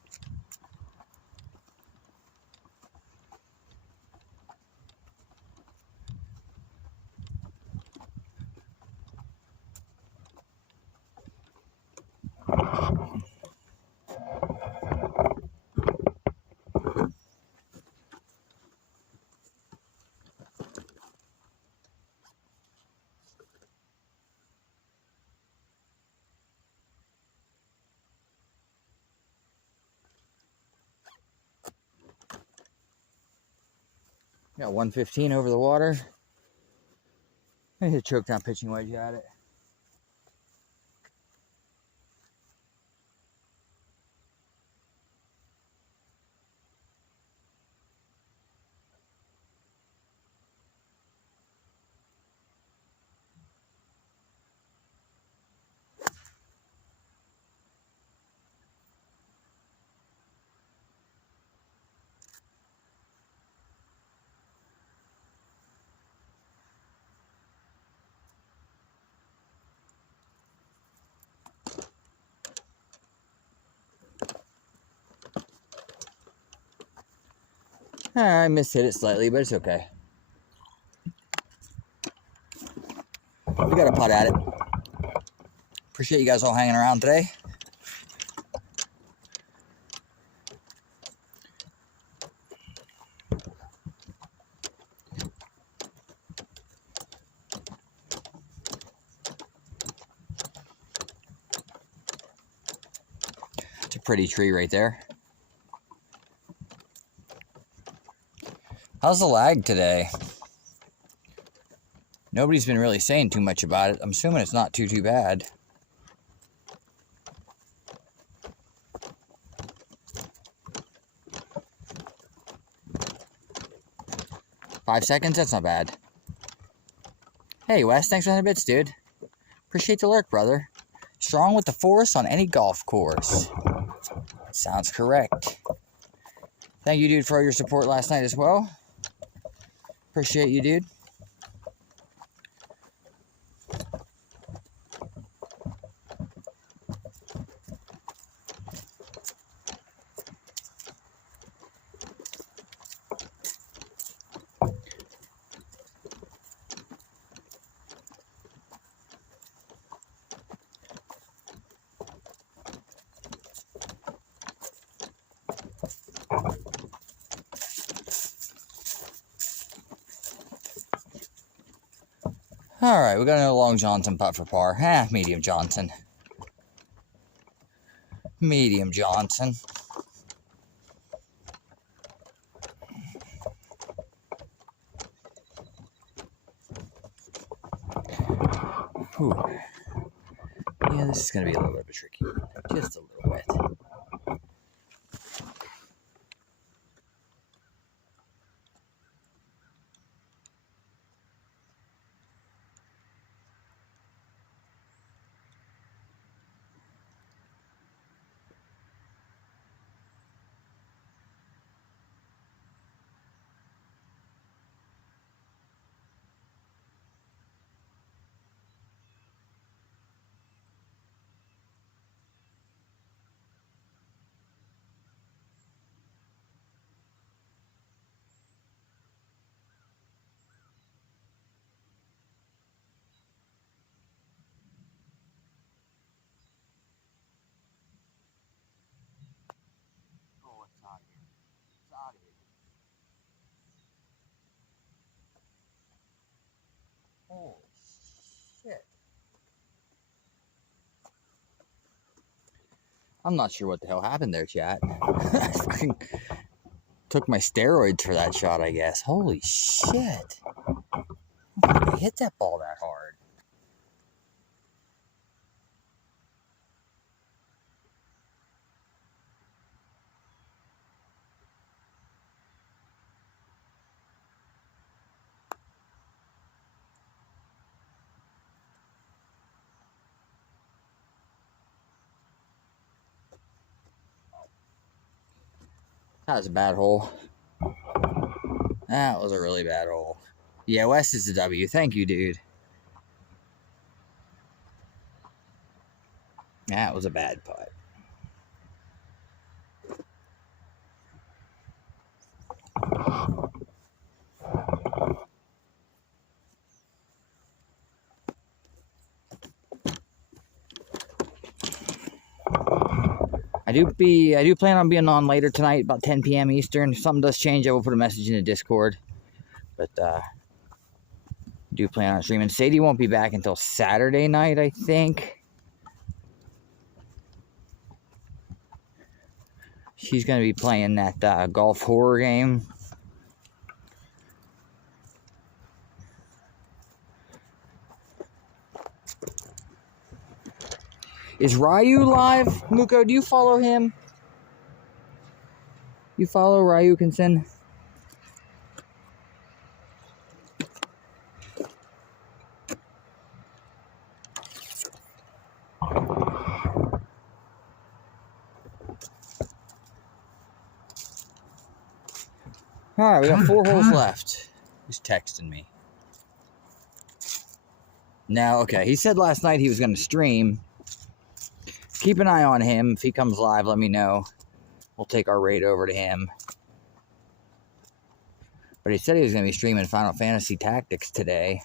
Got 115 over the water. I hit a choke down pitching wedge at it. I mishit it slightly, but it's okay. We got a putt at it. Appreciate you guys all hanging around today. It's a pretty tree right there. How's the lag today? Nobody's been really saying too much about it. I'm assuming it's not too bad. Five seconds? That's not bad. Hey, Wes, thanks for the bits, dude. Appreciate the lurk, brother. Strong with the force on any golf course. Sounds correct. Thank you, dude, for all your support last night as well. Appreciate you, dude. All right, we got another Long Johnson putt for par. Medium Johnson. Medium Johnson. Whew. Yeah, this is going to be a little bit of a tricky one. Just a little bit. Oh, it's out here. It's out here. Holy shit. I'm not sure what the hell happened there, chat. I fucking took my steroids for that shot, I guess. Holy shit. I hit that ball that hard. That was a bad hole. That was a really bad hole. Yeah, West is a W. Thank you, dude. That was a bad putt. I do plan on being on later tonight, about 10 p.m. Eastern. If something does change, I will put a message in the Discord. But do plan on streaming. Sadie won't be back until Saturday night, I think. She's going to be playing that golf horror game. Is Ryu live? Muko, do you follow him? You follow Ryu Kinson? Alright, we got 4 holes left. He's texting me. Now, okay, he said last night he was going to stream. Keep an eye on him. If he comes live, let me know. We'll take our raid over to him. But he said he was going to be streaming Final Fantasy Tactics today.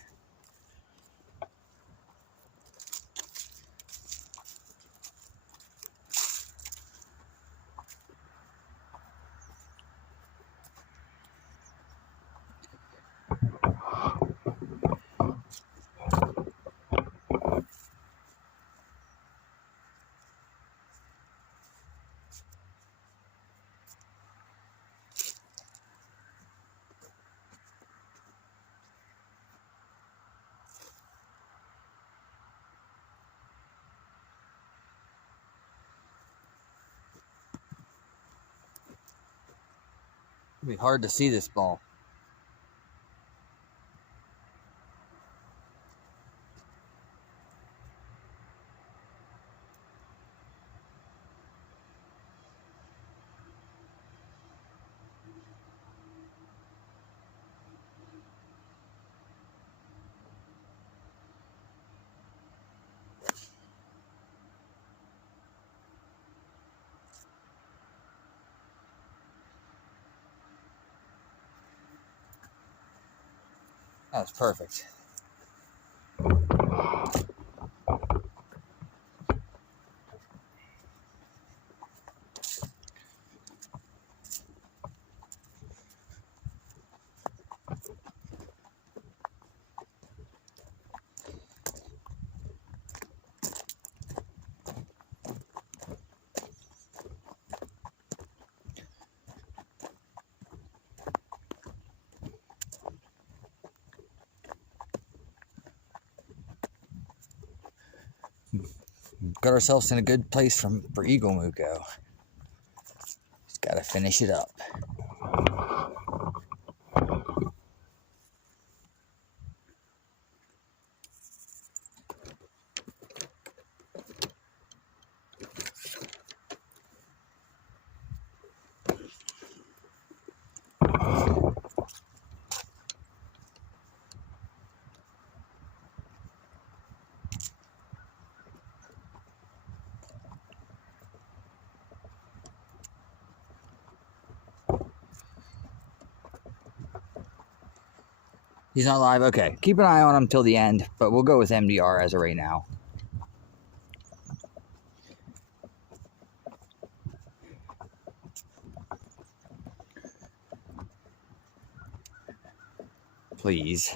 It'll be hard to see this ball. That was perfect. Got ourselves in a good place for Eagle Muko. Just gotta finish it up. He's not live? Okay. Keep an eye on him till the end, but we'll go with MDR as of right now. Please.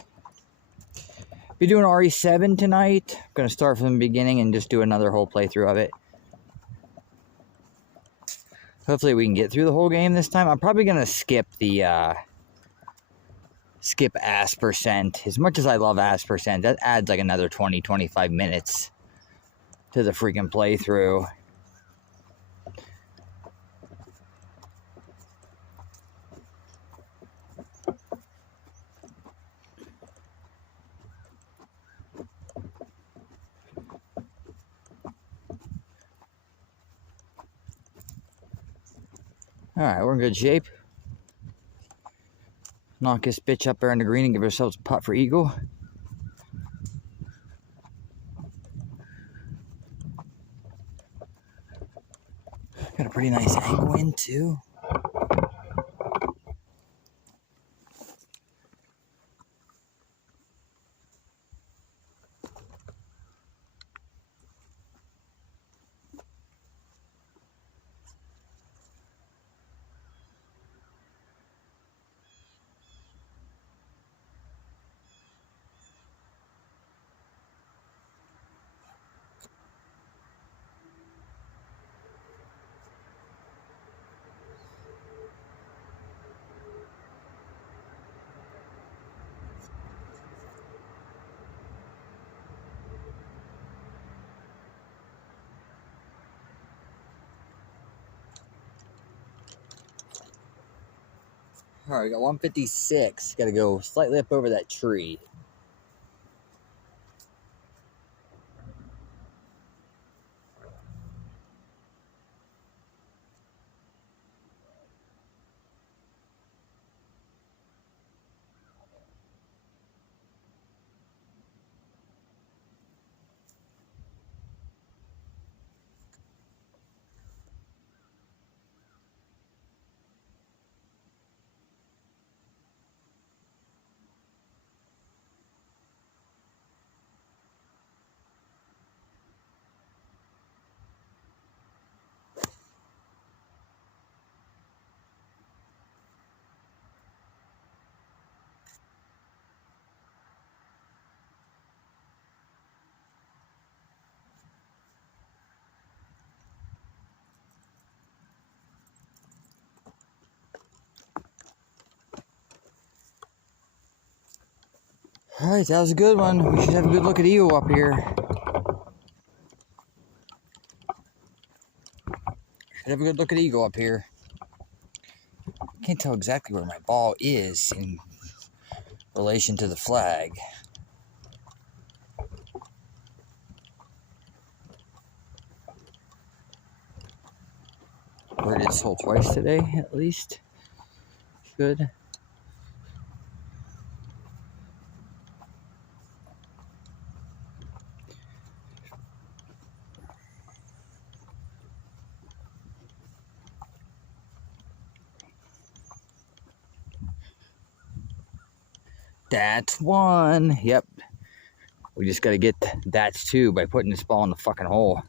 Be doing RE7 tonight. I'm going to start from the beginning and just do another whole playthrough of it. Hopefully we can get through the whole game this time. I'm probably going to skip the... skip Aspercent. As much as I love Aspercent, that adds like another 20-25 minutes to the freaking playthrough. Alright, we're in good shape. Knock this bitch up there in the green and give ourselves a putt for eagle. Got a pretty nice angle in too. Alright, we got 156. Gotta go slightly up over that tree. Alright, that was a good one. We should have a good look at eagle up here. Should have a good look at eagle up here. Can't tell exactly where my ball is in relation to the flag. Where did this hole twice today, at least. Good. That's one. Yep. We just got to get that's two by putting this ball in the fucking hole.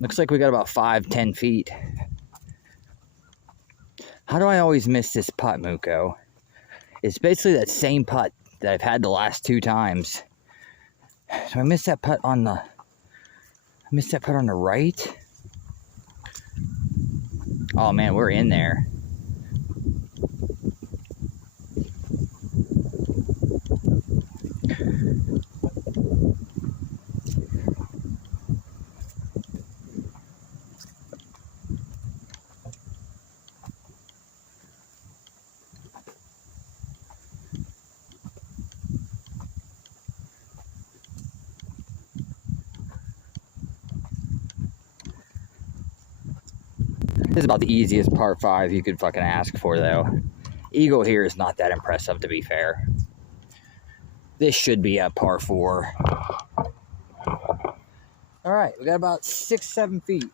Looks like we got about 5-10 feet. How do I always miss this putt, Muko? It's basically that same putt that I've had the last 2 times. So I missed that putt on the... right? Oh man, we're in there. This is about the easiest par 5 you could fucking ask for, though. Eagle here is not that impressive, to be fair. This should be a par 4. Alright, we got about 6-7 feet.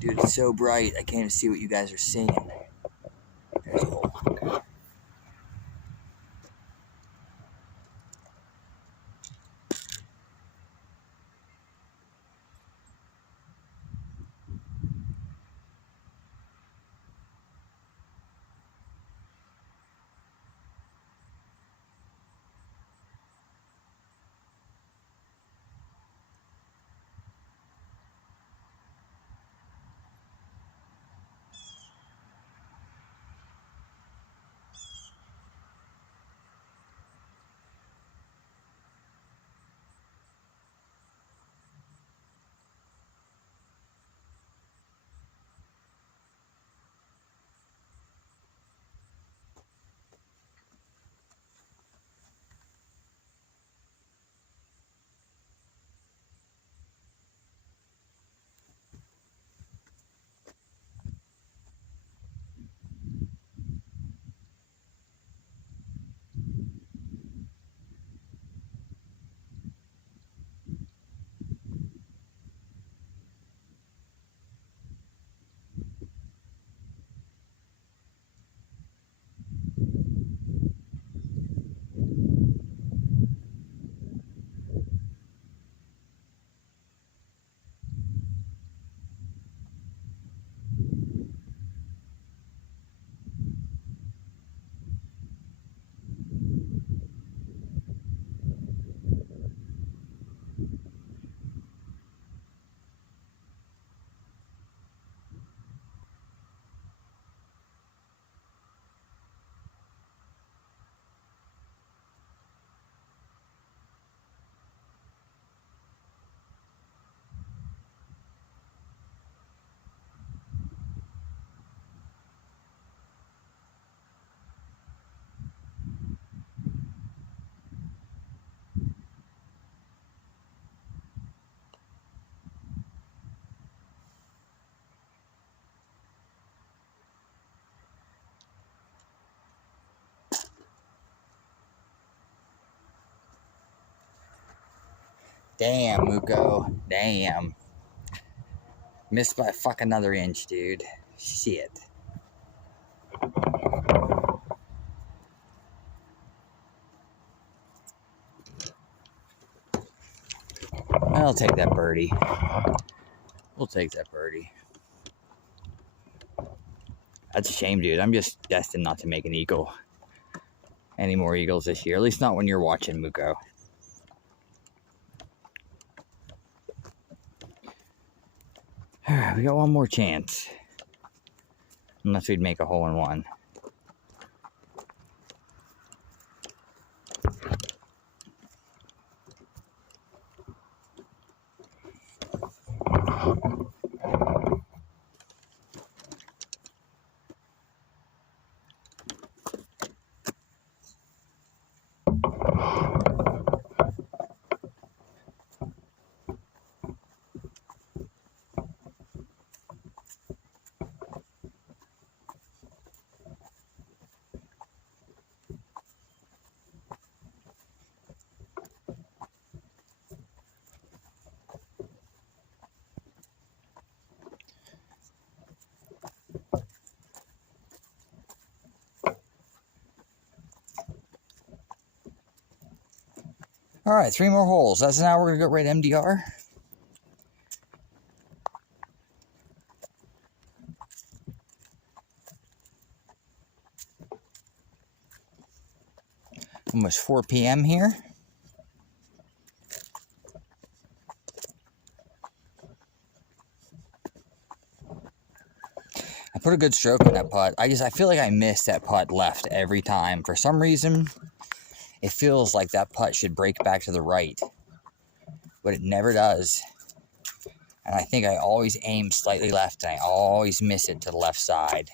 Dude, it's so bright, I can't even see what you guys are seeing. There's a hole. Okay. Damn, Muko. Damn. Missed by fucking another inch, dude. Shit. I'll take that birdie. We'll take that birdie. That's a shame, dude. I'm just destined not to make an eagle. Any more eagles this year. At least not when you're watching, Muko. We got one more chance. Unless we'd make a hole in one. All right, 3 more holes. That's now we're going to go right MDR. Almost 4 p.m. here. I put a good stroke on that putt. I feel like I miss that putt left every time. For some reason, it feels like that putt should break back to the right, but it never does. And I think I always aim slightly left, and I always miss it to the left side.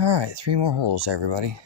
All right, 3 more holes, everybody.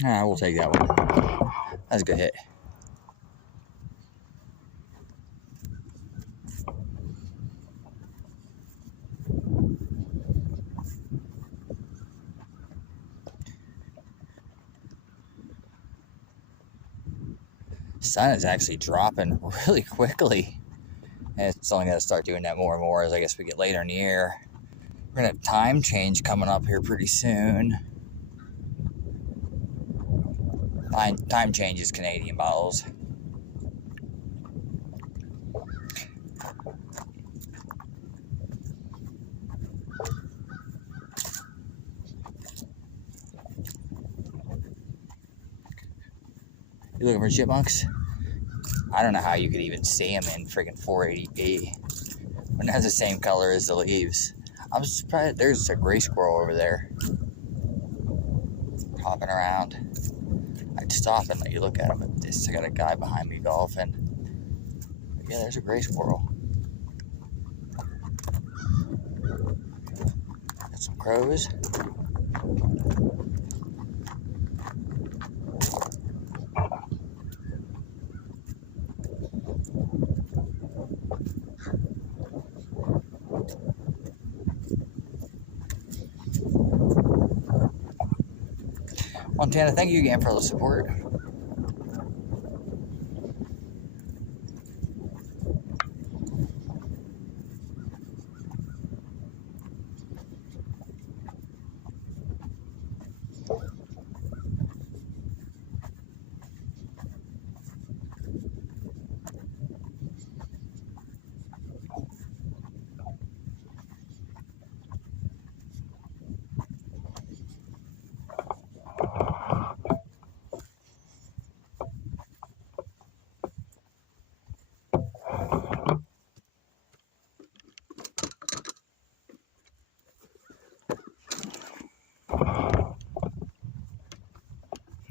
We'll take that one. That's a good hit. Sun is actually dropping really quickly. And it's only going to start doing that more and more as I guess we get later in the year. We're going to have time change coming up here pretty soon. Time change is Canadian bottles. You looking for chipmunks? I don't know how you could even see them in freaking 480p when that's the same color as the leaves. I'm surprised there's a gray squirrel over there. hopping around. I'd stop and let you look at him, but I got a guy behind me golfing. But yeah, there's a gray squirrel. Got some crows. Montana, thank you again for the support.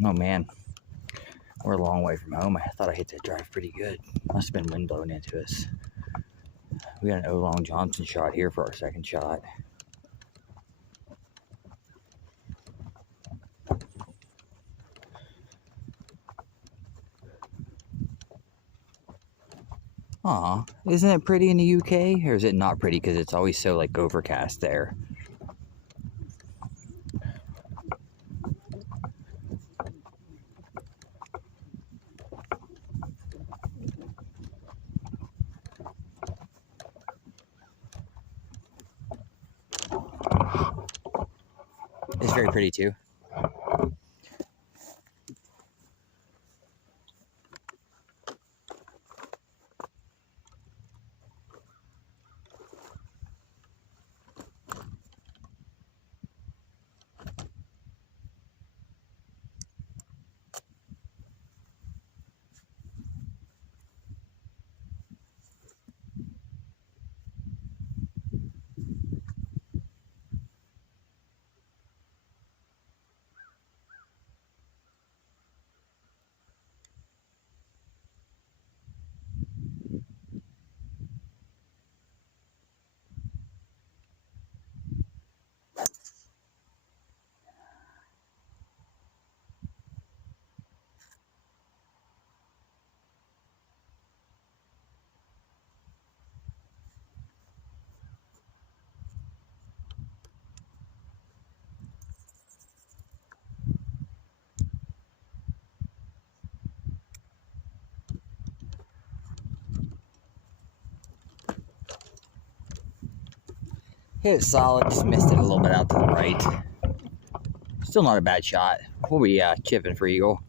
Oh man, we're a long way from home. I thought I hit that drive pretty good. Must have been wind blowing into us. We got an O'Long Johnson shot here for our second shot. Aw, isn't it pretty in the UK? Or is it not pretty because it's always so like overcast there? It's very pretty too. Hit it solid, just missed it a little bit out to the right. Still not a bad shot. We'll be chipping for eagle.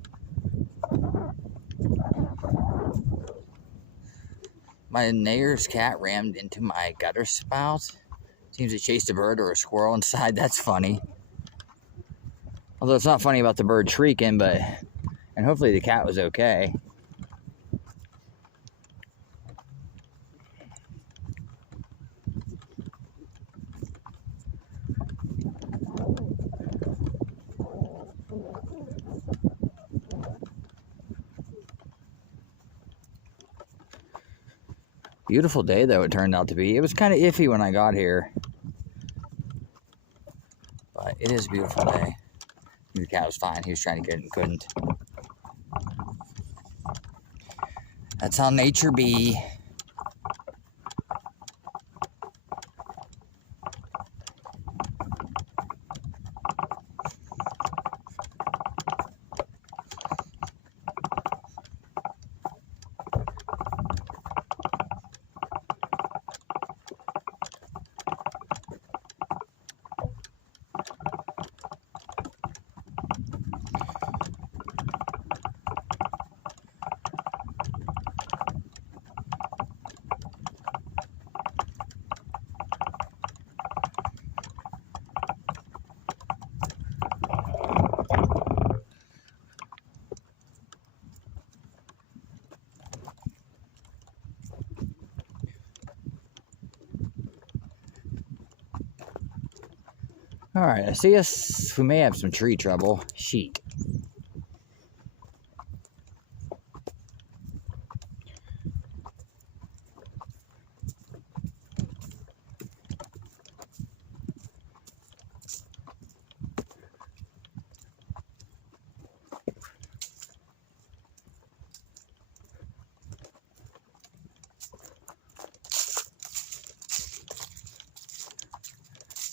My neighbor's cat rammed into my gutter spout. Seems to chase a bird or a squirrel inside. That's funny. Although it's not funny about the bird shrieking, but... And hopefully the cat was okay. Beautiful day, though, it turned out to be. It was kind of iffy when I got here. But it is a beautiful day. The cat was fine. He was trying to get it and couldn't. That's how nature be. Alright, I see us. We may have some tree trouble. Sheet.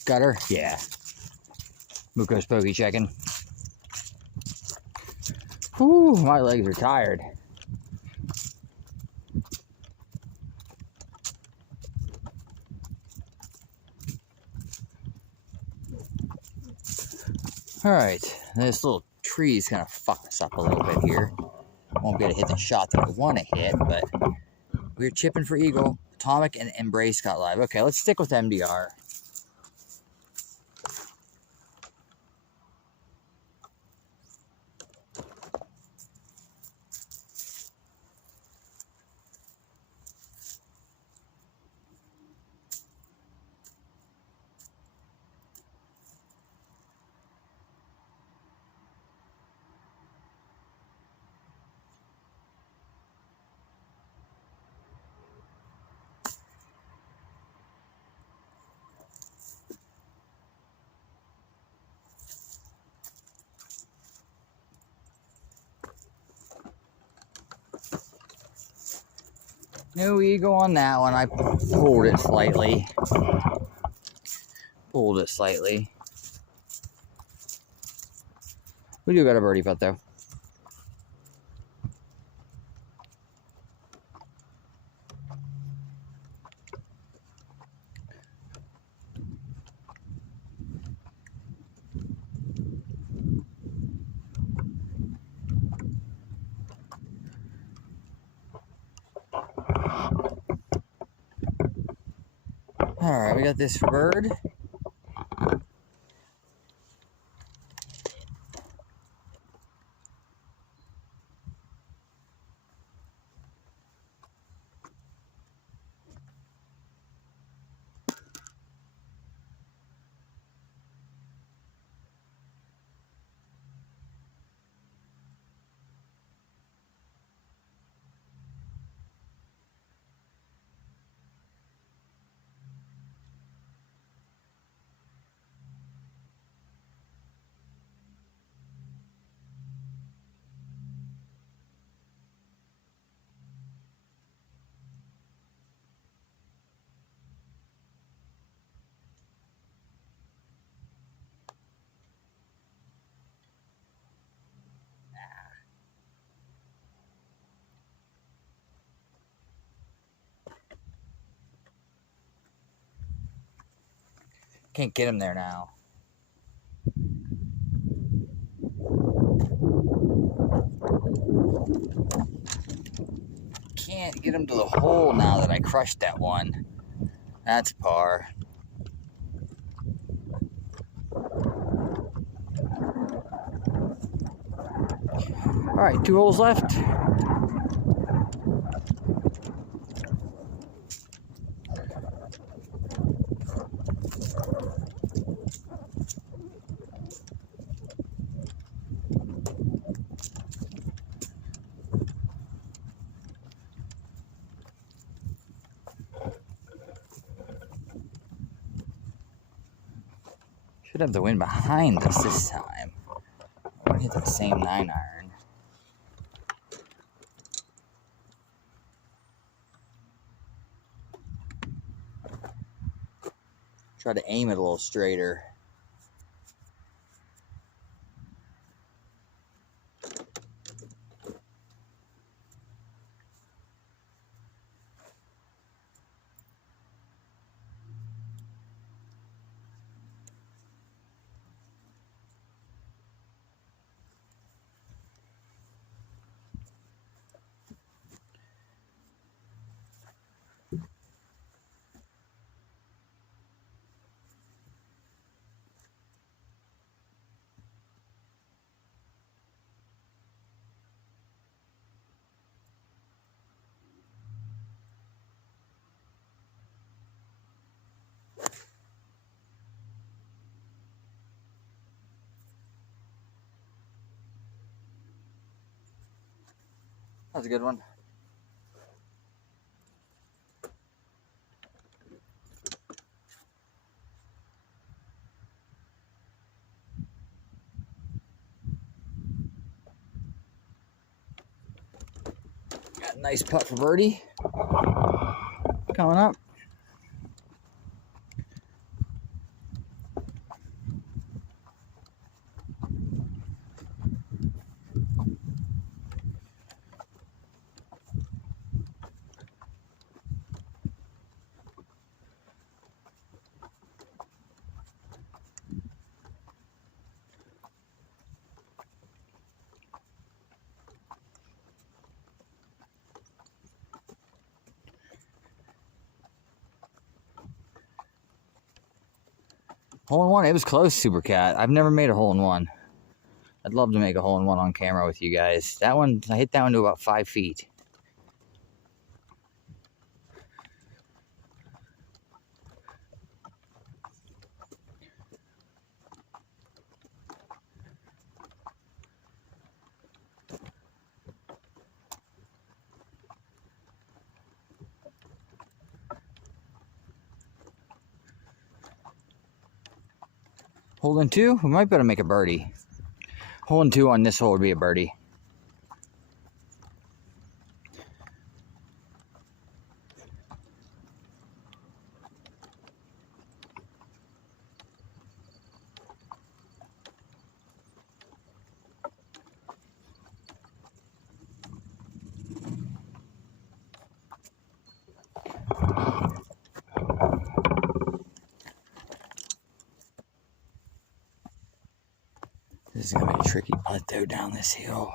Gutter? Yeah. Muco's pokey checking. Whew, my legs are tired. Alright, this little tree's kind of fucked us up a little bit here. Won't be able to hit the shot that I want to hit, but we're chipping for Eagle. Atomic and Embrace got live. Okay, let's stick with MDR. No Eagle on that one. I pulled it slightly. We do got a birdie putt though. Alright, we got this for bird. Can't get him there now. Can't get him to the hole now that I crushed that one. That's par. Alright, 2 holes left. Should have the wind behind us this time. I want to hit that same 9-iron. Try to aim it a little straighter. That was a good one. Got a nice putt for birdie. Coming up. Hole in one. It was close, Super Cat. I've never made a hole in one. I'd love to make a hole in one on camera with you guys. That one, I hit that one to about 5 feet. Hole in two, we might be able to make a birdie. Hole in two on this hole would be a birdie. This is gonna be a tricky putt though down this hill.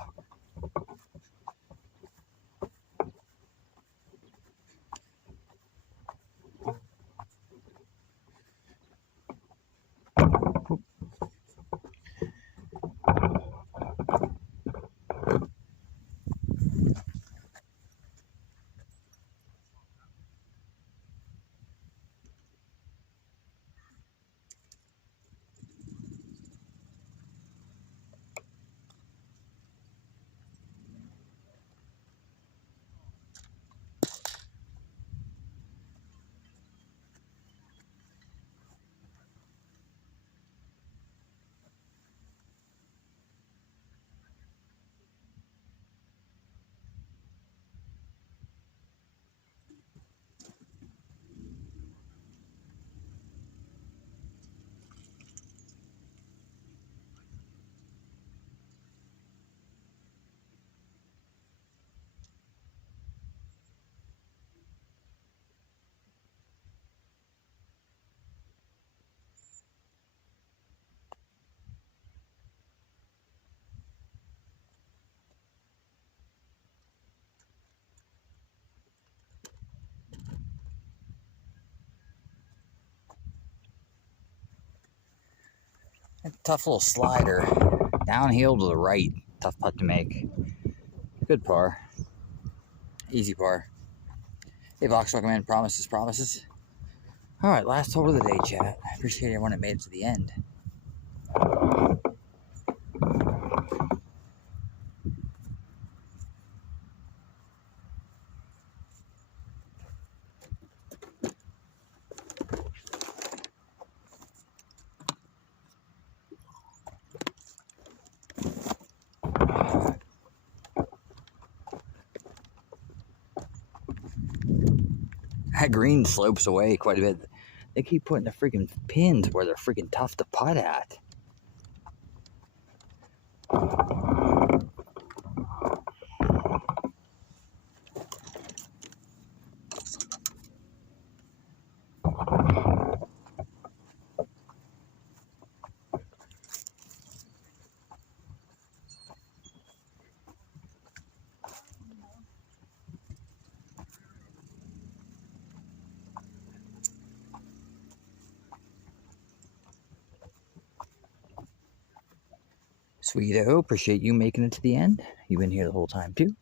Tough little slider. Downhill to the right. Tough putt to make. Good par. Easy par. Hey, Box Recommend promises, promises. Alright, last hole of the day, chat. I appreciate everyone that made it to the end. That green slopes away quite a bit. They keep putting the freaking pins where they're freaking tough to putt at. Sweeto, appreciate you making it to the end. You've been here the whole time too.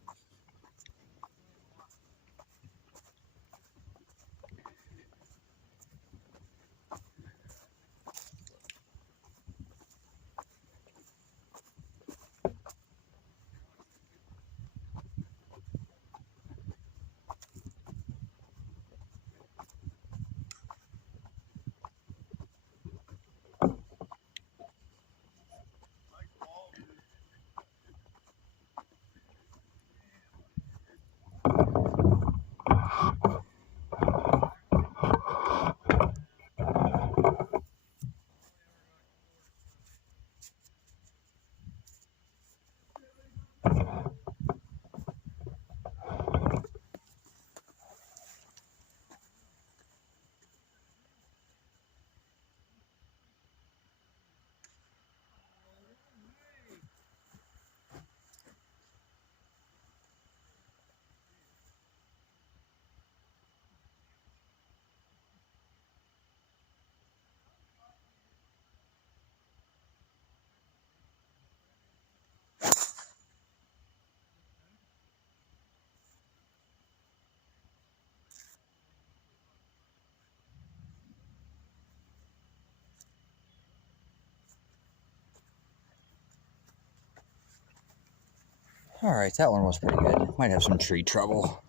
Alright, that one was pretty good. Might have some tree trouble.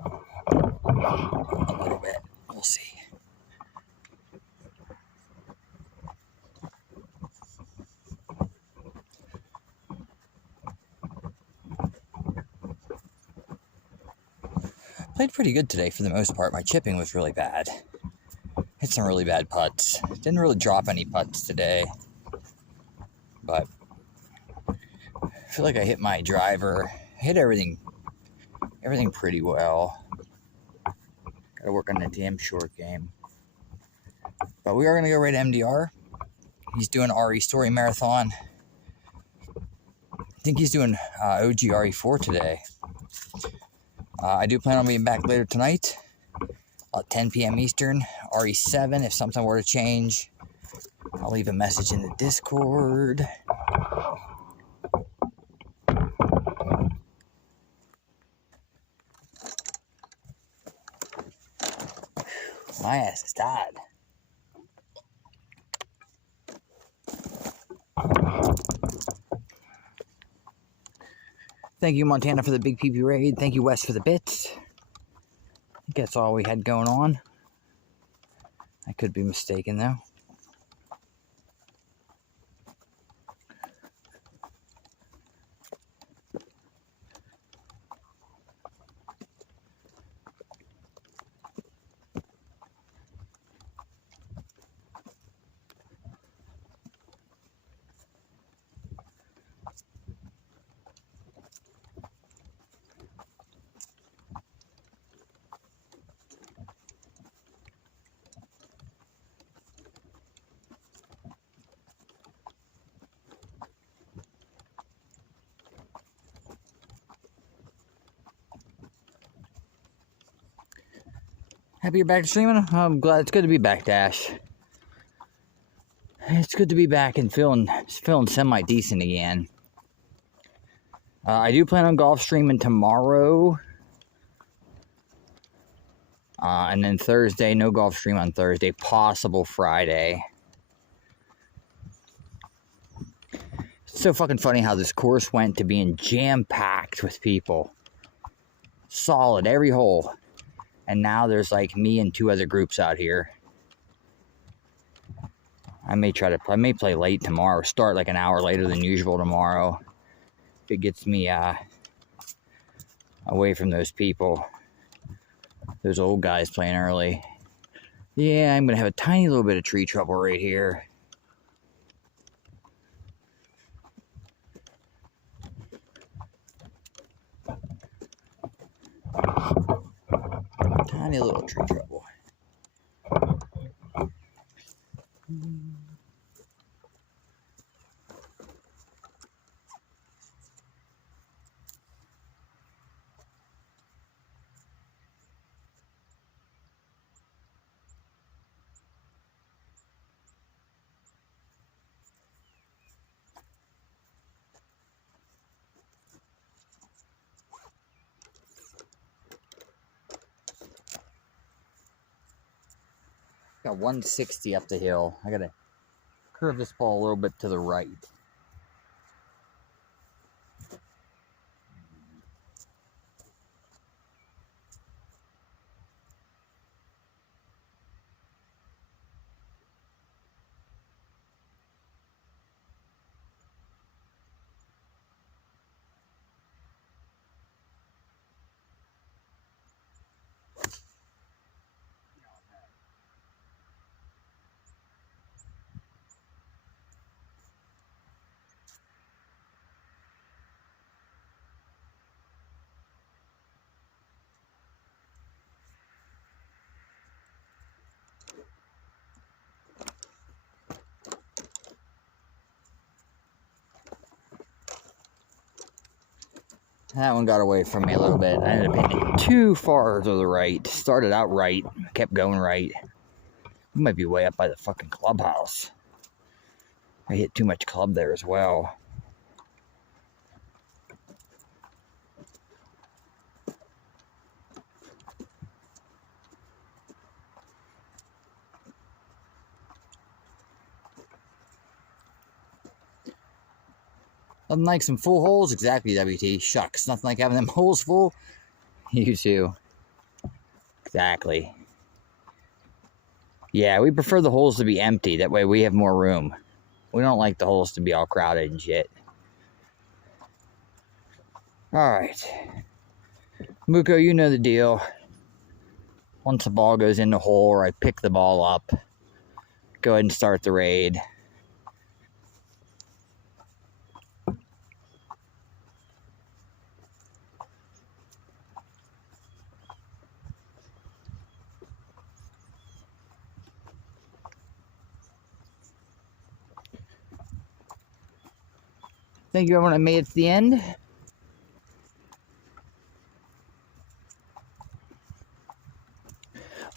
A little bit. We'll see. Played pretty good today for the most part. My chipping was really bad. Hit some really bad putts. Didn't really drop any putts today. But I feel like I hit my driver. I hit everything pretty well. Gotta work on the damn short game. But we are gonna go right to MDR. He's doing RE Story Marathon. I think he's doing OG RE4 today. I do plan on being back later tonight, 10 p.m. Eastern, RE7. If something were to change, I'll leave a message in the Discord. My ass is tired. Thank you, Montana, for the big PP raid. Thank you, Wes, for the bits. I think that's all we had going on. I could be mistaken, though. Happy you're back to streaming? I'm glad. It's good to be back, Dash. It's good to be back and feeling semi-decent again. I do plan on golf streaming tomorrow. And then Thursday, no golf stream on Thursday. Possible Friday. It's so fucking funny how this course went to being jam-packed with people. Solid, every hole. And now there's like me and 2 other groups out here. I may play late tomorrow. Start like an hour later than usual tomorrow. If it gets me away from those people. Those old guys playing early. Yeah, I'm going to have a tiny little bit of tree trouble right here. Tiny little tree trouble. Got 160 up the hill. I gotta curve this ball a little bit to the right. That one got away from me a little bit. I ended up hitting it too far to the right. Started out right, kept going right. We might be way up by the fucking clubhouse. I hit too much club there as well. Nothing like some full holes? Exactly, WT. Shucks. Nothing like having them holes full? You too. Exactly. Yeah, we prefer the holes to be empty. That way we have more room. We don't like the holes to be all crowded and shit. Alright. Muko, you know the deal. Once the ball goes in the hole or I pick the ball up, go ahead and start the raid. Thank you everyone that made it to the end.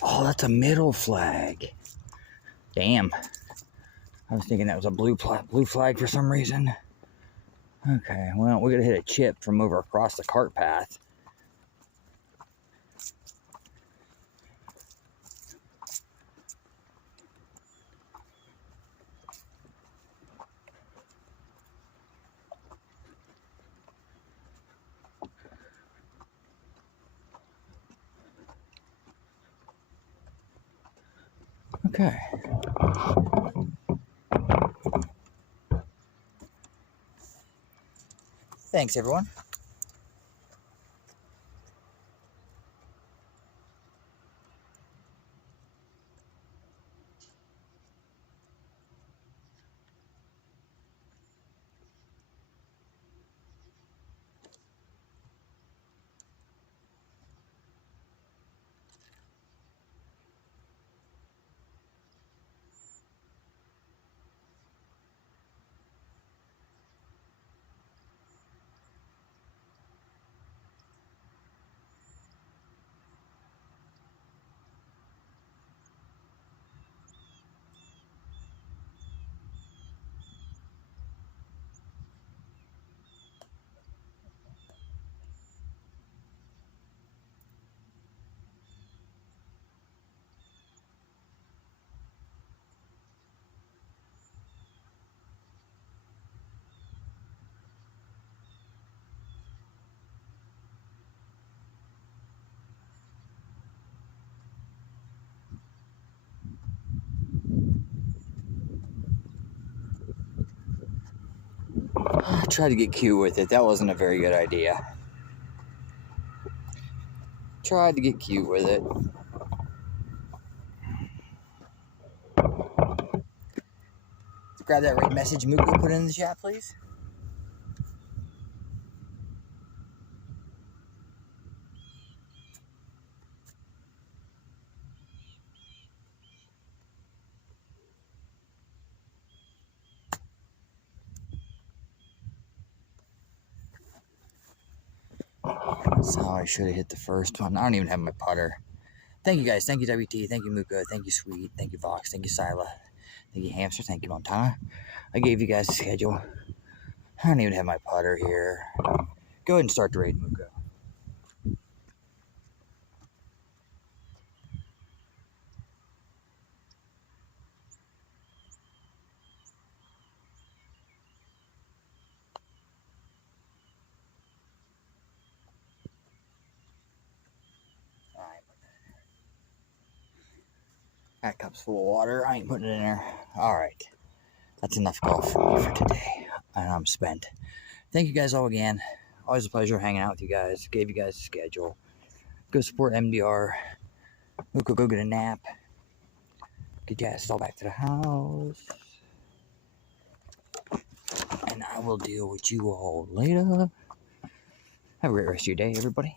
Oh, that's a middle flag. Damn. I was thinking that was a blue flag for some reason. Okay, well, we're going to hit a chip from over across the cart path. Okay. Thanks, everyone. I tried to get cute with it. That wasn't a very good idea. Tried to get cute with it. Grab that right message Muko put in the chat, please. So I should have hit the first one. I don't even have my putter. Thank you guys. Thank you, WT. Thank you, Muko. Thank you, Sweet. Thank you, Vox. Thank you, Sila. Thank you, Hamster. Thank you, Montana. I gave you guys a schedule. I don't even have my putter here. Go ahead and start the raid, Muko. That cup's full of water. I ain't putting it in there. Alright. That's enough golf for me for today. And I'm spent. Thank you guys all again. Always a pleasure hanging out with you guys. Gave you guys a schedule. Go support MDR. Muko, go get a nap. Get your ass all back to the house. And I will deal with you all later. Have a great rest of your day, everybody.